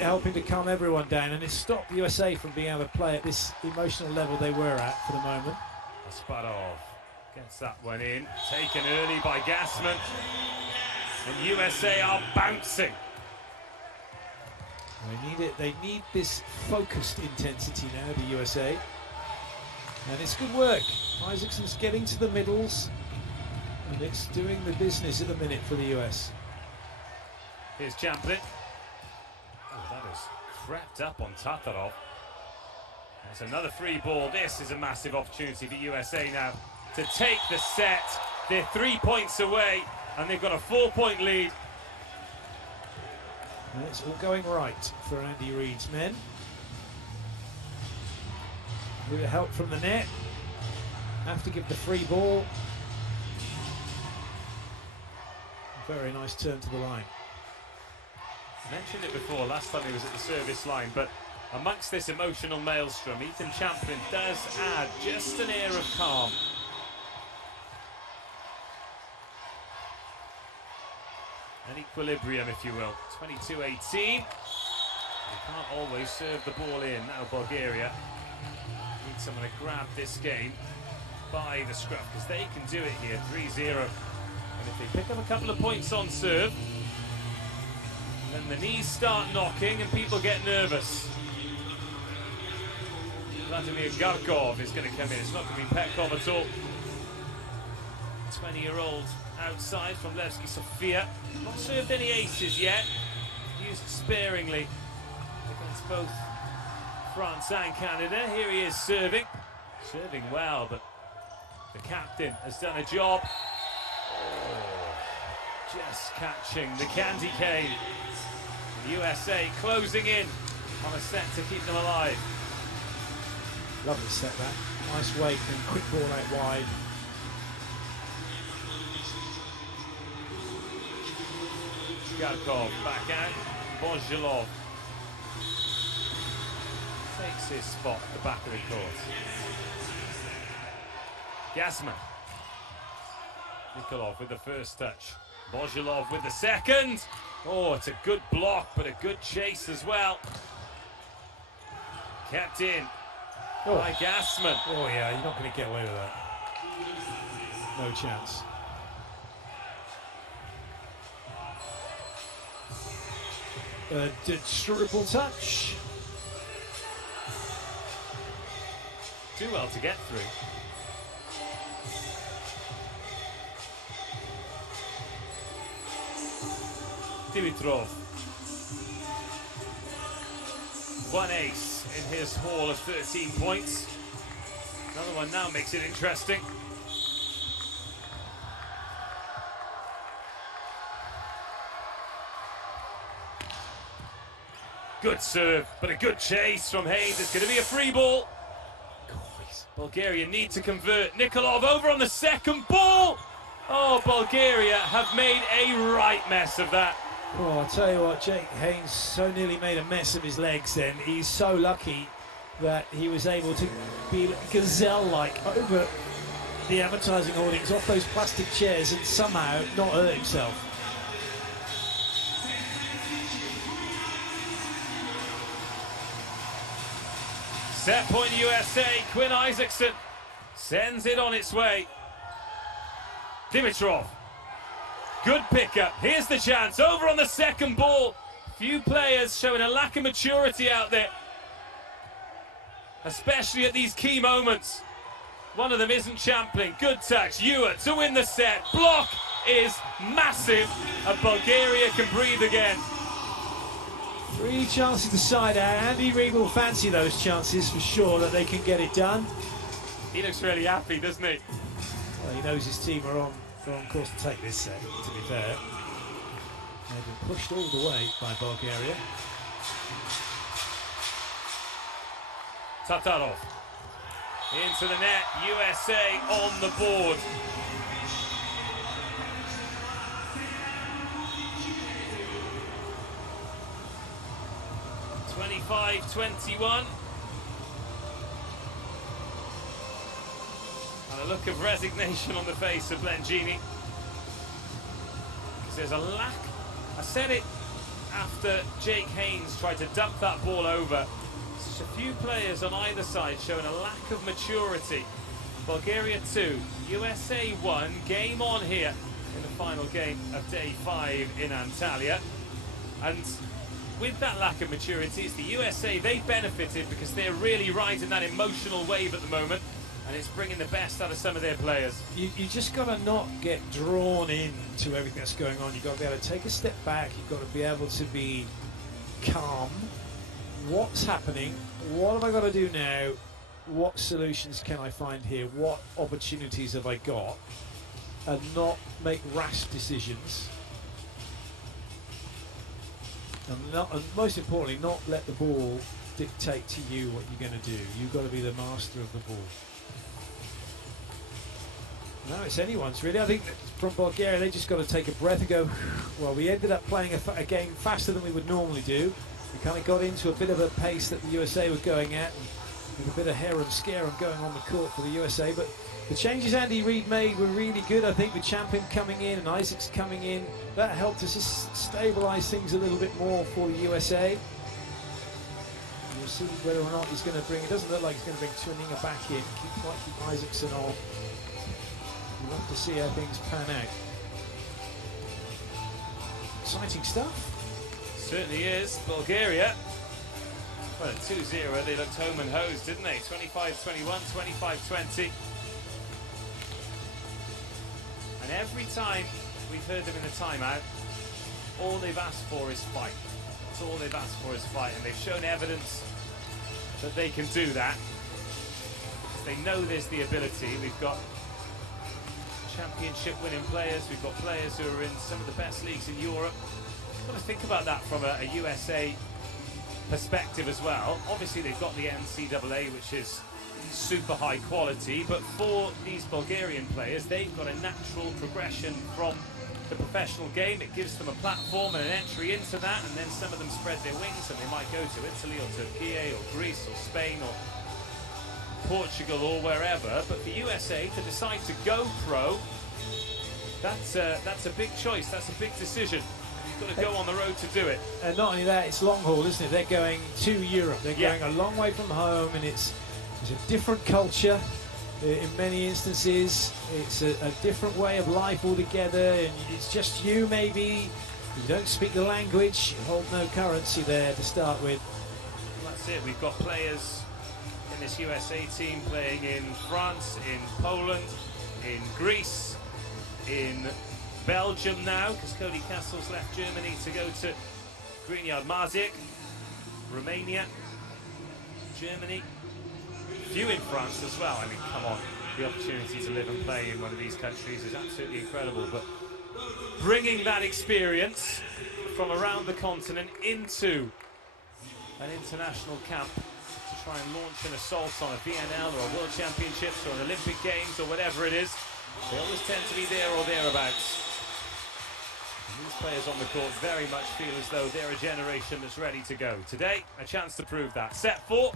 helping to calm everyone down, and it stopped the USA from being able to play at this emotional level they were at for the moment. Asparov gets that one in, taken early by Gassman, and USA are bouncing. They need this focused intensity now, the USA. And it's good work. Isaacson's getting to the middles, and it's doing the business at the minute for the US. Here's Champlin. Oh, that has crept up on Tatarov. That's another free ball. This is a massive opportunity for USA now to take the set. They're 3 points away, and they've got a 4-point lead. And it's all going right for Andy Reid's men. With help from the net, have to give the free ball. Very nice turn to the line. I mentioned it before, last time he was at the service line, but amongst this emotional maelstrom, Ethan Champlin does add just an air of calm. An equilibrium, if you will. 22-18. You can't always serve the ball in. Now Bulgaria need someone to grab this game by the scruff, because they can do it here, 3-0. And if they pick up a couple of points on serve, then the knees start knocking and people get nervous. Vladimir Garkov is going to come in. It's not going to be Petkov at all. 20-year-old outside from Levski Sofia. Not served any aces yet. Used sparingly against both France and Canada. Here he is serving. Serving well, but the captain has done a job. Oh, just catching the candy cane. The USA closing in on a set to keep them alive. Lovely set that. Nice weight and quick ball out wide. Garkov back out. Bonjalov takes his spot at the back of the court. Gassman. Nikolov with the first touch. Bonjalov with the second. Oh, it's a good block, but a good chase as well. Kept in by Gassman. Oh yeah, you're not going to get away with that. No chance. Triple touch. Too well to get through. Dimitrov. One ace in his haul of 13 points. Another one now makes it interesting. Good serve, but a good chase from Haynes. It's going to be a free ball. Bulgaria need to convert. Nikolov over on the second ball. Oh, Bulgaria have made a right mess of that. Oh, I'll tell you what, Jake Haynes so nearly made a mess of his legs then. He's so lucky that he was able to be gazelle-like over the advertising hoardings off those plastic chairs and somehow not hurt himself. Set point USA, Quinn Isaacson sends it on its way. Dimitrov, good pickup, here's the chance, over on the second ball, Few players showing a lack of maturity out there, especially at these key moments. One of them isn't championing. Good touch. EUA to win the set. Block is massive, and Bulgaria can breathe again. 3 chances to side out. Andy Reid will fancy those chances for sure, that they can get it done. He looks really happy, doesn't he? Well, he knows his team are on course to take this set, to be fair. They've been pushed all the way by Bulgaria. Tatarov into the net, USA on the board. (25-21). And a look of resignation on the face of Blengini, because there's a lack. I said it after Jake Haynes tried to dump that ball over. Such a few players on either side showing a lack of maturity. Bulgaria 2, USA 1, game on here in the final game of day 5 in Antalya. And with that lack of maturity, it's the USA, they benefited because they're really riding that emotional wave at the moment, and it's bringing the best out of some of their players. You just got to not get drawn into everything that's going on. You've got to be able to take a step back. You've got to be able to be calm. What's happening? What have I got to do now? What solutions can I find here? What opportunities have I got? And not make rash decisions. And most importantly, not let the ball dictate to you what you're going to do. You've got to be the master of the ball. No, it's anyone's really. I think that from Bulgaria, they just got to take a breath and go, well, we ended up playing a game faster than we would normally do. We kind of got into a bit of a pace that the USA were going at, and with a bit of hair and scare and going on the court for the USA. But the changes Andy Reid made were really good. I think with Champion coming in and Isaacs coming in, that helped us just stabilise things a little bit more for the USA. We'll see whether or not he's going to bring, it doesn't look like he's going to bring Tuaninga back in. Might keep Isaacson on. We'll have to see how things pan out. Exciting stuff. Certainly is. Bulgaria, well, at 2-0, they looked home and hosed, didn't they? 25-21, 25-20. And every time we've heard them in the timeout, all they've asked for is fight. That's all they've asked for is fight, and they've shown evidence that they can do that. They know there's the ability. We've got championship winning players, we've got players who are in some of the best leagues in Europe. You've got to think about that from a USA perspective as well. Obviously they've got the NCAA, which is super high quality, but for these Bulgarian players, they've got a natural progression from the professional game. It gives them a platform and an entry into that, and then some of them spread their wings and they might go to Italy or Turkey or Greece or Spain or Portugal or wherever. But for USA to decide to go pro, that's a big choice, that's a big decision. You've got to go on the road to do it. And not only that, it's long haul, isn't it? They're going to Europe, they're going a long way from home, and it's a different culture in many instances. It's a different way of life altogether, and it's just you maybe. You don't speak the language, you hold no currency there to start with. That's it, we've got players in this USA team playing in France, in Poland, in Greece, in Belgium now, because Cody Castle's left Germany to go to Grignard Marzic, Romania, Germany, few in France as well. I mean, come on, the opportunity to live and play in one of these countries is absolutely incredible, but bringing that experience from around the continent into an international camp to try and launch an assault on a VNL or a World Championships or an Olympic Games or whatever it is, they always tend to be there or thereabouts. And these players on the court very much feel as though they're a generation that's ready to go. Today, a chance to prove that. Set 4,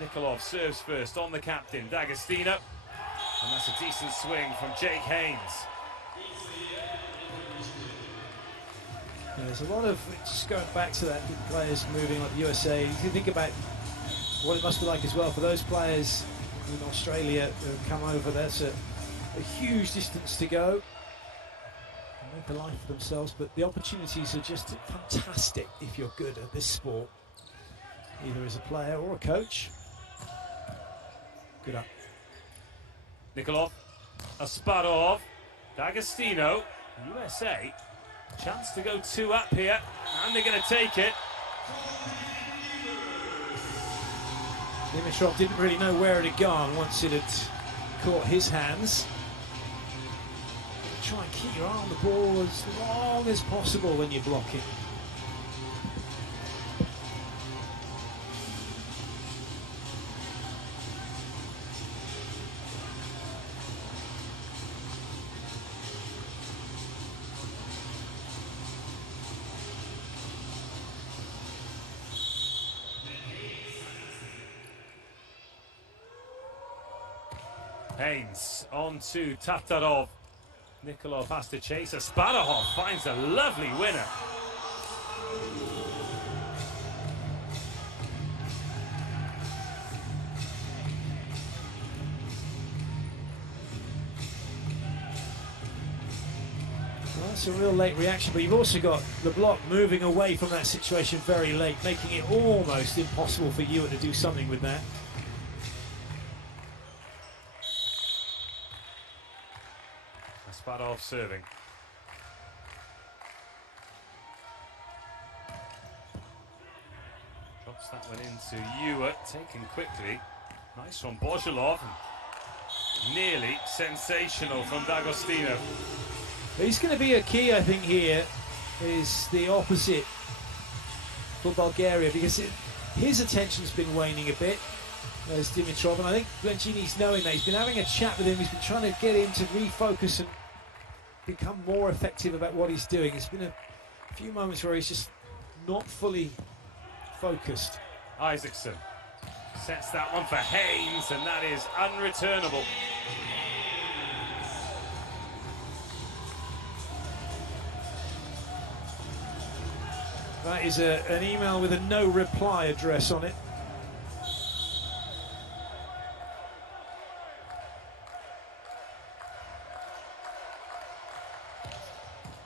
Nikolov serves first on the captain, D'Agostino. And that's a decent swing from Jake Haynes. There's a lot of, just going back to that, players moving like the USA. You can think about what it must be like as well for those players in Australia who come over. That's a huge distance to go. And make a life for themselves, but the opportunities are just fantastic if you're good at this sport, either as a player or a coach. Good up. Nikolov, Asparov, D'Agostino, USA. Chance to go 2 up here, and they're going to take it. Dimitrov didn't really know where it had gone once it had caught his hands. Try and keep your eye on the ball as long as possible when you're blocking. Haynes on to Tatarov. Nikolov has to chase. Asparov finds a lovely winner. Well, that's a real late reaction, but you've also got the block moving away from that situation very late, making it almost impossible for you to do something with that. Asparov serving. Drops that one into EUA, taken quickly. Nice from Bozhelov. Nearly sensational from D'Agostino. He's going to be a key, I think, here, is the opposite for Bulgaria, because his attention's been waning a bit. There's Dimitrov, and I think Blengini's knowing that. He's been having a chat with him, he's been trying to get him to refocus and become more effective about what he's doing. It's been a few moments where he's just not fully focused. Isaacson sets that one for Haynes, and that is unreturnable. That is an email with a no reply address on it.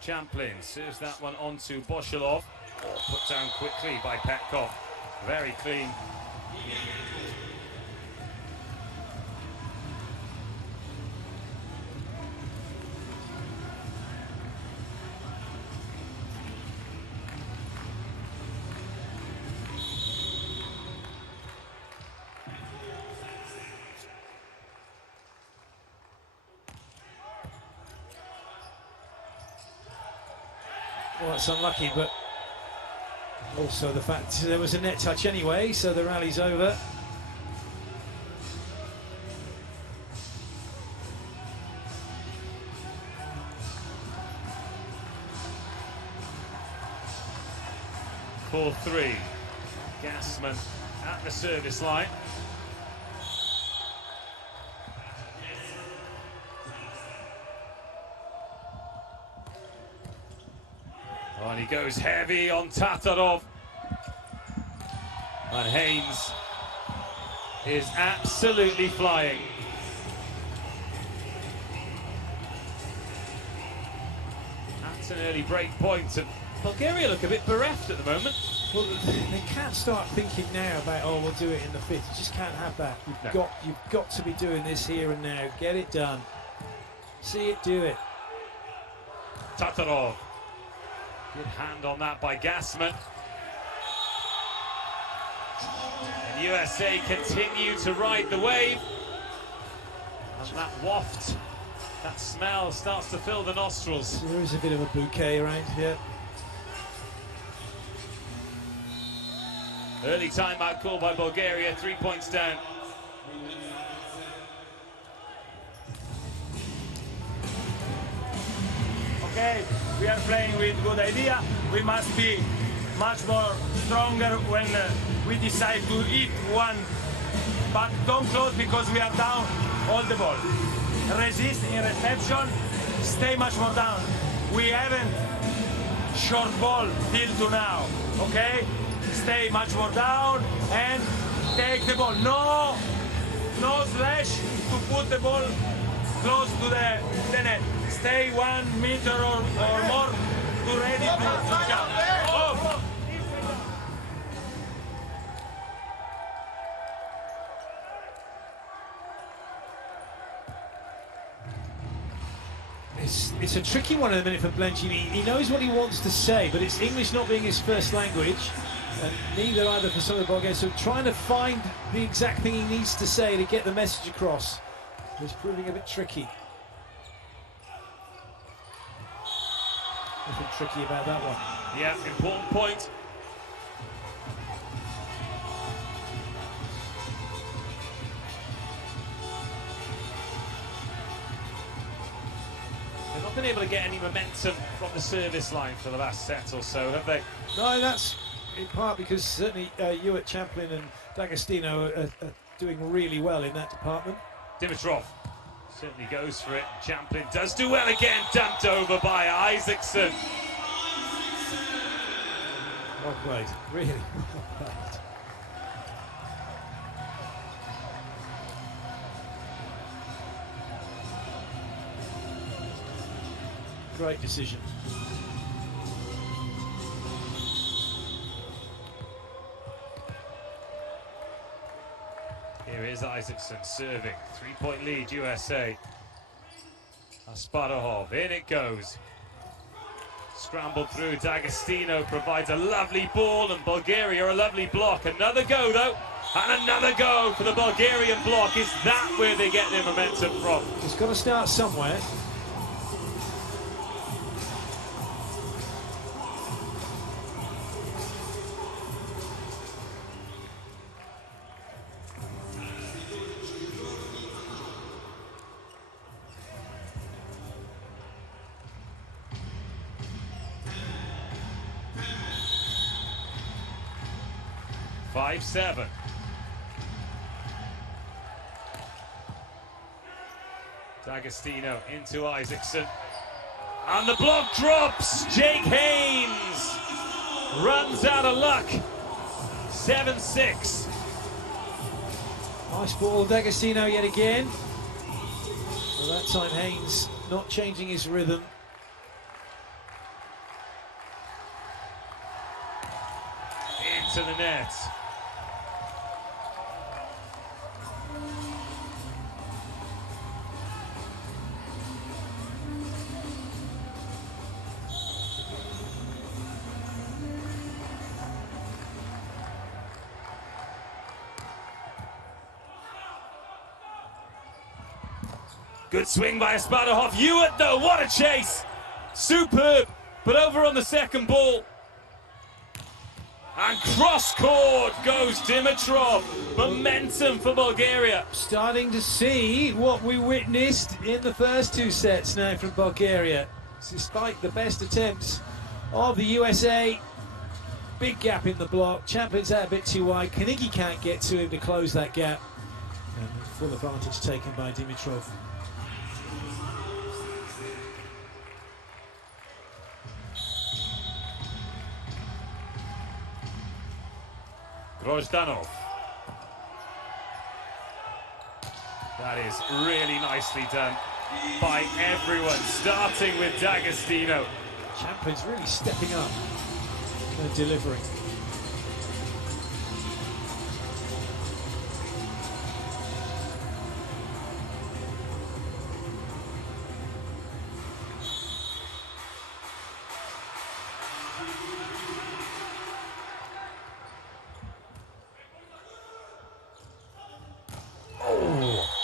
Champlin serves that one onto Bozhelov. Oh, put down quickly by Petkov. Very clean. Well, it's unlucky, but also the fact there was a net touch anyway, so the rally's over. Four 3. Gassman at the service line. Oh, and he goes heavy on Tatarov. And Haynes is absolutely flying. That's an early break point, and Bulgaria look a bit bereft at the moment. Well, they can't start thinking now about, oh, we'll do it in the fifth. You just can't have that. You've got to be doing this here and now. Get it done. See it, do it. Tatarov. Good hand on that by Gassman. And USA continue to ride the wave. And that waft, that smell starts to fill the nostrils. There is a bit of a bouquet around here. Early timeout call by Bulgaria, 3 points down. Okay, we are playing with good idea. We must be much more stronger when we decide to hit one. But don't close because we are down all the ball. Resist in reception, stay much more down. We haven't short ball till to now, okay? Stay much more down and take the ball. No slash to put the ball close to the net. stay 1 meter or more to ready to jump. Off. It's a tricky one in a minute for Blanchini. He knows what he wants to say, but it's English not being his first language, and neither either for some of the Bulgarians. So trying to find the exact thing he needs to say to get the message across is proving a bit tricky. Nothing tricky about that one. Yeah, important point. They've not been able to get any momentum from the service line for the last set or so, have they? No, that's in part because certainly EUA, Champlin and D'Agostino are doing really well in that department. Dimitrov certainly goes for it. Champlin does do well again, dumped over by Isaacson. Well played, really well played. Great decision. Here is Isaacson serving. 3-point lead, USA. Asparuhov, in it goes. Scrambled through, D'Agostino provides a lovely ball, and Bulgaria a lovely block. Another go though, and another go for the Bulgarian block. Is that where they get their momentum from? It's got to start somewhere. Five-7. D'Agostino into Isaacson. And the block drops. Jake Haynes runs out of luck. 7-6. Nice ball, D'Agostino yet again. Well, that time Haynes not changing his rhythm. Into the net. Good swing by Asparuhov. EUA though, what a chase! Superb, but over on the second ball. And cross-court goes Dimitrov. Momentum for Bulgaria. Starting to see what we witnessed in the first two sets now from Bulgaria. Despite the best attempts of the USA, big gap in the block. Champlin's out a bit too wide. Carnegie can't get to him to close that gap. And full advantage taken by Dimitrov. Grozdanov. That is really nicely done by everyone, starting with D'Agostino. Champlin's really stepping up and delivering.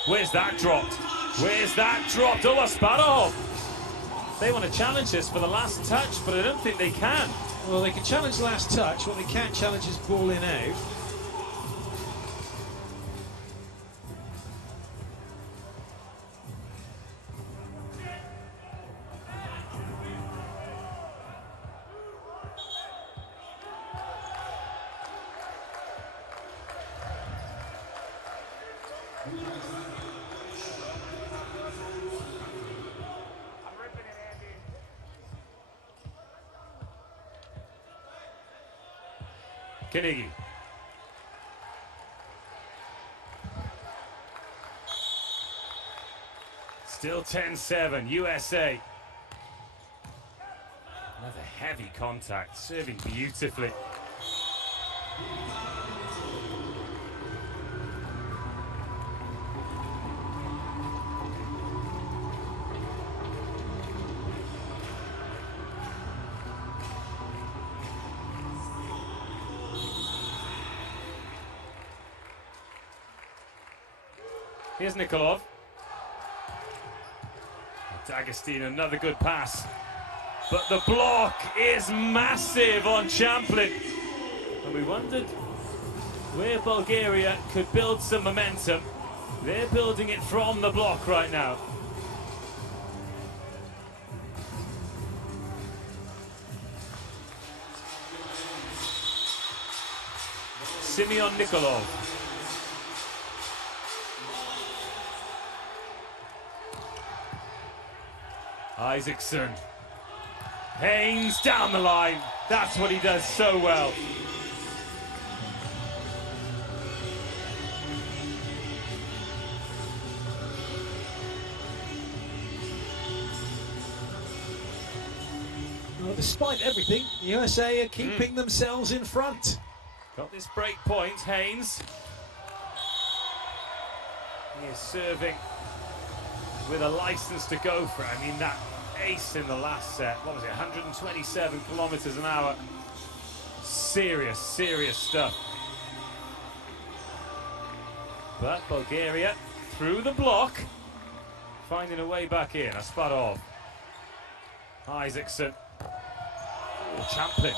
Where's that dropped? Where's that dropped? Oh, Asparuhov. They want to challenge this for the last touch, but I don't think they can. Well, they can challenge last touch. What they can't challenge is ball in out. Carnegie. Still 10-7, USA. Another heavy contact, serving beautifully. Here's Nikolov. D'Agostino, another good pass. But the block is massive on Champlin. And we wondered where Bulgaria could build some momentum. They're building it from the block right now. Simeon Nikolov. Isaacson. Haynes down the line. That's what he does so well. Well, despite everything, the USA are keeping themselves in front. Got this break point, Haynes. He is serving with a license to go for it. I mean, that ace in the last set, what was it, 127 kilometers an hour. Serious, serious stuff. But Bulgaria, through the block, finding a way back in. Asparov. Isaacson. Oh, Champlin.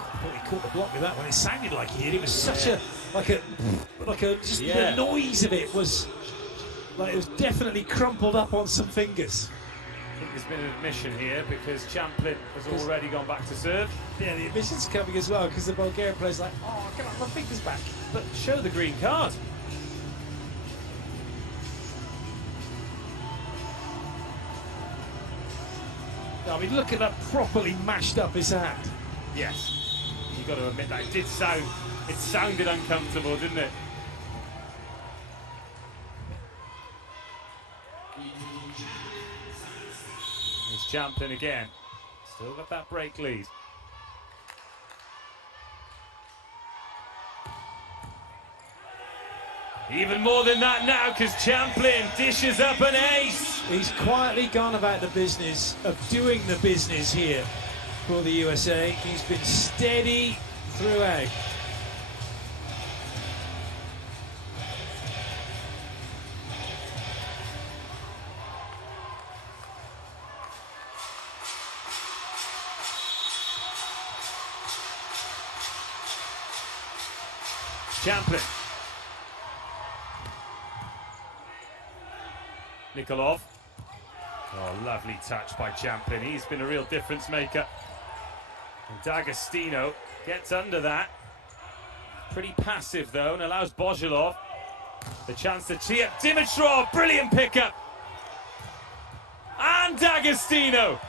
I thought he caught the block with that one. It sounded like he did. It was such a just the noise of it was like it was definitely crumpled up on some fingers. I think there's been an admission here because Champlin has already gone back to serve. Yeah, the admission's coming as well because the Bulgarian player's like, oh, come on, my finger's back. But show the green card. I mean, look at that, properly mashed up his hand. Yes, you've got to admit that it sounded uncomfortable, didn't it? Here's Champlin again. Still got that break lead. Even more than that now, because Champlin dishes up an ace. He's quietly gone about the business of doing the business here for the USA. He's been steady throughout. Champlin. Nikolov. Oh, lovely touch by Champlin. He's been a real difference maker. And D'Agostino gets under that. Pretty passive though, and allows Bozhilov the chance to tee up Dimitrov. Brilliant pickup. And D'Agostino.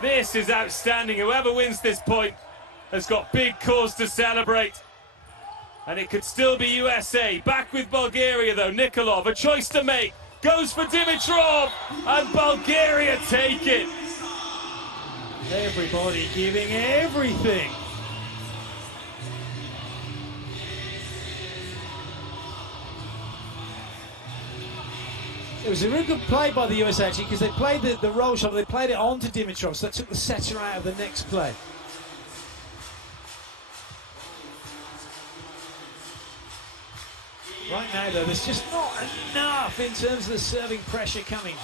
This is outstanding. Whoever wins this point has got big cause to celebrate. And it could still be USA. Back with Bulgaria though. Nikolov, a choice to make. Goes for Dimitrov, and Bulgaria take it. Everybody giving everything. It was a really good play by the US actually, because they played the roll shot, they played it on to Dimitrov, so that took the setter out of the next play. Right now, though, there's just not enough in terms of the serving pressure coming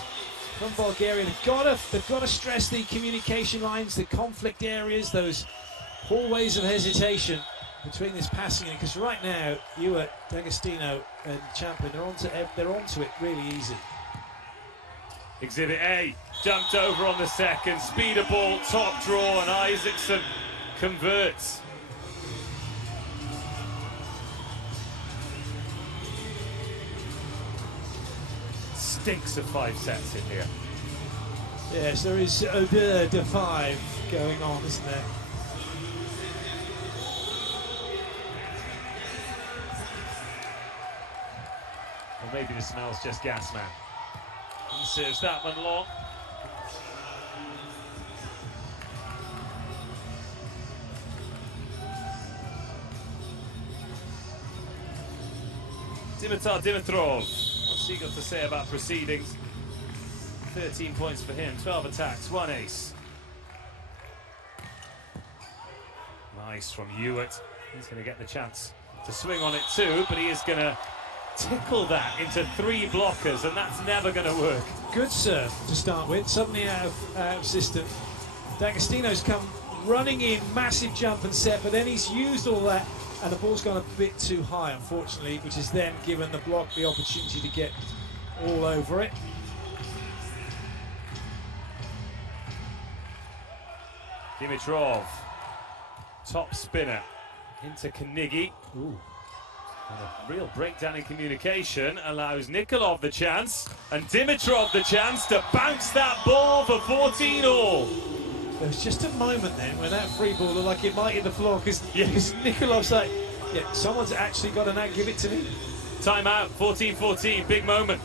from Bulgaria. They've got to stress the communication lines, the conflict areas, those hallways of hesitation between this passing, because right now, EUA, D'Agostino, and Champlin are onto it really easy. Exhibit A dumped over on the second, speeder ball, top draw, and Isaacson converts. Stinks of 5 sets in here. Yes, there is odeur de 5 going on, isn't there? Or maybe the smell's just gas, man. serves that one long. Dimitar Dimitrov, what's he got to say about proceedings? 13 points for him, 12 attacks, 1 ace. Nice from Hewitt. He's going to get the chance to swing on it too, but he is going to tickle that into 3 blockers, and that's never going to work. Good serve to start with, suddenly out of system. D'Agostino's come running in, massive jump and set, but then he's used all that, and the ball's gone a bit too high, unfortunately, which has then given the block the opportunity to get all over it. Dimitrov, top spinner into Carnegie. Ooh. And a real breakdown in communication allows Nikolov the chance, and Dimitrov the chance to bounce that ball for 14 all. There was just a moment then when that free ball looked like it might hit the floor, because Nikolov's like, yeah, someone's actually got to now give it to me. Timeout, 14-14, big moment.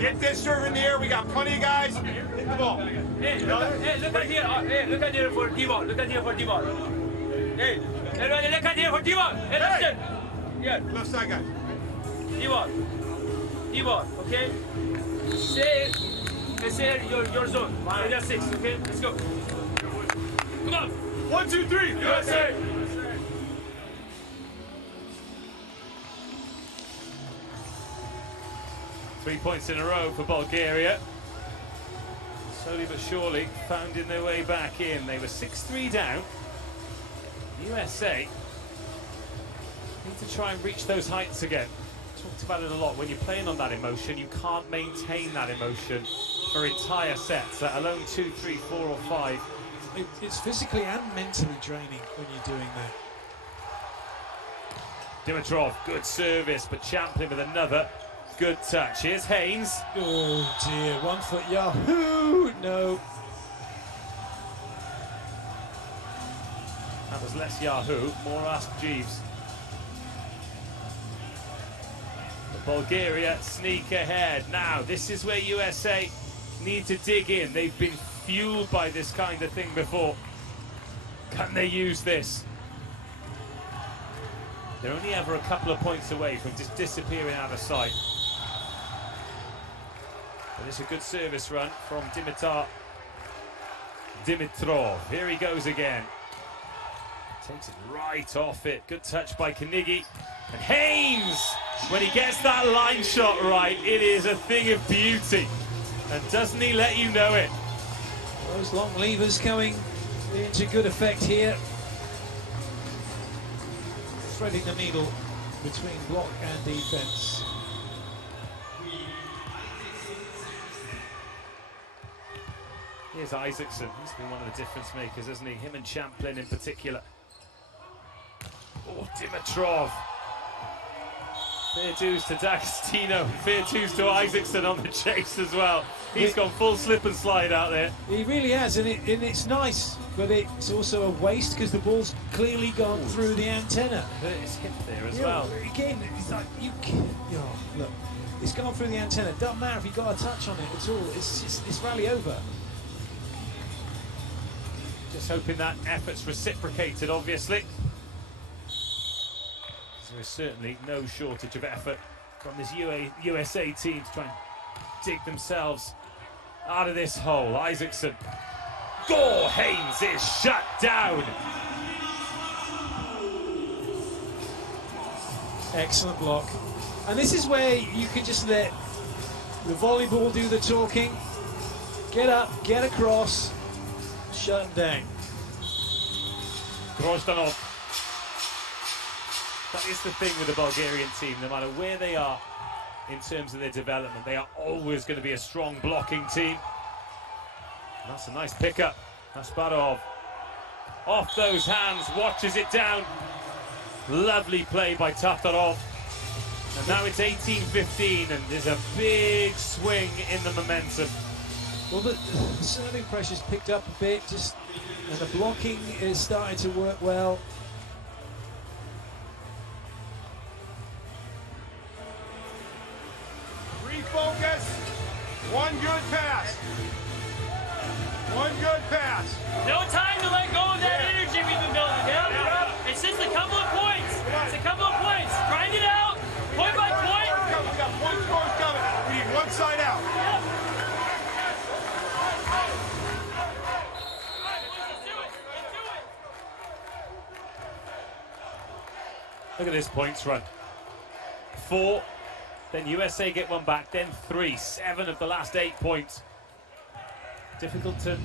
Get this serve in the air. We got plenty of guys. Hit the ball. Hey, look at here. Hey, look at here for D-ball. Look at here for D-ball. Hey, look at here for D-ball. Hey, left side. Yeah. Left side guy. D-ball. D-ball, okay? Say your zone. Area 6, okay? Let's go. Come on. 1, 2, 3. USA. 3 points in a row for Bulgaria. Slowly but surely finding their way back in. They were 6-3 down. USA need to try and reach those heights again. Talked about it a lot. When you're playing on that emotion, you can't maintain that emotion for entire sets, let alone 2, 3, 4 or 5. It's physically and mentally draining when you're doing that. Dimitrov, good service, but Champlin with another good touch. Here's Haynes. Oh dear, 1 foot Yahoo! No. That was less Yahoo, more Ask Jeeves. Bulgaria sneak ahead. Now, this is where USA need to dig in. They've been fueled by this kind of thing before. Can they use this? They're only ever a couple of points away from just disappearing out of sight. But it's a good service run from Dimitar Dimitrov. Here he goes again. Takes it right off it. Good touch by Carnegie. And Haynes, when he gets that line shot right, it is a thing of beauty. And doesn't he let you know it? Those long levers coming into good effect here. Threading the needle between block and defense. Here's Isaacson. He's been one of the difference makers, hasn't he? Him and Champlin in particular. Oh, Dimitrov. Fair dues to D'Agostino. Fair dues to Isaacson on the chase as well. He's gone full slip and slide out there. He really has, and it's nice, but it's also a waste because the ball's clearly gone through the antenna. Hurt his hip there as well. Again, it's like, look, it's gone through the antenna. It doesn't matter if you got a touch on it at all. It's rally over. Just hoping that effort's reciprocated, obviously. There is certainly no shortage of effort from this USA team to try and dig themselves out of this hole. Isaacson. Gore Haynes is shut down. Excellent block. And this is where you can just let the volleyball do the talking. Get up, get across, shut them down. Grozdanov. That is the thing with the Bulgarian team. No matter where they are in terms of their development, they are always going to be a strong blocking team. And that's a nice pickup. Asparov off those hands, watches it down. Lovely play by Tatarov. And now it's 18-15, and there's a big swing in the momentum. Well, the serving pressure's picked up a bit. Just And the blocking is starting to work well. Refocus. One good pass. One good pass. No time to let go of that energy we've been building. Yeah? It's just a couple of points. It's a couple of points. Grind it out. Point by point. We got point scores coming. We need one side out. Look at this points run. 4, then USA get one back, then 3. 7 of the last 8 points. Difficult to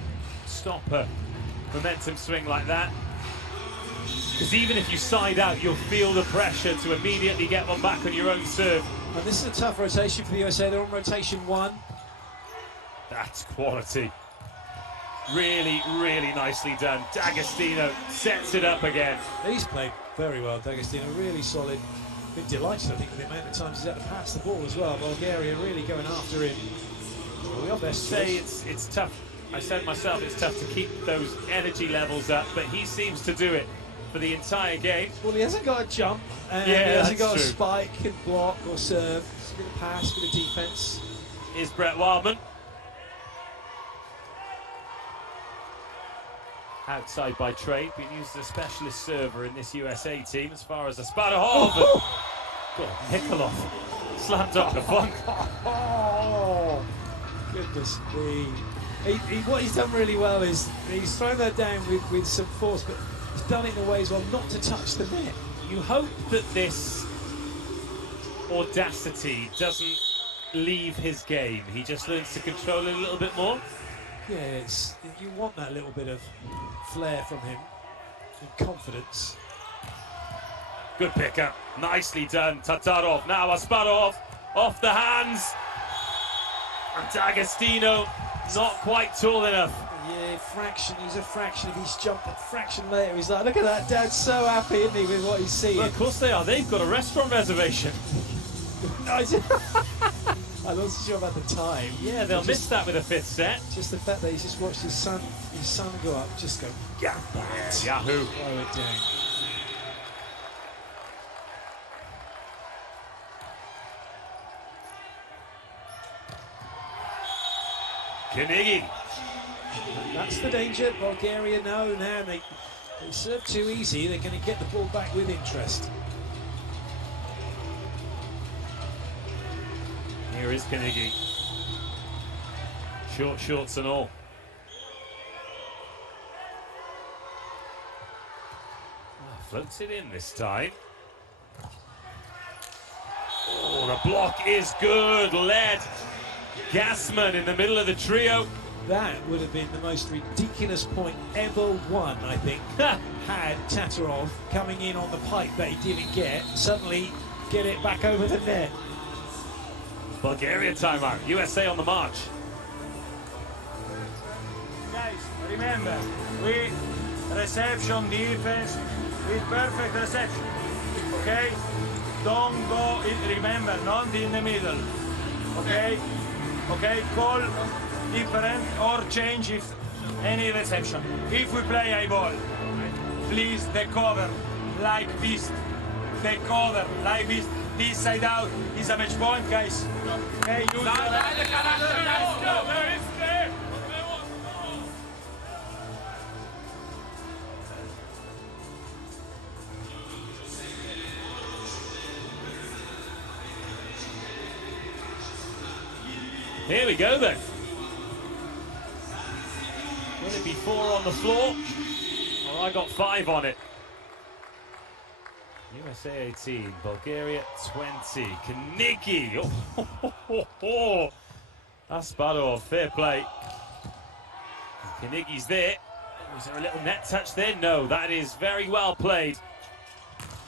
stop a momentum swing like that. Because even if you side out, you'll feel the pressure to immediately get one back on your own serve. And this is a tough rotation for the USA. They're on rotation 1. That's quality. Really, really nicely done. D'Agostino sets it up again. He's played very well, D'Agostino, really solid. Been delighted, I think, with the amount of times he's had to pass the ball as well. Bulgaria really going after him. We often say it's tough. I said myself, it's tough to keep those energy levels up, but he seems to do it for the entire game. Well, he hasn't got a jump, and he hasn't got a spike and block or serve. It's a bit of pass, a bit of defense. Here's Brett Wildman. Outside by trade, being used as a specialist server in this USA team as far as Asparuhov. God, Nikolov slammed up the funk. Oh, goodness me. What he's done really well is he's thrown that down with some force, but he's done it in a way as well not to touch the net. You hope that this audacity doesn't leave his game. He just learns to control it a little bit more. Yeah, you want that little bit of flair from him and confidence. Good pickup, nicely done. Tatarov, now Asparuhov off the hands. And D'Agostino not quite tall enough. Yeah, he's a fraction of his jump, a fraction later. He's like, look at that, Dad's so happy, isn't he, with what he's seeing. Well, of course they are, they've got a restaurant reservation. I'm not so sure about the time. Yeah, they'll miss that with a 5th set. Just the fact that he's just watched his son go up, just go, yeah, Yahoo. Throw it down. Carnegie. That's the danger. Bulgaria know now they serve too easy. They're going to get the ball back with interest. Here is Carnegie. Short shorts and all. Floats it in this time. Oh, the block is good. Led Gassman in the middle of the trio. That would have been the most ridiculous point ever won, I think. Had Tatarov coming in on the pipe that he didn't get, suddenly get it back over the net. Bulgaria timeout. USA on the march. Guys, remember, we reception defense with perfect reception. Okay? Don't go in, remember, not in the middle. Okay? Okay, call different or change if any reception. If we play high ball, please the cover like this. The cover like this. This side out is a match point, guys. Okay, use Here we go then. Will it be 4 on the floor? Well, I got 5 on it. USA 18, Bulgaria 20. Kaniki. Oh, Asparuhov, fair play. Kaniki's there. Was there a little net touch there? No, that is very well played.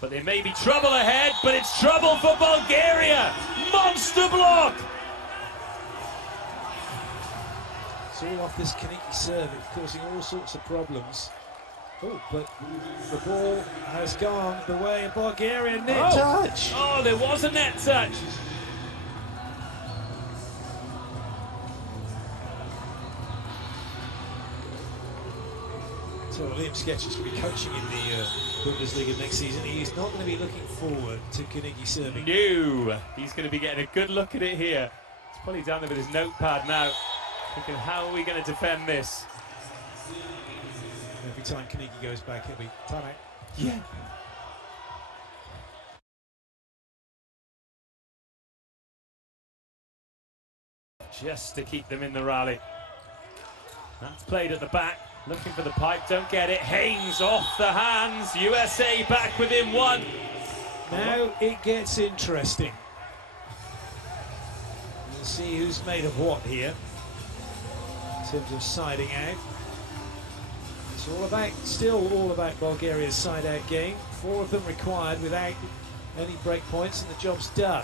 But there may be trouble ahead, but it's trouble for Bulgaria. Monster block. It's all off this Kaniki serve, it's causing all sorts of problems. Oh, but the ball has gone the way of Bulgaria. Net touch! Oh, there was a net touch. So Liam Sketcher's going to be coaching in the Bundesliga next season. He's not going to be looking forward to Carnegie serving. No, he's going to be getting a good look at it here. He's probably down there with his notepad now, thinking, how are we going to defend this? Every time Carnegie goes back, he'll be time out. Yeah. Just to keep them in the rally. That's played at the back, looking for the pipe, don't get it. Haynes off the hands, USA back within one. Now it gets interesting. We'll see who's made of what here in terms of siding out. It's all about, still all about Bulgaria's side-out game. 4 of them required without any break points, and the job's done.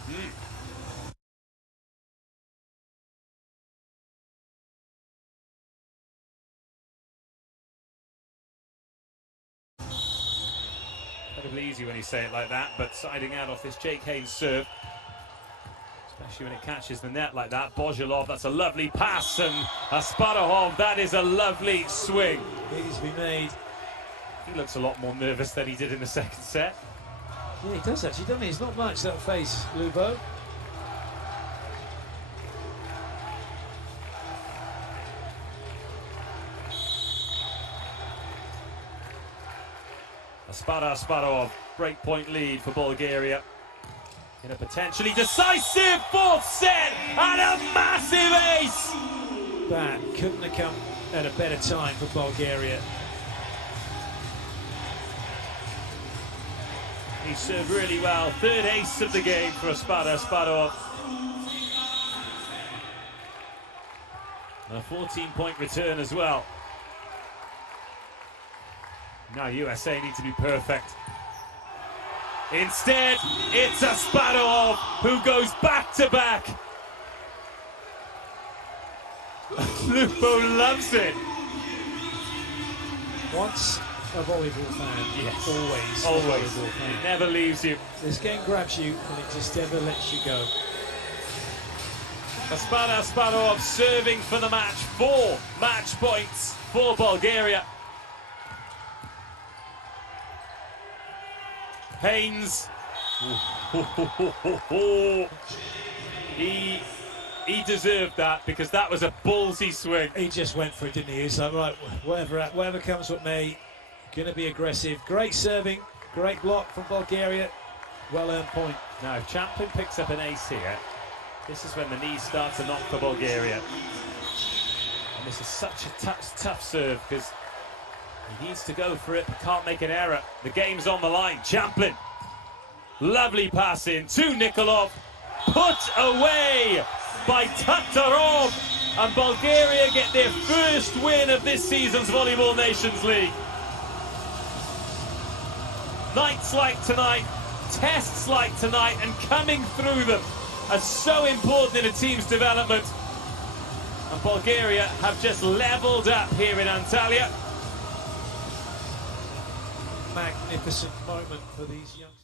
Incredibly easy when you say it like that, but siding out off this Jake Haynes serve, especially when it catches the net like that. Bozhelov, that's a lovely pass, and Asparahov, that is a lovely swing. Needs to be made. He looks a lot more nervous than he did in the second set. Yeah, he does actually, doesn't he? It's not much that'll face Lubo. Asparahov, breakpoint lead for Bulgaria in a potentially decisive 4th set, and a massive ace! That couldn't have come at a better time for Bulgaria. He served really well. 3rd ace of the game for Asparahov. A 14-point return as well. Now USA need to be perfect. Instead, it's Asparahov who goes back-to-back. Lupo loves it. Once a volleyball fan, yes, always always. A volleyball fan. It never leaves you. This game grabs you and it just never lets you go. Asparahov serving for the match. 4 match points for Bulgaria. Haynes. He deserved that, because that was a ballsy swing. He just went for it, didn't he? He's like, right, whatever comes what may, going to be aggressive. Great serving, great block from Bulgaria. Well-earned point. Now, if Champlin picks up an ace here, this is when the knees start to knock for Bulgaria. And this is such a tough serve, because he needs to go for it, but can't make an error. The game's on the line. Champlin. Lovely pass in to Nikolov. Put away by Tatarov. And Bulgaria get their first win of this season's Volleyball Nations League. Nights like tonight, tests like tonight, and coming through them are so important in a team's development. And Bulgaria have just levelled up here in Antalya. Magnificent moment for these youngsters.